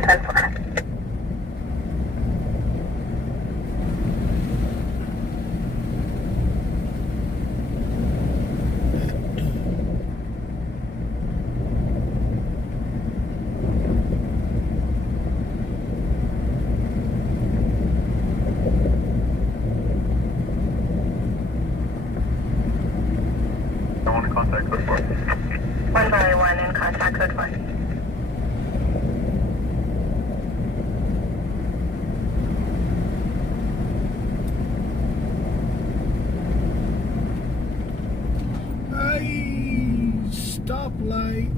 10-4. I want to contact code 4. 1 by 1 in contact code 1. Hey, stoplight.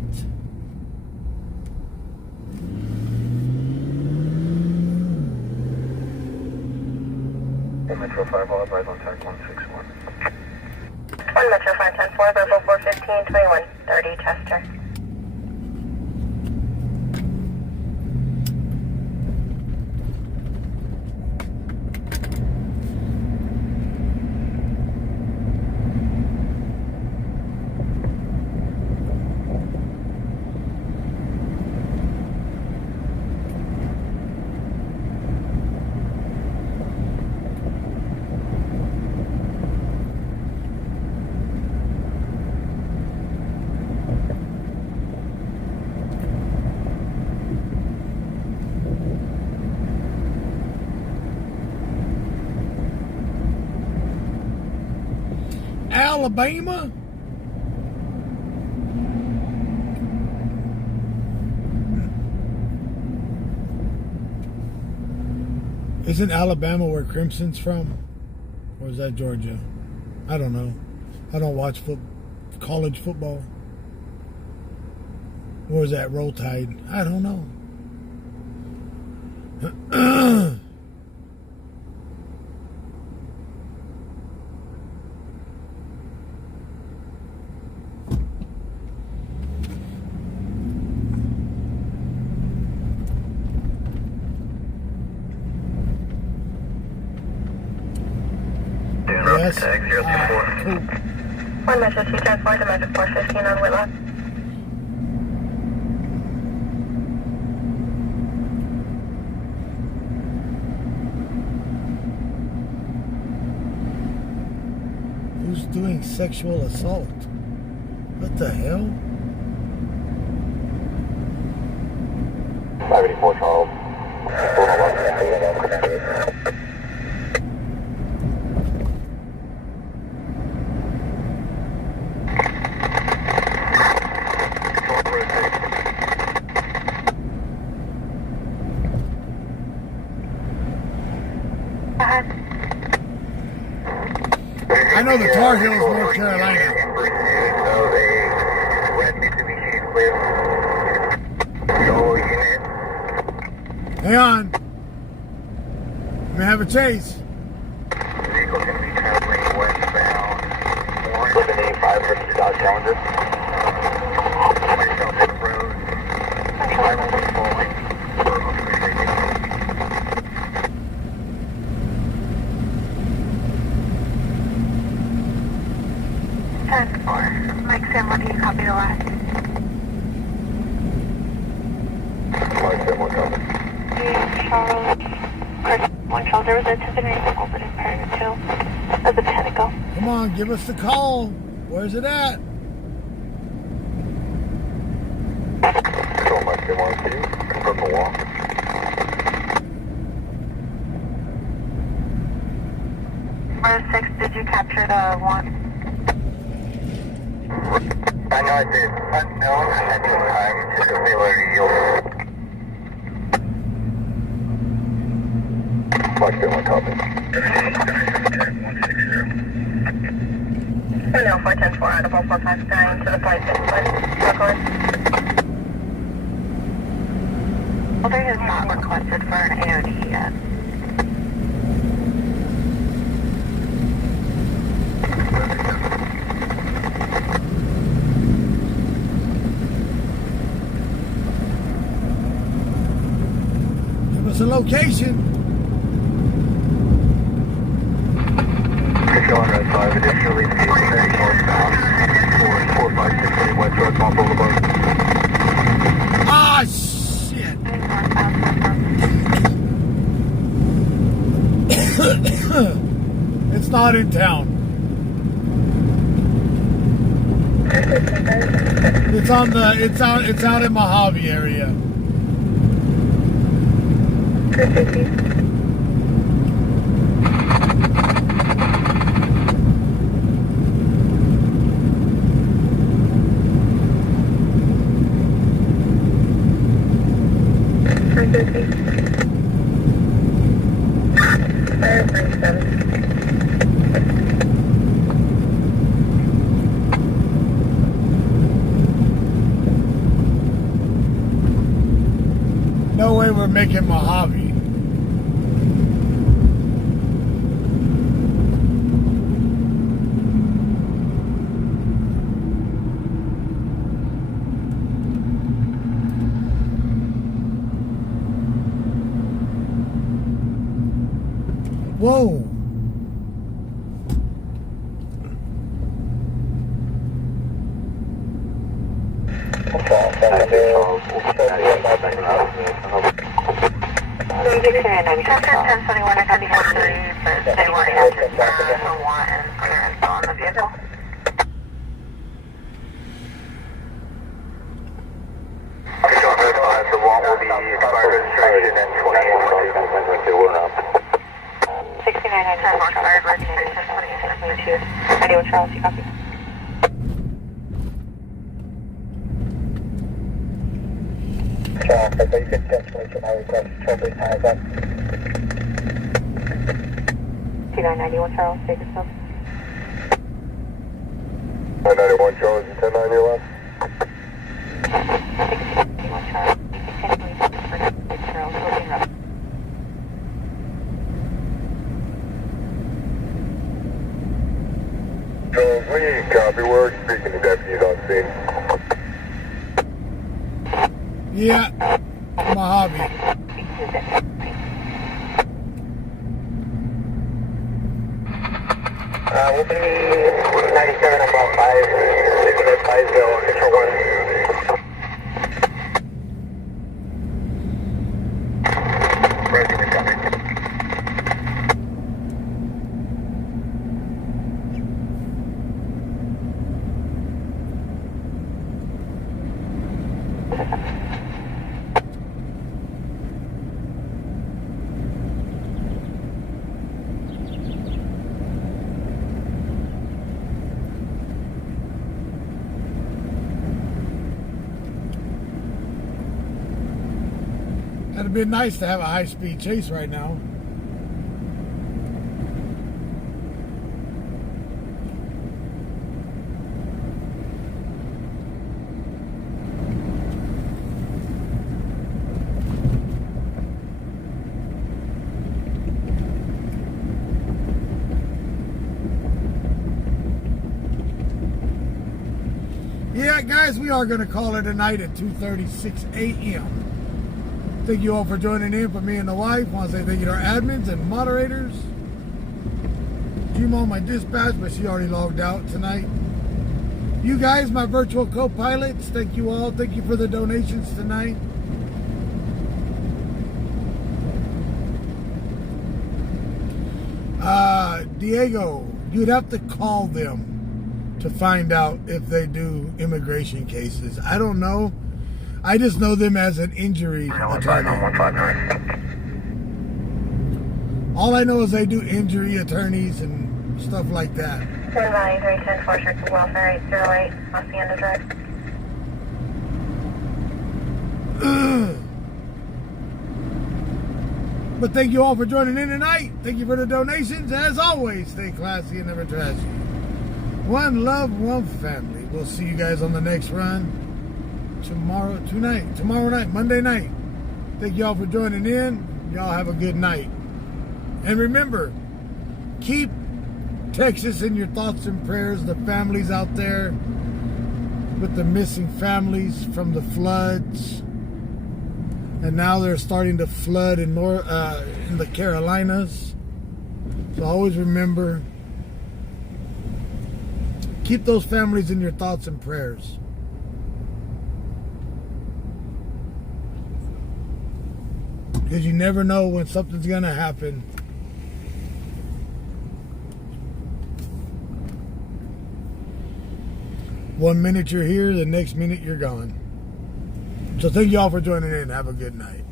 Metro 5, all advise on tag 161. 1 Metro 510-4, verbal 415, 21, 30 Chester. Alabama? Isn't Alabama where Crimson's from? Or is that Georgia? I don't know. I don't watch college football. Or is that Roll Tide? I don't know. Yes. Tag 024. Cool. 1 Metro 210-4 to Metro 415 on Whitlock. saying sexual assault. What the hell? 584 Charles. I know the Tar Heels, North Carolina. Hang on. We may have a chase. Vehicle going to be traveling westbound. With an 85 for the Dodge Challenger. Myself hit the road. 501 falling. Mike Sam, what do you copy the last? Charles, one Charles, there was a Tiffany vehicle that is prior to as a Panico. Come on, give us the call. Where's it at? Control Mike 1, can you confirm the walk? Road 6, did you capture the one? I know I did. Unknown at this time. Just a failure to yield. Mike 1, copy. 410-4 out of 459 to the point 6 Brooklyn. Boulder has not requested for an AOD yet. Give us a location. Control on Red 5, additionally, speed 30 northbound. 456 West Road, Palm Boulevard. Ah, shit. It's not in town. It's out in Mojave area. No way we're making Mojave. Whoa. Chapter 1021, I can be able to use, but they want to add just a warrant and clearance on the vehicle. Control Red 5, the wall will be expired registration and 28. 69 expired registration, 2622. 91 Charles, you copy? Charles, I you can send 22 my request. Trouble time up. 2991 Charles, Bakersfield. 991 Charles, 10-9 your left. 61 Charles, continuing for Charles, moving road. Charles, we copy. We're speaking to deputies on scene. Yeah, Mojave. We'll be 97 about 5. Control 1. Resident coming. It'd be nice to have a high-speed chase right now. Yeah, guys, we are going to call it a night at 2:36 a.m. Thank you all for joining in for me and the wife. I want to say thank you to our admins and moderators. Gmo, my dispatch, but she already logged out tonight. You guys, my virtual co-pilots, thank you all. Thank you for the donations tonight. Diego, you'd have to call them to find out if they do immigration cases. I don't know. I just know them as an injury attorney. All I know is they do injury attorneys and stuff like that. 10 Valley 310 4 Circle Welfare 808, Hacienda Drive. But thank you all for joining in tonight. Thank you for the donations. As always, stay classy and never trashy. One love, one family. We'll see you guys on the next run tomorrow night, Monday night. Thank y'all for joining in. Y'all have a good night. And remember, keep Texas in your thoughts and prayers. The families out there with the missing families from the floods. And now they're starting to flood in the Carolinas. So always remember, keep those families in your thoughts and prayers. Because you never know when something's going to happen. One minute you're here, the next minute you're gone. So thank you all for joining in. Have a good night.